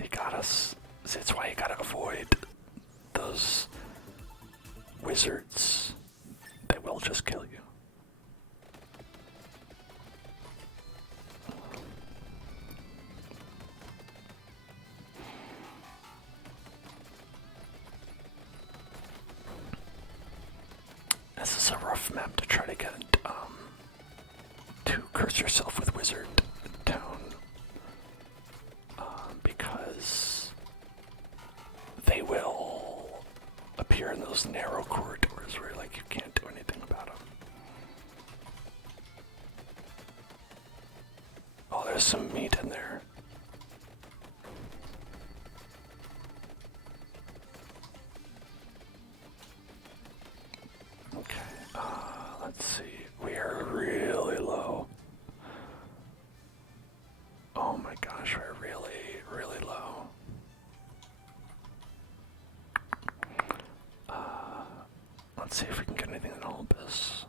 He got us. See, that's why you gotta avoid those wizards. They will just kill you. This is a rough map to try to get to curse yourself with Wizard Town, because they will appear in those narrow corridors where like you can't do anything about them. Oh, there's some meat in there. Okay, let's see. We are really low. Oh my gosh, we're really, really low. Let's see if we can get anything in Olympus.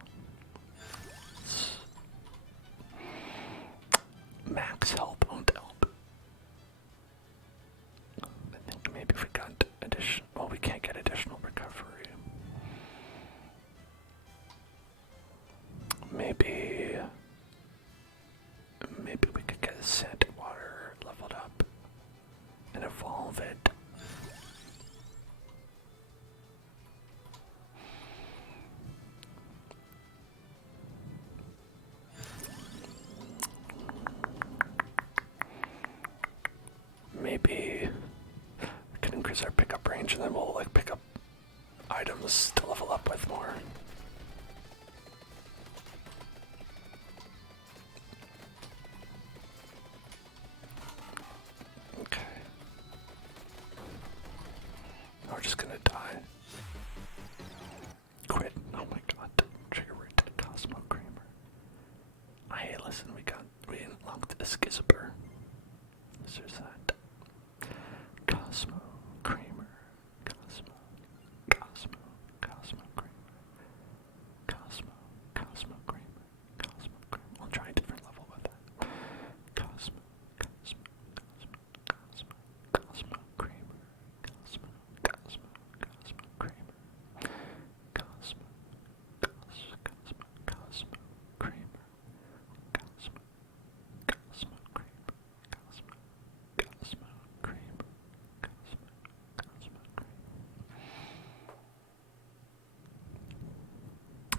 Max health won't help. I think maybe if we got to level up with more. Okay. We're just gonna die. Quit. Oh my god. Trigger word Cosmo Kramer. Hey, listen, we unlocked a Skizziper. There's that. Cosmo Kramer. Cosmo Kramer. Cosmo Kramer. I'll try a different level with that. Cosmo Kramer. Cosmo Kramer. Cosmo Kramer.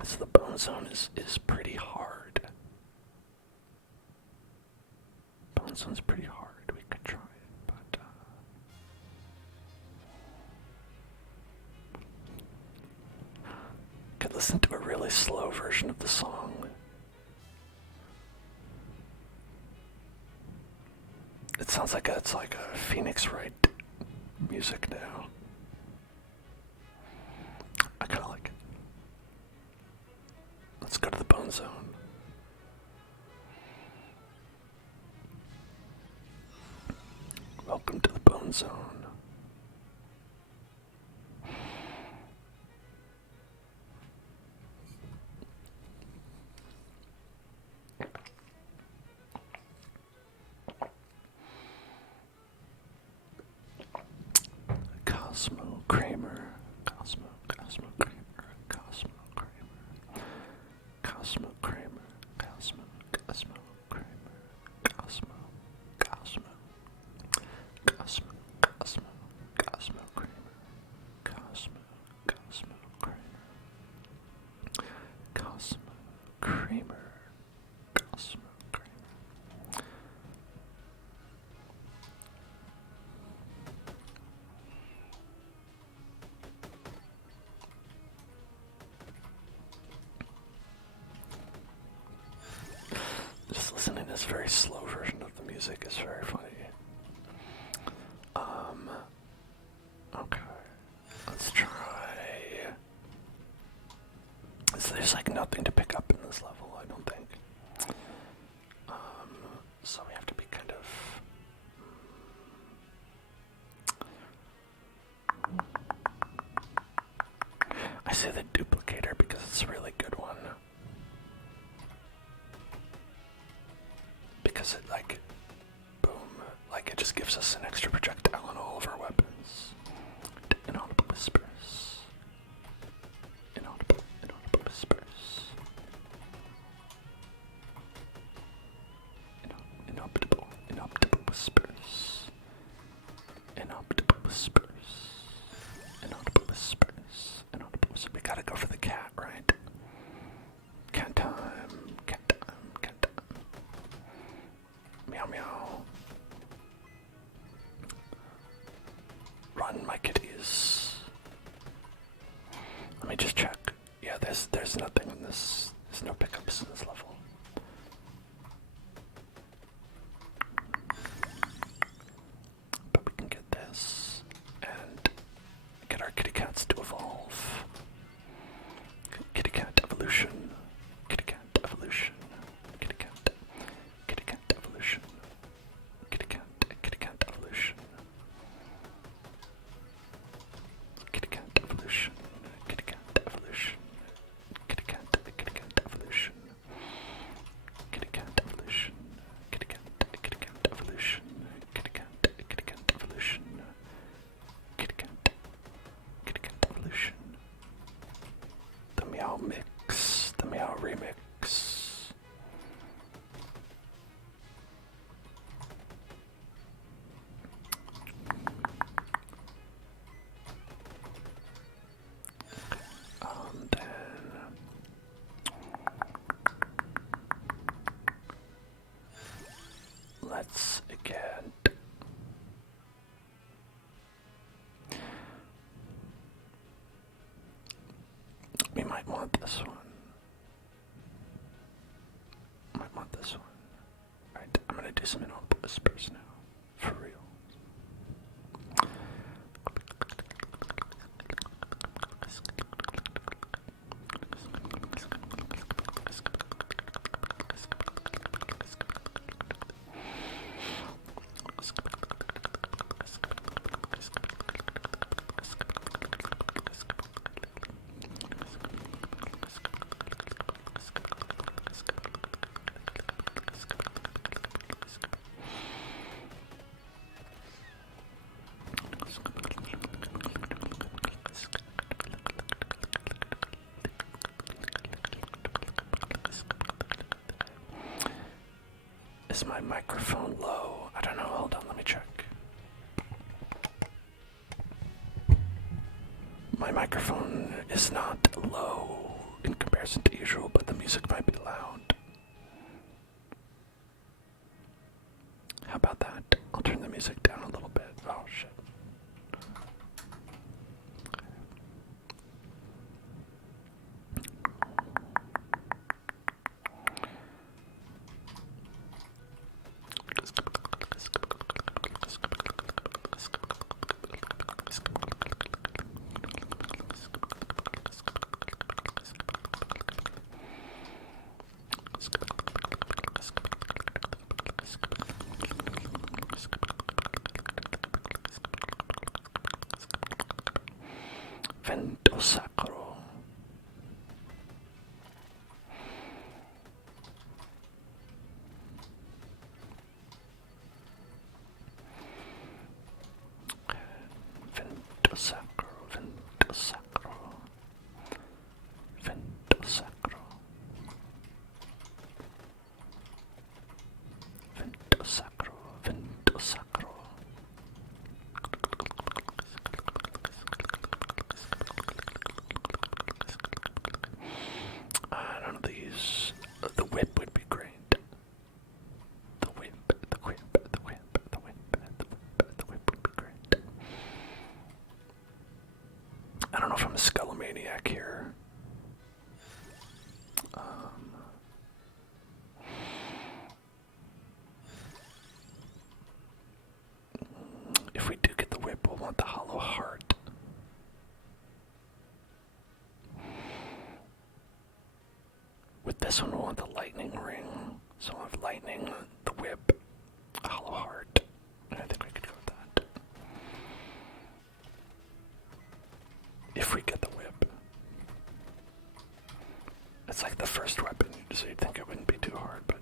So the bone zone is pretty hard. Bone zone's pretty hard. We could try it, but could listen to a really slow version of the song. It sounds like it's like a Phoenix Wright music now. I kind of like it. Let's go to the bone zone. Welcome to the bone zone. Cosmo Kramer. Cosmo Kramer. Cosmo Kramer. Cosmo Kramer. Cosmo Kramer. Cosmo Kramer. Cosmo Kramer. Cosmo Kramer. Just listening to this very slow version of the music is very funny. Okay. Let's try. So there's like nothing to pick up in this level, I don't think. So we have to be kind of... I say the duplicator because it's a really good one. Because it like, boom, like it just gives us an extra projectile on all of our weapons. Inaudible whispers. Inaudible whispers. Inaudible whispers. Inaudible whispers. Inaudible whispers. Inaudible whispers. We gotta go for the cat, right? Cat time. Cat time. Cat time. Meow meow. Run, my kitties. Let me just check. Yeah, there's nothing in this. There's no pickups in this level. But we can get this and get our kitty cats to evolve. Kitty cat evolution. Kitty cat evolution. Kitty cat. Kitty cat evolution. Kitty cat evolution. Kitty cat evolution. Kitty cat evolution. Kitty cat evolution. want this one. Might want this one. Right, I'm gonna do some inaudible whispers now. For real. Is my microphone low? I don't know. Hold on, let me check. My microphone is not low in comparison to usual, but the music might be loud. How about that? I'll turn the music down a little bit. Oh, shit. Vento sacro. Vento sacro, vento sacro. Vento sacro. Vento sacro, vento sacro. I don't know these. The whip would be great. The whip, the whip, the whip, the whip, the whip would be great. I don't know if I'm a skullomaniac here. If we do get the whip, we'll want the hollow heart. With this one, we'll want the lightning ring. So we'll have lightning, the whip, a hollow heart. And I think we could go with that. If we get the whip. It's like the first weapon, so you'd think it wouldn't be too hard, but...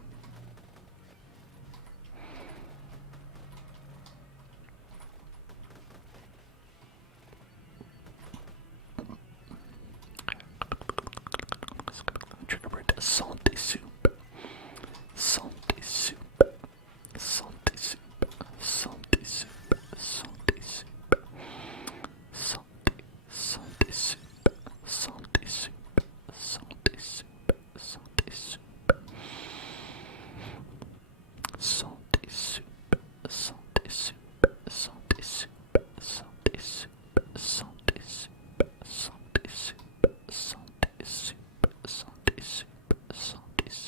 Trigger word, santé soup. Santé soup. Santé soup. Santé soup. Santé soup. Santé. Santé soup. Santé soup. Santé soup. Santé soup. Santé soup. Santé soup. Santé soup. Santé soup. Santé soup. Santé soup. Santé soup. Santé soup. Santé soup.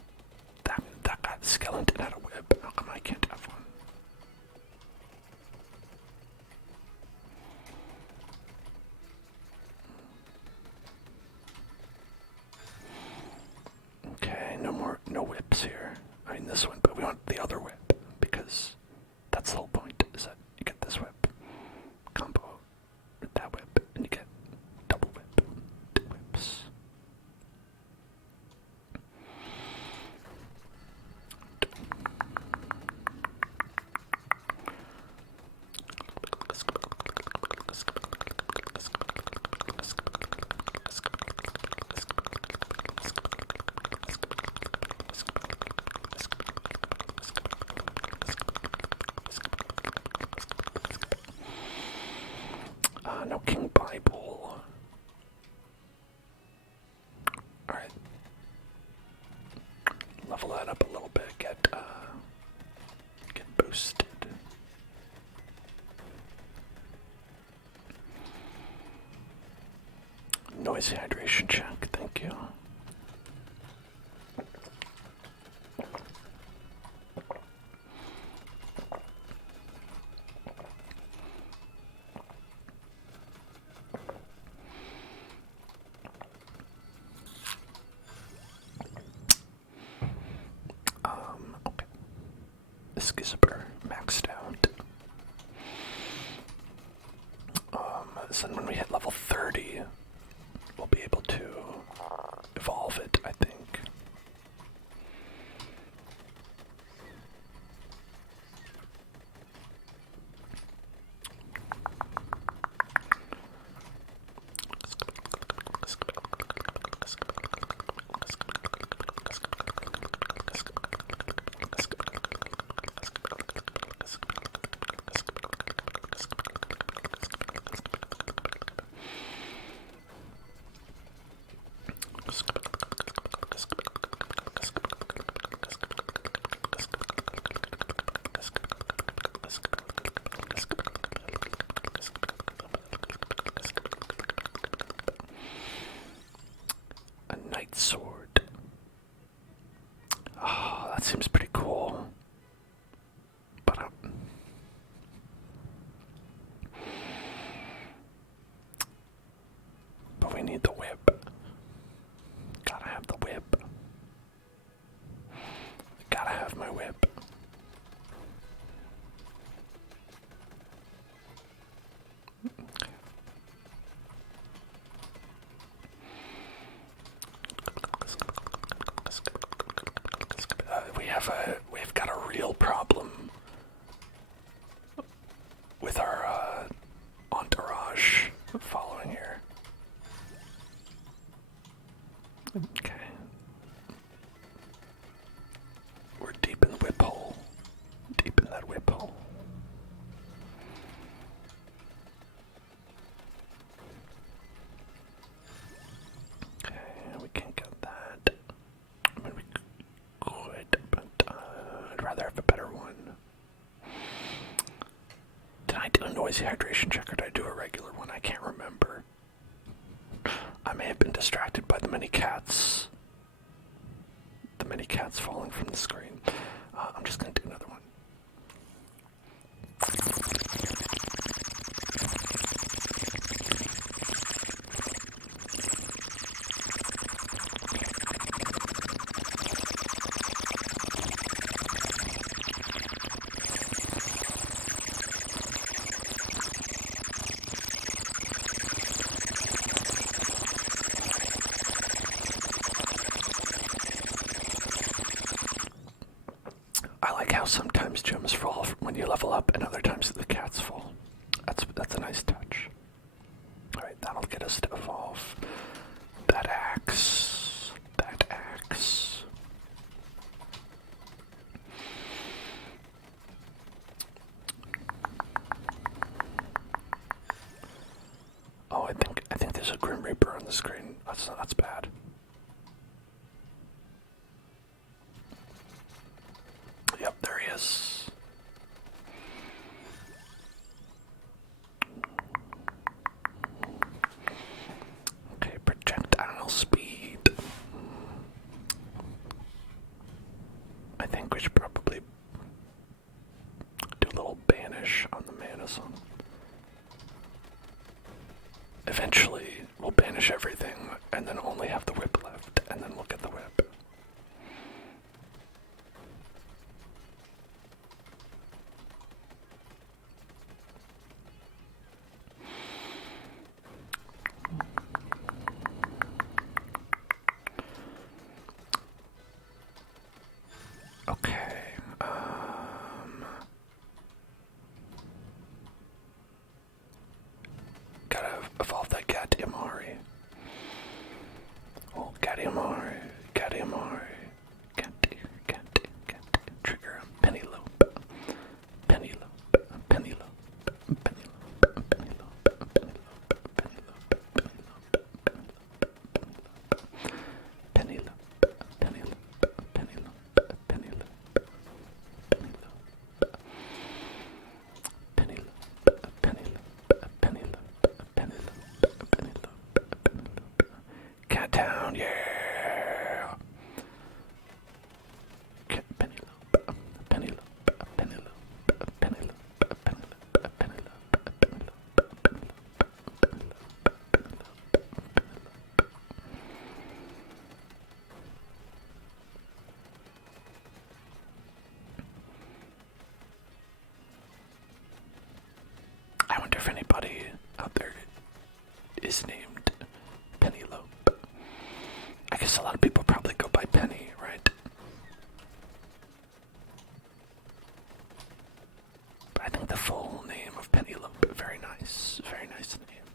flint and had a whip. How come I can't have one? Okay, no whips here. I mean this one, but we want the other whip because that's the whole point. Is that you get this whip combo with that whip, and you get double whip, 2 whips. No King Bible. Alright. Level that up a little bit, get boosted. Noisy hydration check, thank you. Okay. Skizzer maxed out. So when we hit level 30, we'll be able to evolve it, I think. A knight sword. Oh, that seems pretty cool. But we need the whip. Gotta have the whip. Gotta have my whip. We've got a real problem with our entourage following here. Okay. We're deep in the whip hole. Deep in that whip hole. Okay, we can't get that. I mean, we could, but I'd rather have a better one. Did I do a noisy hydration check or did I do a regular one? I can't remember. I may have been distracted by the many cats. The many cats falling from the screen. I'm just going to do another one. I like how sometimes gems fall when you level up and other times the cats fall. That's a nice touch. Alright, that'll get us to evolve. That axe. That axe. Oh, I think there's a Grim Reaper on the screen. That's bad. Yep, there he is. Okay, projectile speed. I think we should probably banish on the mana song. Eventually, we'll banish everything and then only have the whip left, and then we'll get the whip. Okay, gotta evolve that Gatiamari. Oh, Gatiamari, Gatti, trigger, Penelope, Penelope, Penelope, Penelope, Penelope, Penelope, Cat down, yeah. Penelope, Penelope, Penelope, Penelope, Penelope, Penelope, I wonder if anybody out there is named Penelope. I guess a lot of people probably go by Penny, right? But I think the full name of Penelope, very nice name.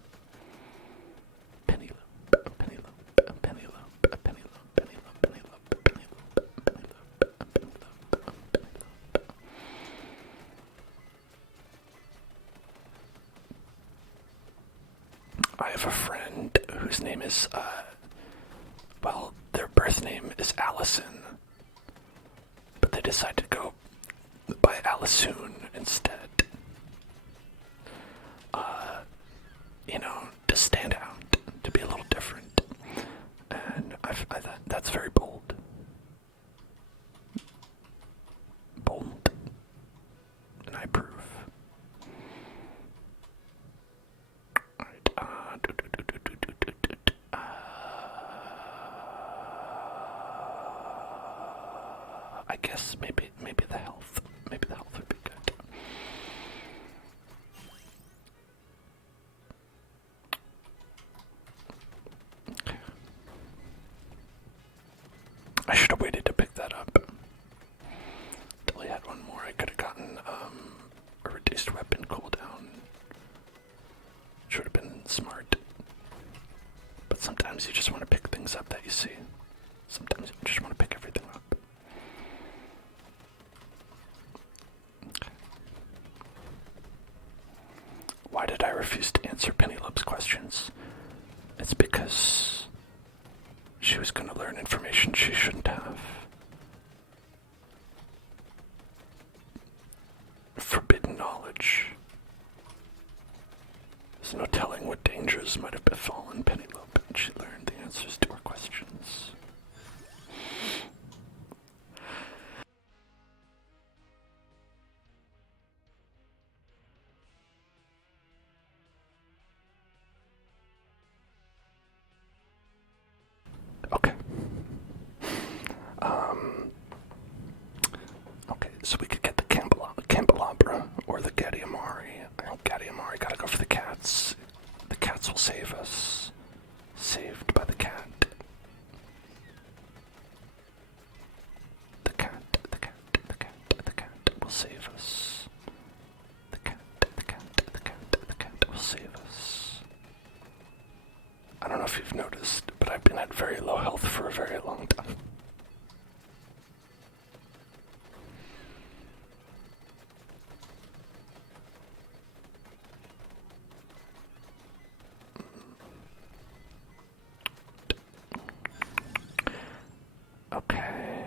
Penelope, Penelope, Penelope, Penelope, Penelope, Penelope, Penelope, Penelope. I have a friend whose name is, well, their birth name is Allison, but they decided to go by Alisoon instead. You know, to stand out, to be a little different. And I thought that's very bold. Bold. And I approve. I guess maybe the health. Maybe the health would be good. Okay. I should have waited to pick that up. Till I had one more. I could have gotten a reduced weapon cooldown. Should have been smart. But sometimes you just want to pick things up that you see. Sometimes you just want to pick everything up. Okay. Why did I refuse to answer Penelope's questions? It's because she was going to learn information she shouldn't have. Forbidden knowledge. There's no telling what dangers might have befallen Penelope, and she learned the answers to her questions. Okay. Okay, so we could get the candelabra or the Gatiamari. I think Gatiamari gotta go for the cats. The cats will save us. Saved by the cat. The cat will save us. The cat will save us. I don't know if you've noticed, but I've been at very low health for a very long time. Okay.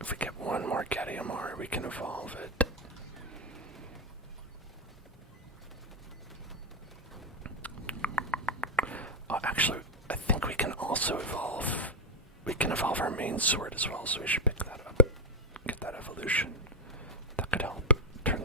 If we get one more Gatiamari, we can evolve it. Oh, actually, I think we can also evolve. We can evolve our main sword as well, so we should pick that up. Get that evolution. That could help turn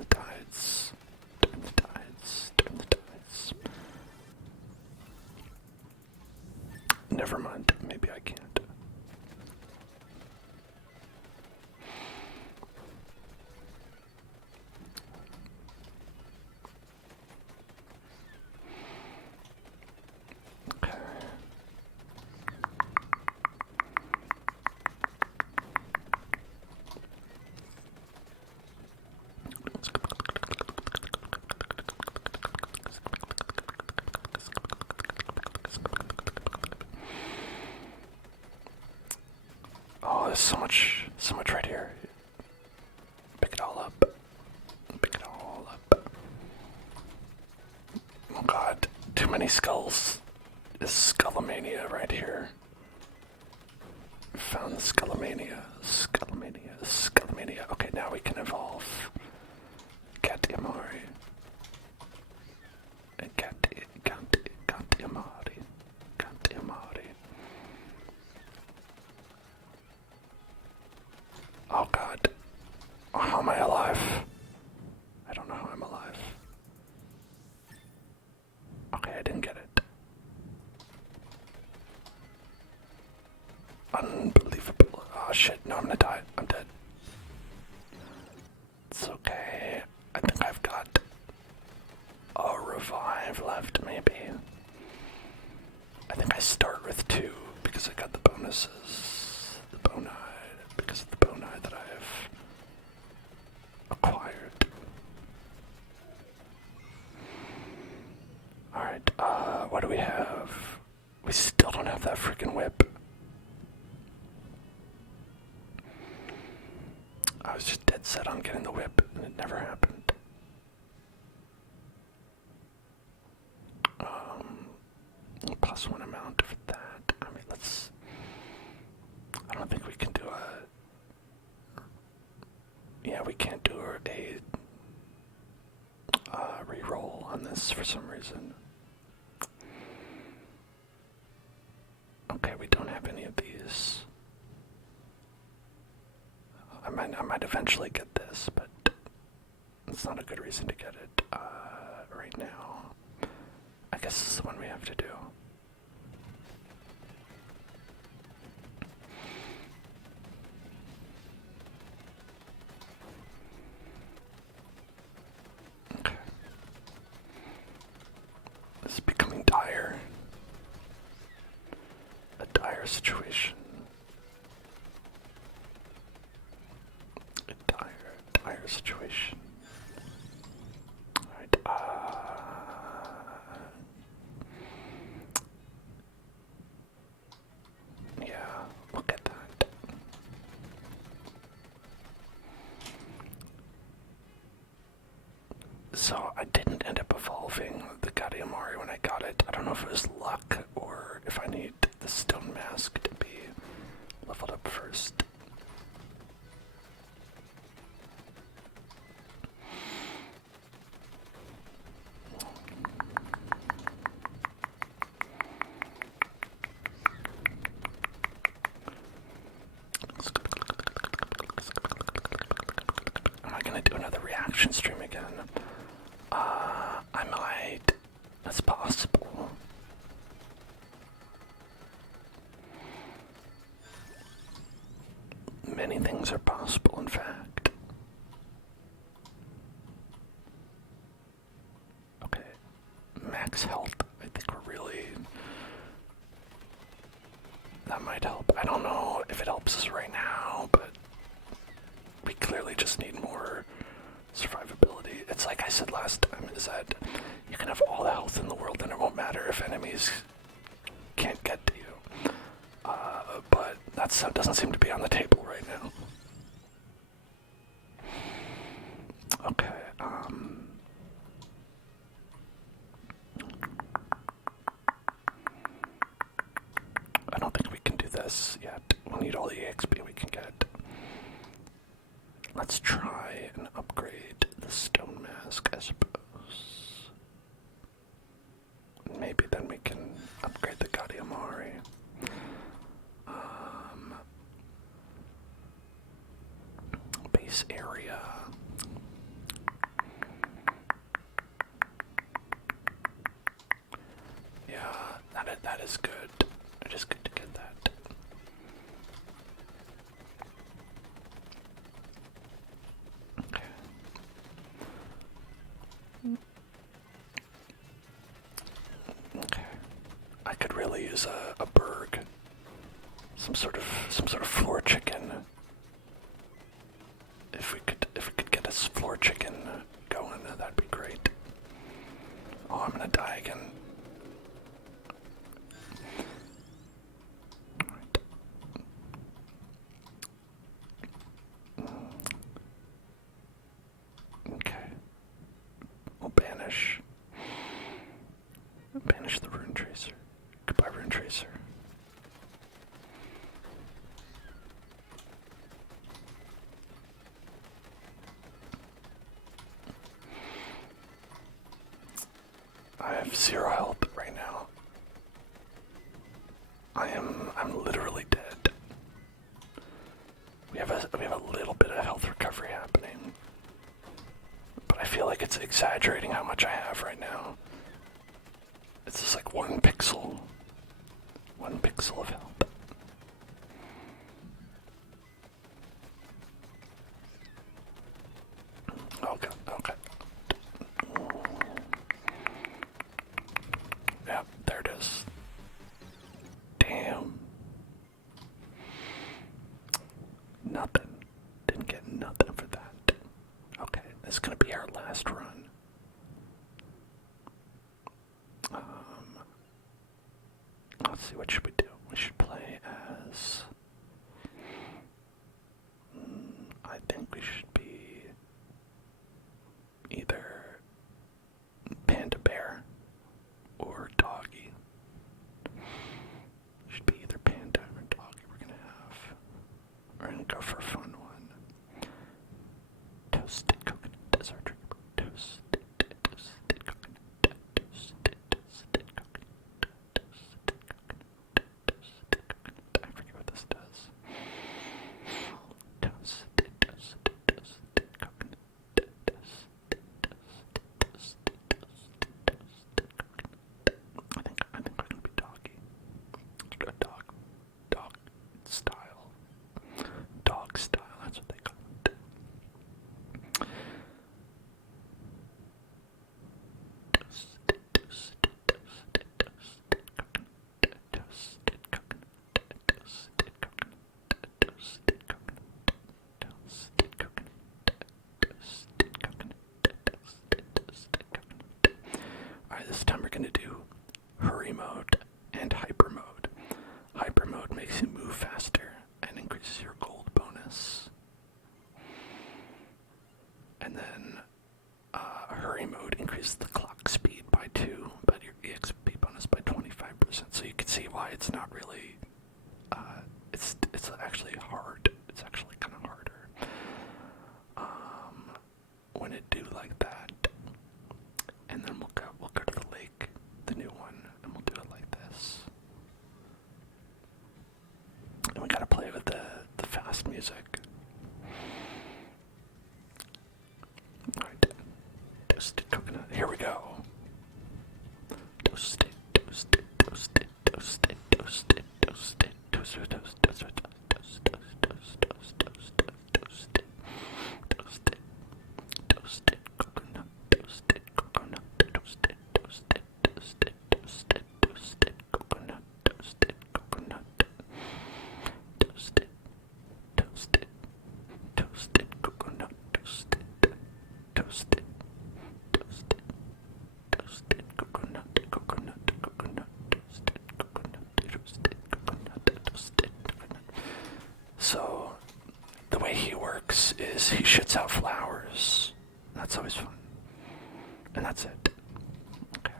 there's so much right here. Pick it all up. Pick it all up. Oh god, too many skulls. Is Skullomania right here. Found the Skullomania. Skullomania. Skullomania. Okay, now we can evolve. Gatiamari. Gatiamari. Gatiamari. Oh god. How am I alive? I don't know how I'm alive. Okay, I didn't get it. Unbelievable. Oh shit, no, I'm gonna die. I'm dead. It's okay. I think I've got a revive left, maybe. I think I start with 2 because I got the bonuses. The boni, because of the boni that I've acquired. Alright, what do we have? We still don't have that freaking whip. I was just dead set on getting the whip, and it never happened. +1 amount for that. I mean, I don't think we can do yeah, we can't do a reroll on this for some reason. Okay, we don't have any of these. I might eventually get this, but it's not a good reason to get it right now. I guess this is the one we have to do. Okay. This is becoming dire. A dire situation. A dire situation. Alright, yeah, look at that. So I didn't end up evolving the Gatiamari when I got it. I don't know if it was luck or if I need the stone mask to be leveled up first. Am I gonna do another reaction stream again? I might. That's possible. Many things are possible, in fact. Okay. Max health. I think we're really... That might help. I don't know if it helps us right now, but we clearly just need more survivability. It's like I said last time, is that you can have all the health in the world and it won't matter if enemies can't get to you. But that doesn't seem to be on the table right now. Okay, I don't think we can do this yet. We'll need all the EXP we can get. Let's try and upgrade the stone mask, I suppose. Maybe then we can upgrade the Gatiamari. Base area. Yeah, that is good. It is good to get that. Okay. Okay. I could really use a burg. Some sort of floor chicken. If we could get us floor chicken going, that'd be great. Oh, I'm gonna die again. Alright. banish. Banish the rune tracer. Goodbye, rune tracer. I have 0 health right now. I'm literally dead. We have a little bit of health recovery happening. But I feel like it's exaggerating how much I have right now. It's just like 1 pixel. 1 pixel of health. Okay, okay. Yeah, there it is. Damn. Nothing. Didn't get nothing for that. Okay, this is gonna be our last run. Let's see, what should we do? We should play as... I think we should be either panda bear or doggy. Should be either panda or doggy we're gonna go for a fun one. Toasted coconut, that's our drink. Toasted coconut, toasted coconut, I forget what this does. Toasted coconut, I think we're gonna be doggy. Dog style. Dog style, that's what they call it. Alright, this time we're gonna do hurry mode and hyper mode. Hyper mode makes you move faster and increases your gold bonus. And then hurry mode increases the clock speed by 2, but your EXP bonus by 25%. So you can see why it's not really, it's actually hard. It's actually kind of harder when it do like that. And then we'll go to the lake, the new one, and we'll do it like this. And we gotta play with the fast music. Alright. Toasted coconut. Here we go. Toasted, toasted, toasted, toasted, toasted, toasted, toasted, toasted, toasted, toasted, toasted, toasted, toasted, toasted coconut, toasted coconut, toasted, toasted, toasted, toasted, toasted coconut, toasted coconut, toasted, toasted, toasted coconut, toasted, toasted, toasted, toasted coconut, coconut, coconut, toasted coconut, toasted coconut, toasted coconut. So the way he works is he shits out flowers. That's always fun. And that's it. Okay.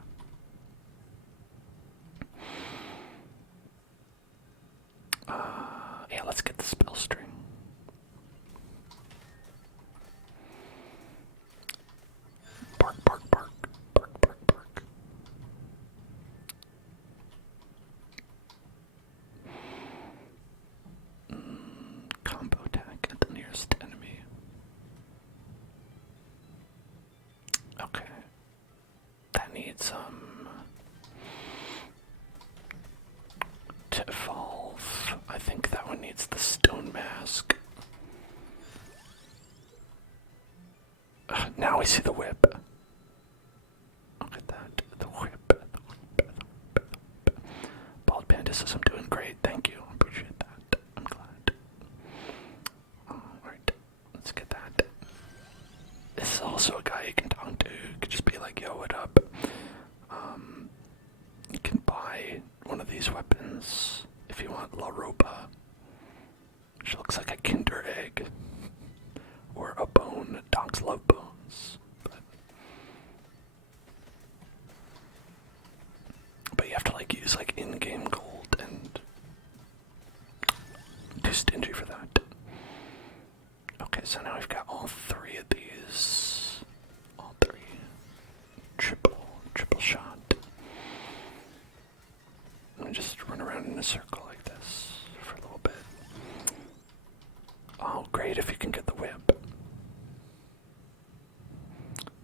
Yeah, let's get the spell string. Bark, bark, bark. Bark, bark, bark. Combo attack at the nearest enemy. Okay. That needs to evolve. I think that one needs the stone mask. Now we see the whip. Look at that. The whip. Bald Panda says I'm doing great. Thank you. I appreciate that. I'm glad. Alright. Let's get that. This is also a guy you can talk to. You could just be like, yo, what up? You can buy one of these weapons if you want La Roba. She looks like a Kinder egg. Or a bone. Dogs love bones. But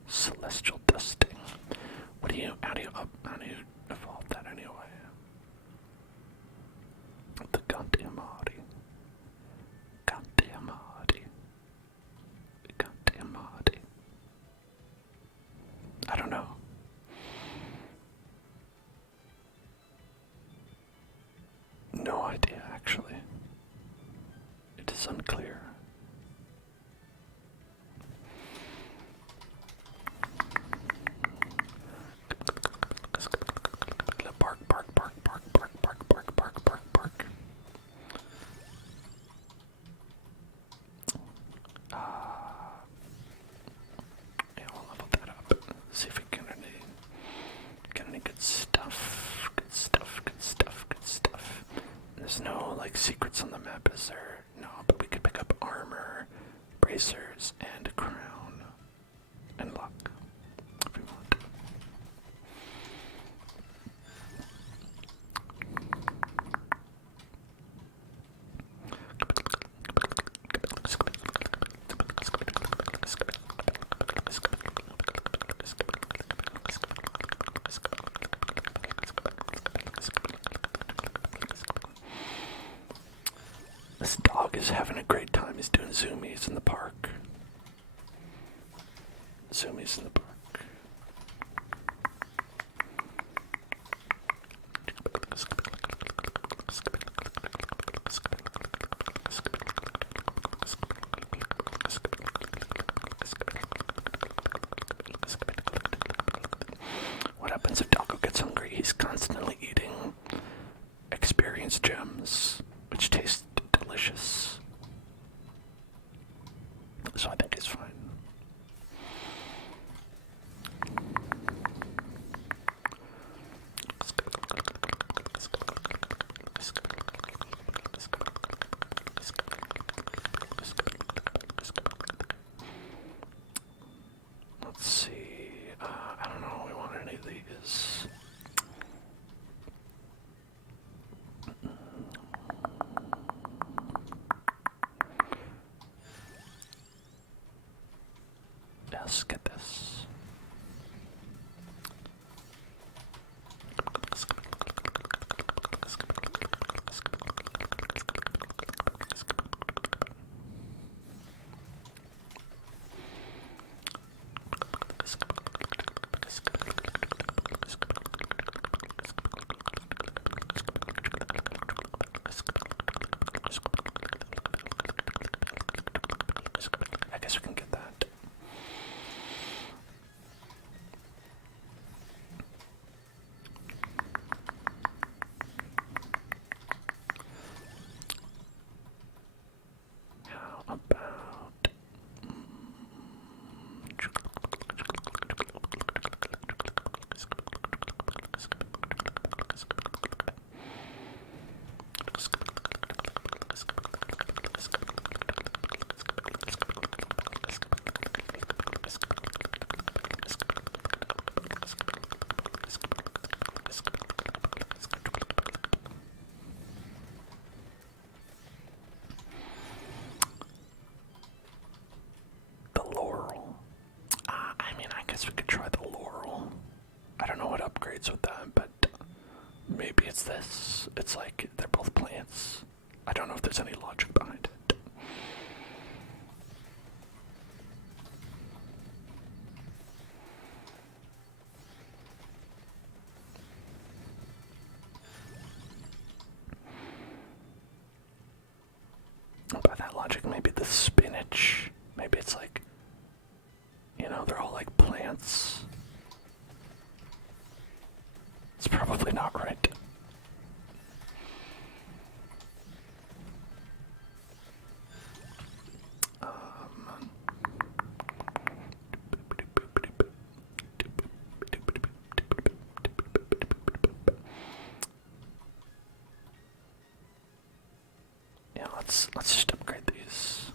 Celestial dusting. How do you evolve that anyway? The Gantiamari. Gantiamari. Gantiamari. I don't know. No idea, actually. It is unclear. Bark, bark, bark, bark, bark, bark, bark, bark, bark, bark. Yeah, we'll level that up. See if we get any good stuff. Good stuff, good stuff, good stuff. There's no, like, secrets on the map, is there? No, but we could pick up armor, bracers, and a crown. And luck, if we want. This dog is having a great time. He's doing zoomies in the park. Zoomies in the park. What happens if Doggo gets hungry? He's constantly eating experience gems, which taste delicious. So I think it's fine. Let's see. I don't know if we want any of these. Let's get this. I guess we can get that. How about the laurel? I mean, I guess we could try the laurel. I don't know what upgrades with that, but maybe it's this. It's like they're both plants. I don't know if there's any logic behind it. By that logic, maybe the spinach. Maybe it's like, they're all like plants. It's probably not right. Yeah, let's just upgrade these.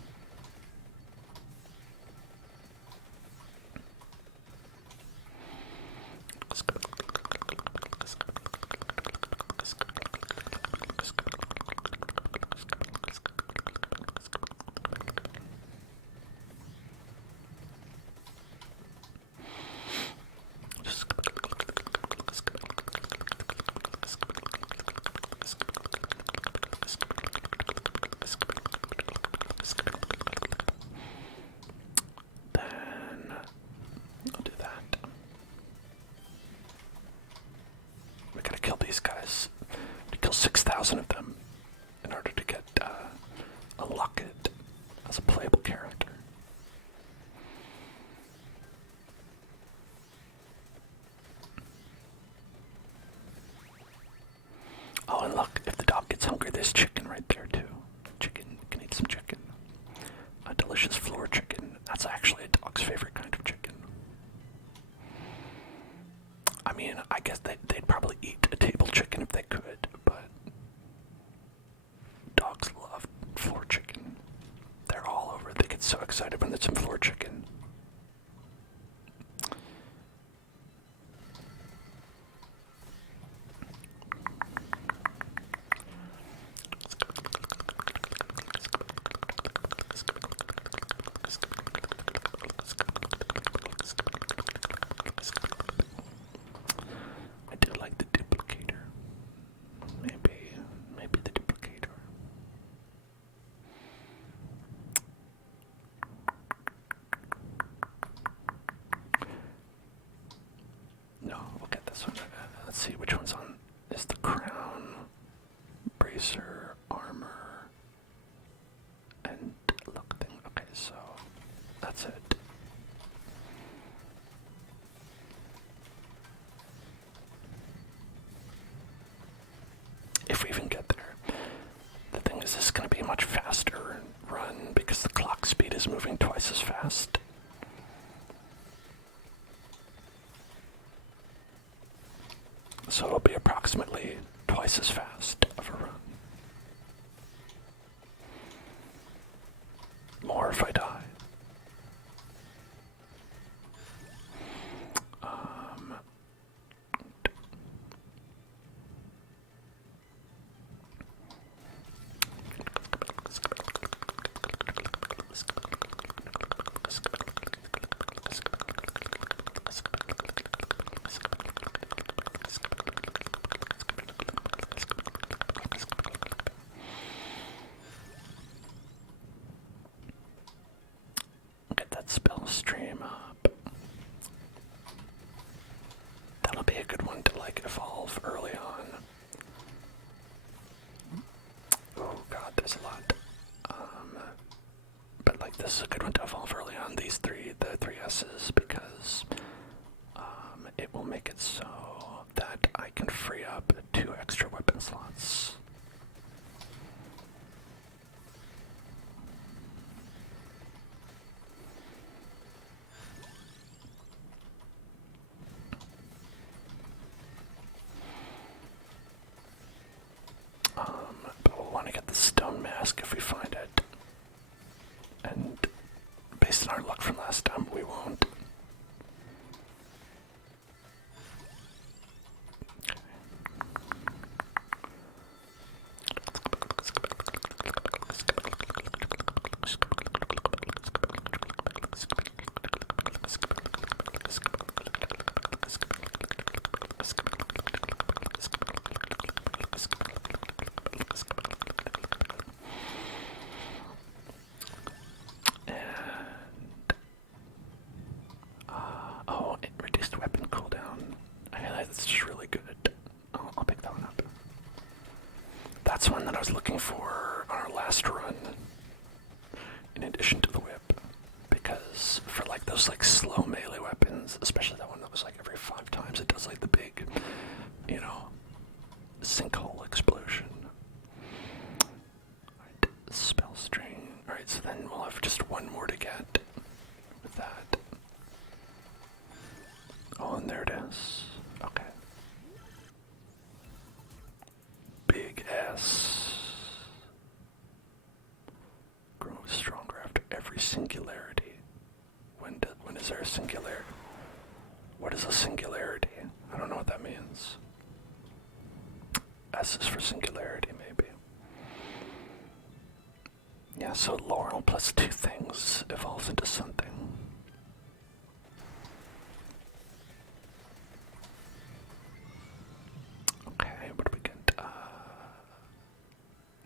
these guys to kill 6,000 of them in order to get unlock it as a playable character. Oh, and look, if the dog gets hungry, there's chicken right there too. Chicken, you can eat some chicken. A delicious floor chicken. That's actually a dog's favorite kind of chicken. I mean, I guess they'd probably eat a table chicken if they could, but dogs love floor chicken. They're all over it. They get so excited when there's some floor chicken. I do like the duplicator. Maybe the duplicator. No, we'll get this one. Let's see which one's on. Is the crown, bracer, armor, and look thing. Okay, so that's it. If we even get there. The thing is, this is going to be a much faster run because the clock speed is moving twice as fast. So it'll be approximately twice as fast of a run. More if I die. Get that spell stream up. That'll be a good one to like evolve early on. Oh god, there's a lot. But like this is a good one to evolve early on, the three S's, because it will make it so that I can free up 2 extra weapon slots. But we'll want to get the stone mask if we find it. And based on our luck from last time, we won't. Oh, it reduced weapon cooldown. That's just really good. I'll pick that one up. That's one that I was looking for on our last run, in addition to the whip. Because for like those like slow melee weapons, especially that one that was like every 5 times, it does like the big, sinkhole explosion. Alright, spell string. Alright, so then we'll have just one more to get with that. Oh, and there it is. Okay. Big S. Grows stronger after every singularity. When is there a singularity? What is a singularity? I don't know what that means. S is for singularity, maybe. Yeah, so Laurel plus 2 things evolves into something. Okay, what do we get?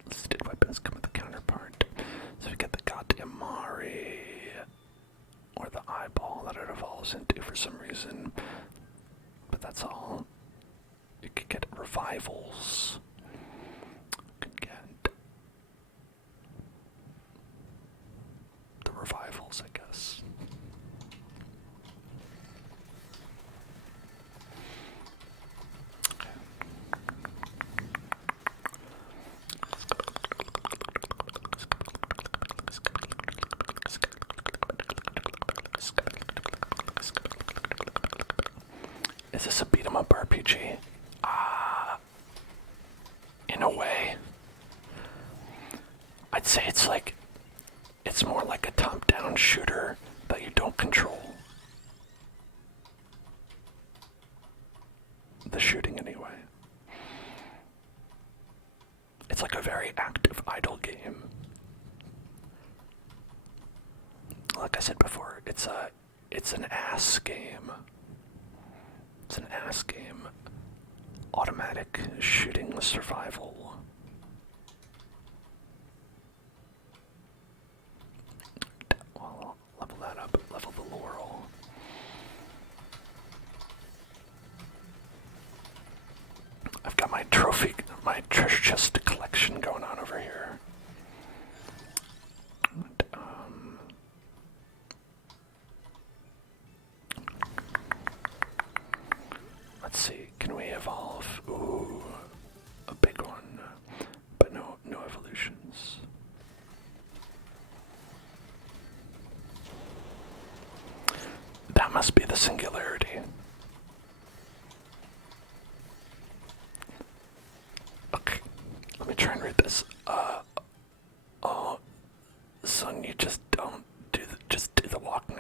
Listed weapons come with a counterpart. So we get the goddamn Mari, or the eyeball that it evolves into for some reason. But that's all. You could get a revivals. Can get the revivals, I guess. Is this a beat-em-up RPG? In a way. I'd say it's more like a top-down shooter that you don't control. The shooting, anyway. It's like a very active, idle game. Like I said before, it's an ass game. It's an ass game. Automatic shooting survival. Well, level that up. Level the laurel. I've got my trophy, my treasure chest collection going on over here. Let's see, can we evolve? Ooh, a big one, but no evolutions. That must be the singularity. Okay, let me try and read this. Oh, son, you just don't do the walking.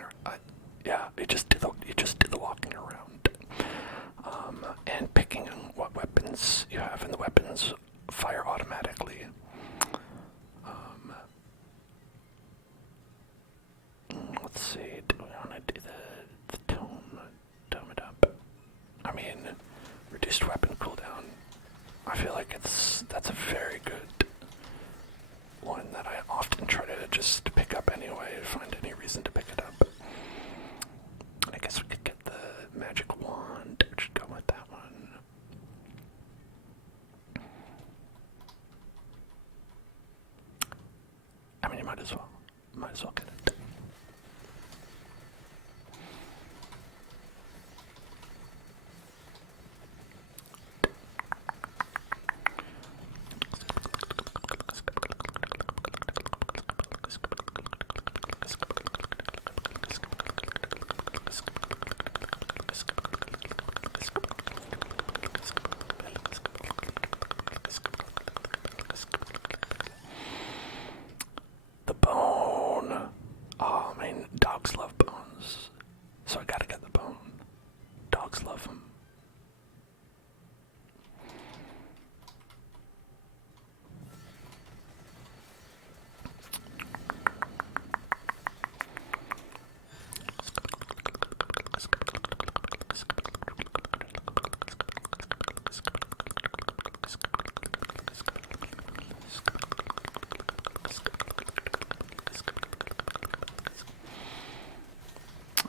Yeah, you just do the walking around. And picking what weapons you have, and the weapons fire automatically. Let's see, do we want to do the tome it up? I mean, reduced weapon cooldown. I feel like that's a very good one that I often try to just pick up anyway, find any reason to pick it up. And I guess we could get the magic wand, which should go with that one. I mean, you might as well get it. The bone. Oh, I mean, dogs love bones. So I gotta get the bone. Dogs love them.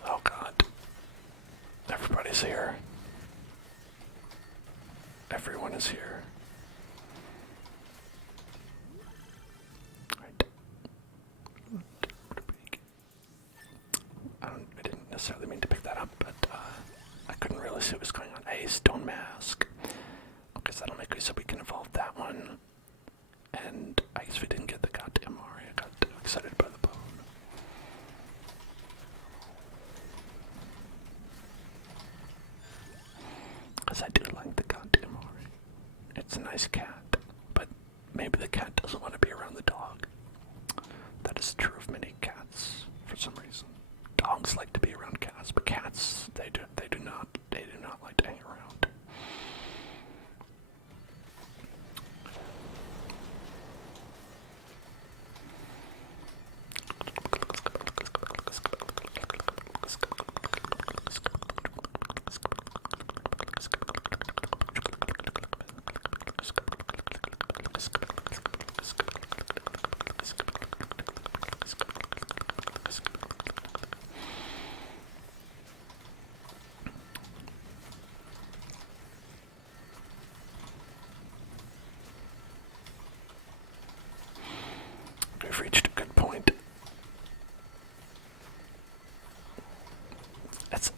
Oh god. Everybody's here. Everyone is here. Right. I didn't necessarily mean to pick that up, but I couldn't really see what was going on. Hey, stone mask. Okay, so that'll make it so we can evolve that one. And I guess we didn't get the goddamn Mari. I got excited by the bone. Because I do like the goddamn Mari. It's a nice cat, but maybe the cat doesn't want to be around the dog. That is true of many cats for some reason. Dogs like to be around cats, but cats they do not like to hang around.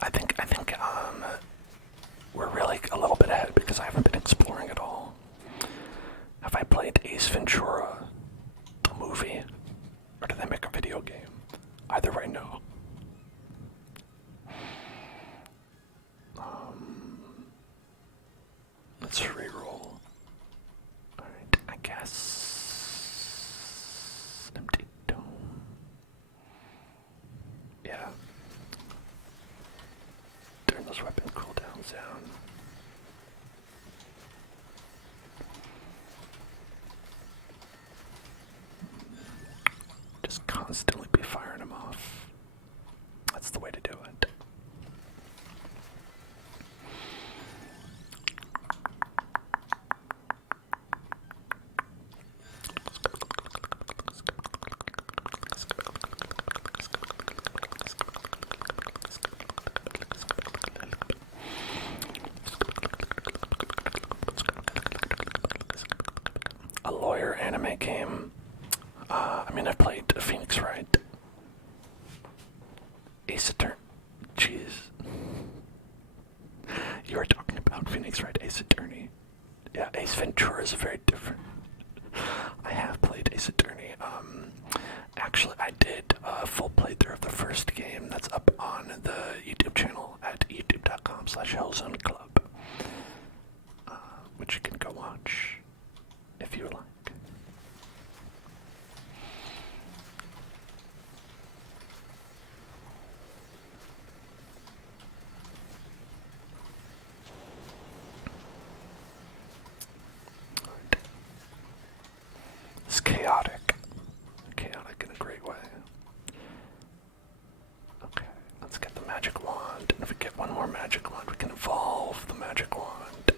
I think we're really a little bit ahead because I haven't been exploring at all. Have I played Ace Ventura, the movie, or did they make a video game? Either way, no. Let's reroll. Alright, I guess. Empty dome. Yeah. Turn those weapon cooldowns down. Just constantly be firing them off. That's the way to do it. A lawyer anime game. I've played Phoenix Wright. Ace Attorney. Jeez. You were talking about Phoenix Wright, Ace Attorney. Yeah, Ace Ventura is very different. I have played Ace Attorney. Actually, I did a full playthrough of the first game that's up on the YouTube channel at youtube.com/hellzoneclub, which you can go watch if you like. It's chaotic. Chaotic in a great way. Okay, let's get the magic wand. And if we get one more magic wand, we can evolve the magic wand.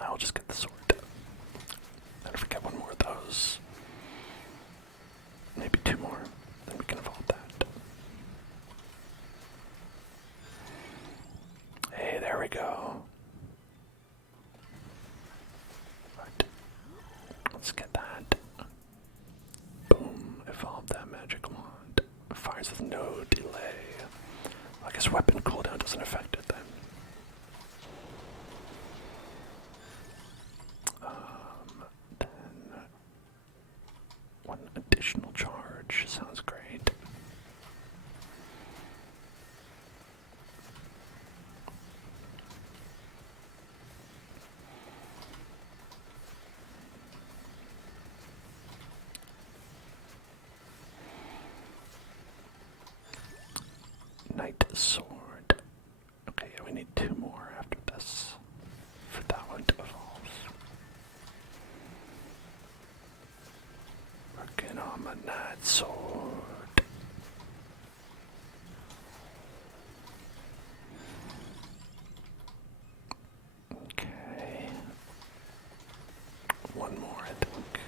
I'll just get the sword. And if we get one more of those, maybe two more, then we can evolve that. Hey, there we go. Right. Let's get that. Boom. Evolve that magic wand. Fires with no delay. I guess weapon cooldown doesn't affect it then. Then one additional charge. Sounds great. Knight sword. Okay, yeah, we need two more after this for that one to evolve. Working on my knight sword. Okay. One more, I think.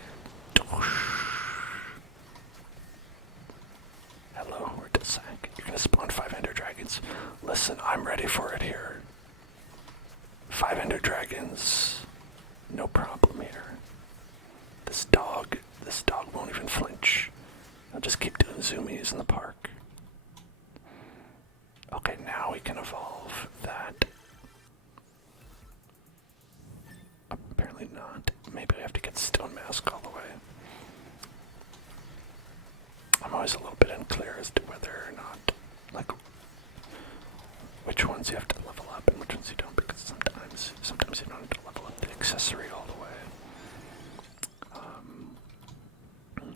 Hello, we're to Sack. You're gonna spawn 5 Ender Dragons. Listen, I'm ready for it here. 5 Ender Dragons. No problem here. This dog won't even flinch. I'll just keep doing zoomies in the park. Okay, now we can evolve that. Apparently not. Maybe I have to get Stone Mask all the way. I'm always a little bit unclear as to whether or not, like, which ones you have to level up and which ones you don't, because sometimes you don't have to level up the accessory all the way.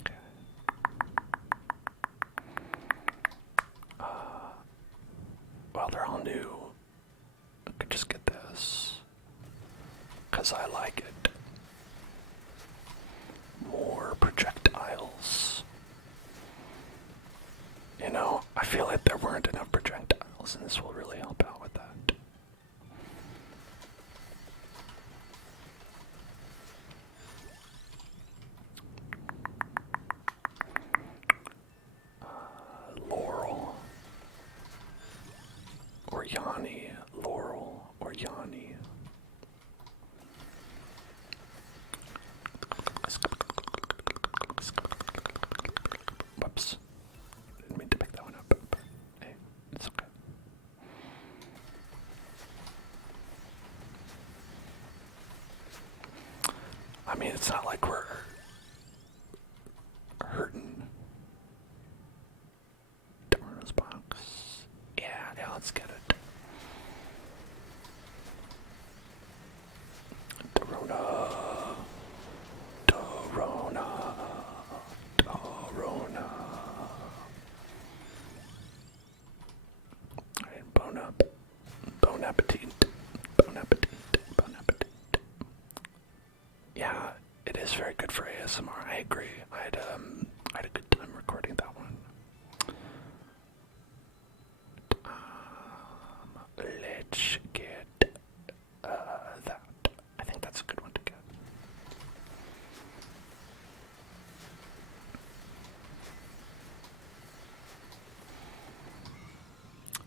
Okay. Well, they're all new. I could just get this, because I like it. More projectiles. You know, I feel like there weren't enough projectiles, and this will really help out with that. Laurel. Or Yanni. Laurel or Yanni. it's not like we're hurting. Dora's box. Yeah, let's get it. Dorona. Alright, bone up. Bon appetit. Bon appetit. Bon appetit. Yeah, it is very good for ASMR. I agree. I had a good time recording that one. Let's get that. I think that's a good one to get.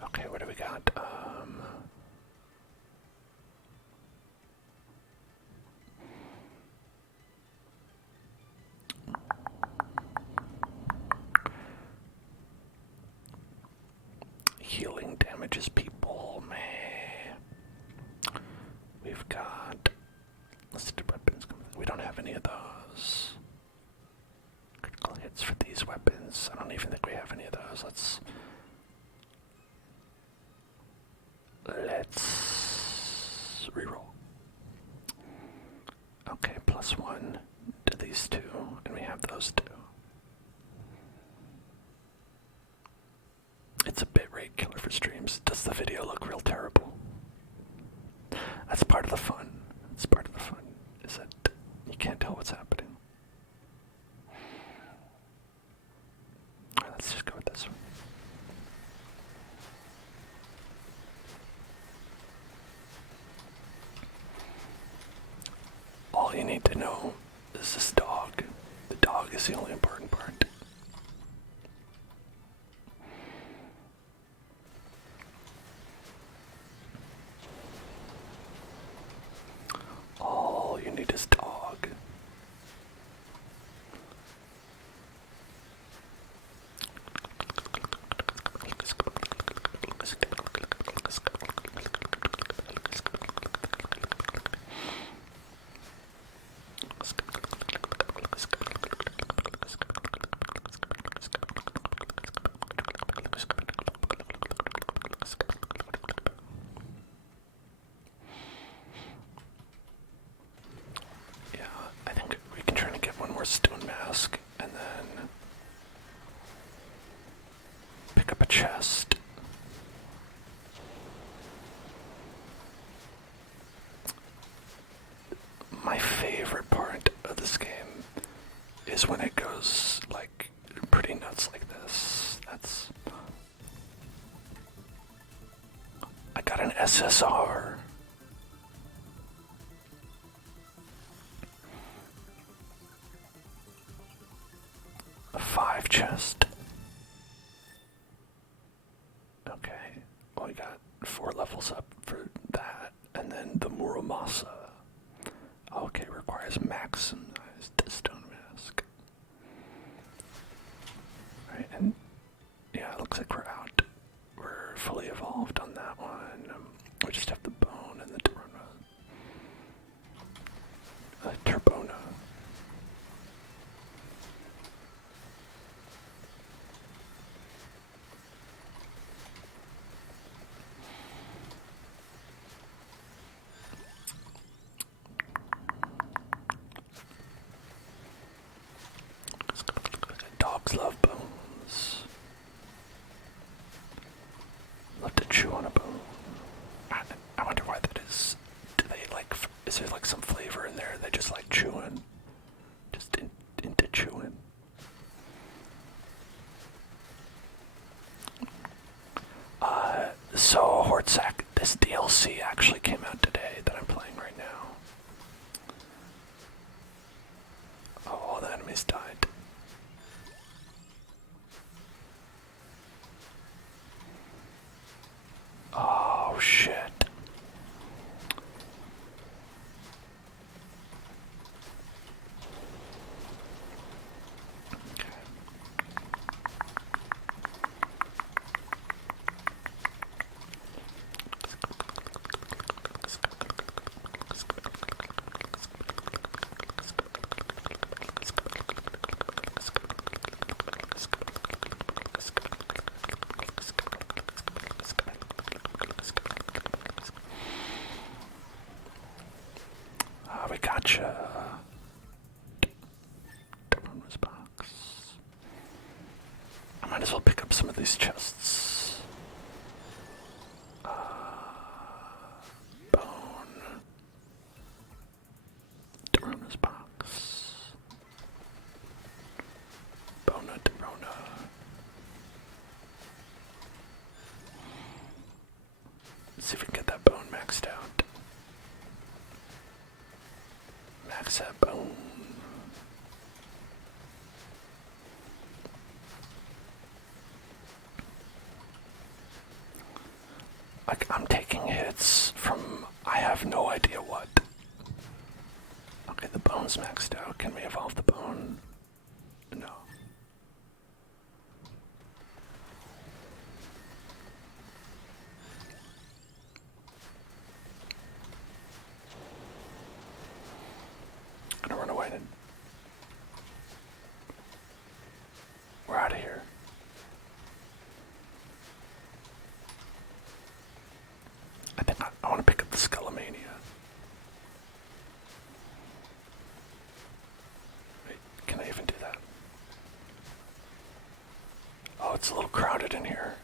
Okay, what do we got? Healing damages people, man. We've got listed weapons. We don't have any of those. Critical hits for these weapons. I don't even think we have any of those. Let's reroll. Okay, +1 to these two, and we have those two. It's a bitrate killer for streams. Does the video look real terrible? That's part of the fun. It's part of the fun, is that you can't tell what's happening. Alright, let's just go with this one. All you need to know is this dog. The dog is the only important part. All you need is dog. Yeah, I think we can try to get one more stone mask and then pick up a chest. My favorite part of this game is when it goes like pretty nuts like this. I got an SSR. A 5 chest. Okay, well, we got 4 levels up for that, and then the Muramasa. Okay, requires maximized stone mask. Alright, and yeah, it looks like we're out. We're fully evolved on that one. We just have the bone and the turbona. Dogs love bones. Love to chew on a bone. I wonder why that is. Do they like? Is there like some flavor in there? They just like chewing, just into chewing. So Hortzak, this DLC actually came out today that I'm playing right now. Oh, all the enemies died. Oh shit. some of these chests. Bone. Darona's box. Bona Darona. Let's see if we can get that bone maxed out. Max that bone. Like, I'm taking hits from I have no idea what. Okay, the bone's maxed out. Can we evolve the bone? No. Gonna run away then. We're out of here. I think I want to pick up the Skullomania. Wait, can I even do that? Oh, it's a little crowded in here.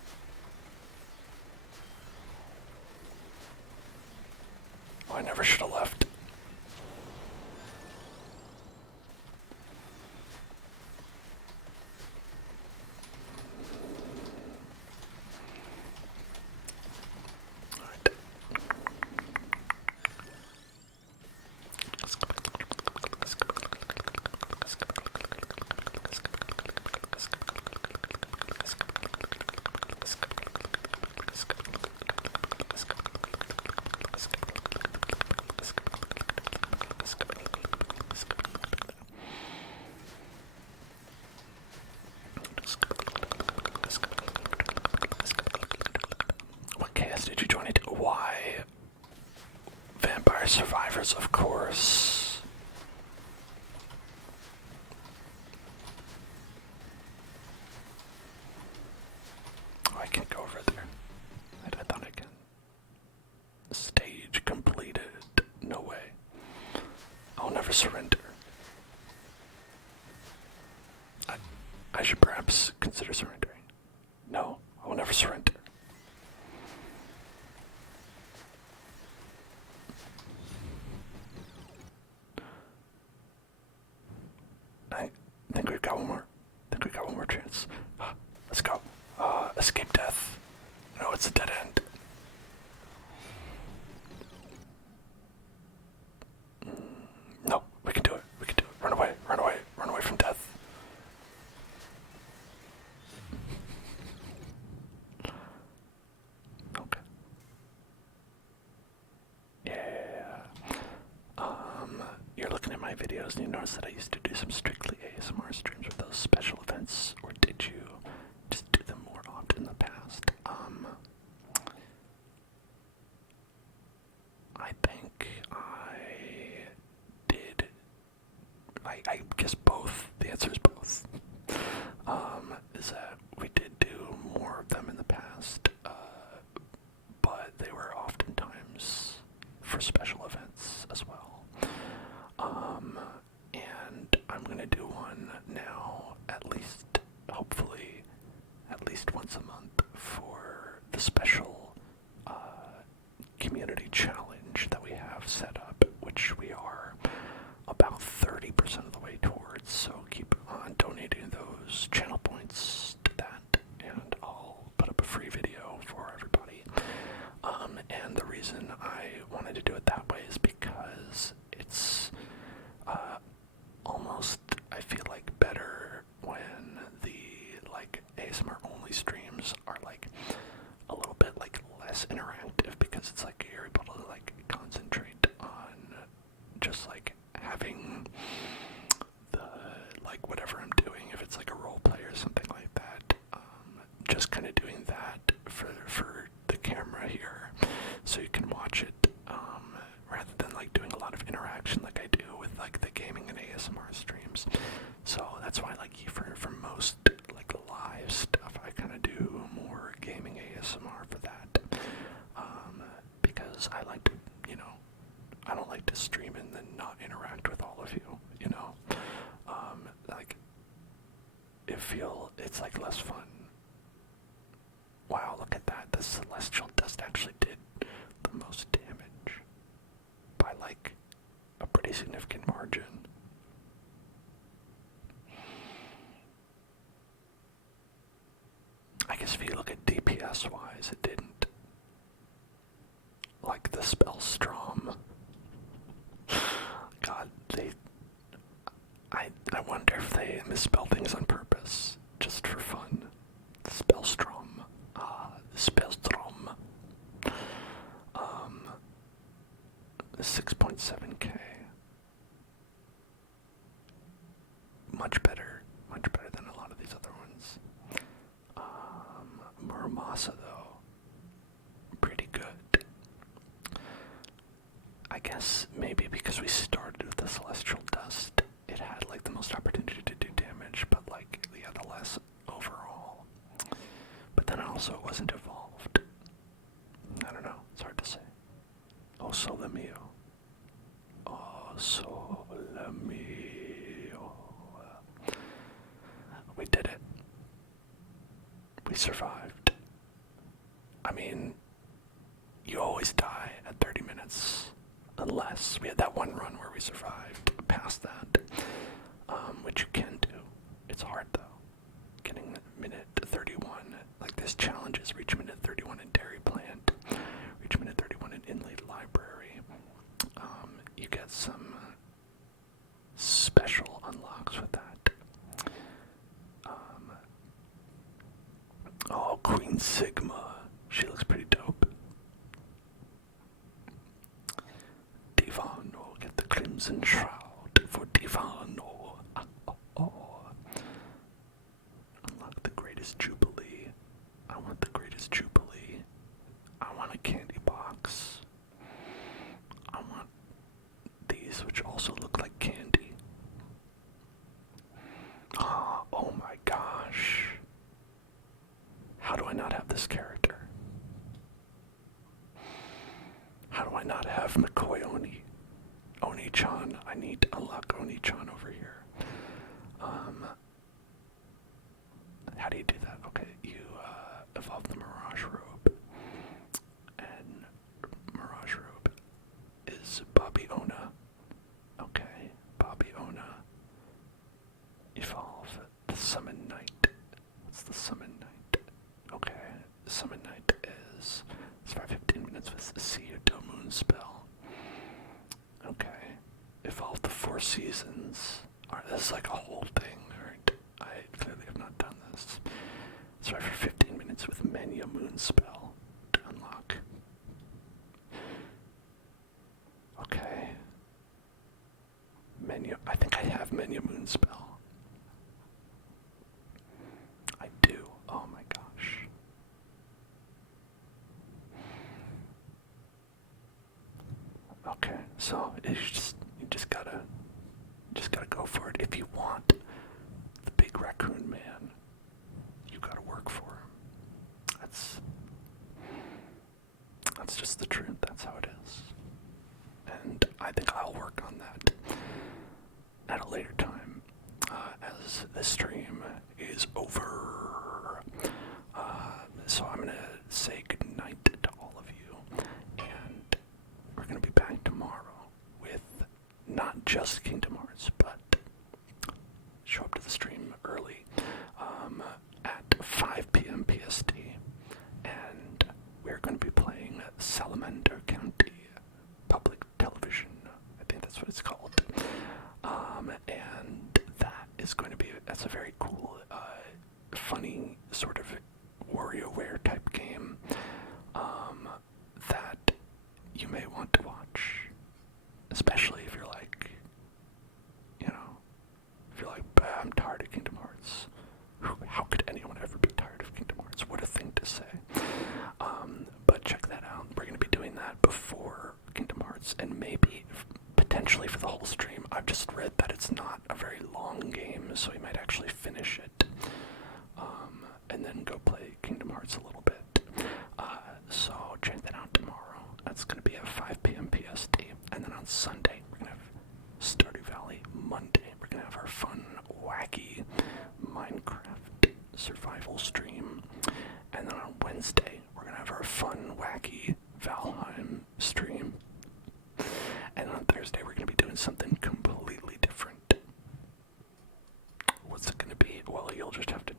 Oh, I never should have left. What chaos did you join it? Why? Vampire Survivors, of course. Oh, I can't go over there. I thought I can. Stage completed. No way. I'll never surrender. I should perhaps consider surrendering. No, I will never surrender. I think we've got one more. I think we've got one more chance. Let's go. Escape death. No, it's a dead end. No, we can do it. We can do it. Run away. Run away. Run away from death. Okay. Yeah. You're looking at my videos and you notice that I used to do some strictly ASMR streams with those special events, or did you just do them more often in the past? I think I did. I guess both. The answer is both. Is that we did do more of them in the past, but they were oftentimes for special events as well. And I'm gonna do one now, at least, hopefully, at least once a month for the special community challenge that we have set up, which we are about 30% of the way towards, so keep on donating those channel points to that, and I'll put up a free video for everybody. And the reason I wanted to do it that way is because it's almost, I feel like, better when the like ASMR only streams are like a little bit like less interactive, because it's like you're able to like concentrate on just like having the like whatever I'm doing, if it's like a role play or something like that, just kind of doing that for the camera here, so you can watch it, rather than like doing a lot of interaction like I do with like the gaming and ASMR streams. So that's why like for most like live stuff, I kind of do more gaming ASMR for that, because I like to, I don't like to stream and then not interact with all of you, like it's like less fun the celestial dust actually did the most damage by like a pretty significant margin. I guess if you look at DPS wise, it didn't. Like the spell Strom. God, I wonder if they misspell things on purpose, just for fun. The Spellstrom. Spellstrom. 6.7k. Much better than a lot of these other ones. Muramasa though, pretty good. I guess maybe because we started with the Celestial Dust, it had like the most opportunity to do damage, but like we had the less overall. But then also it wasn't evolved. I don't know, it's hard to say. Oh sole mio. Oh sole mio. We did it. We survived. I mean, you always die at 30 minutes. Unless we had that one run where we survived past that. Which you can do. It's hard though. Getting minute 31. Like this challenge is reach minute 31 in Dairy Plant. Reach minute 31 in Inlaid Library. You get some special unlocks with that. Oh, Queen Sigma. She looks pretty dope. Divano, get the Crimson Shroud for Divano. Unlock the Greatest Jubilee. I want the Greatest Jubilee. I want a candy box. I want these, which also look like candy. Oh my gosh. How do I not have this character? How do I not have McCoy Oni? Oni-chan. I need to unlock Oni-chan over here. How do you do that? Okay, you evolve the Mirage Robe. And Mirage Robe is Bobby Ona. Okay, Bobby Ona. Evolve the Summon Knight. What's the Summon Knight? Okay, Summon Knight is 15 minutes with the Sergio Moon spell. Okay, evolve the Four Seasons. Alright, this is like a whole thing, right? I clearly have not done this. Survive for 15 minutes with Menya Moon spell to unlock. Okay. I think I have Menya Moon spell. I do. Oh my gosh. Okay, so you just gotta go for it. If you want the big raccoon man, you gotta work for him. That's just the truth. That's how it is. And I think I'll work on that at a later time, as the stream is over. So I'm gonna say goodnight to all of you, and we're gonna be back tomorrow with not just Kingdom Hearts, but show up to the stream early at 5 p.m. PST, and we're going to be playing Salamander County Public Television. I think that's what it's called. And that's a very cool, funny sort of WarioWare type game that you may want to watch, especially if you're like, I'm tired of Kingdom Hearts. How could anyone ever be tired of Kingdom Hearts? What a thing to say. But check that out. We're going to be doing that before Kingdom Hearts, and maybe potentially for the whole stream. I've just read that it's not a very long game, so we might actually finish it, and then go play Kingdom Hearts a little bit. So check that out tomorrow. That's going to be at 5 p.m. PST, and then on Sunday we're going to have Stardew Valley. Monday we're going to have our fun, wacky Minecraft survival stream, and then on Wednesday we're going to have our a fun, wacky Valheim stream. And on Thursday, we're going to be doing something completely different. What's it going to be? Well, you'll just have to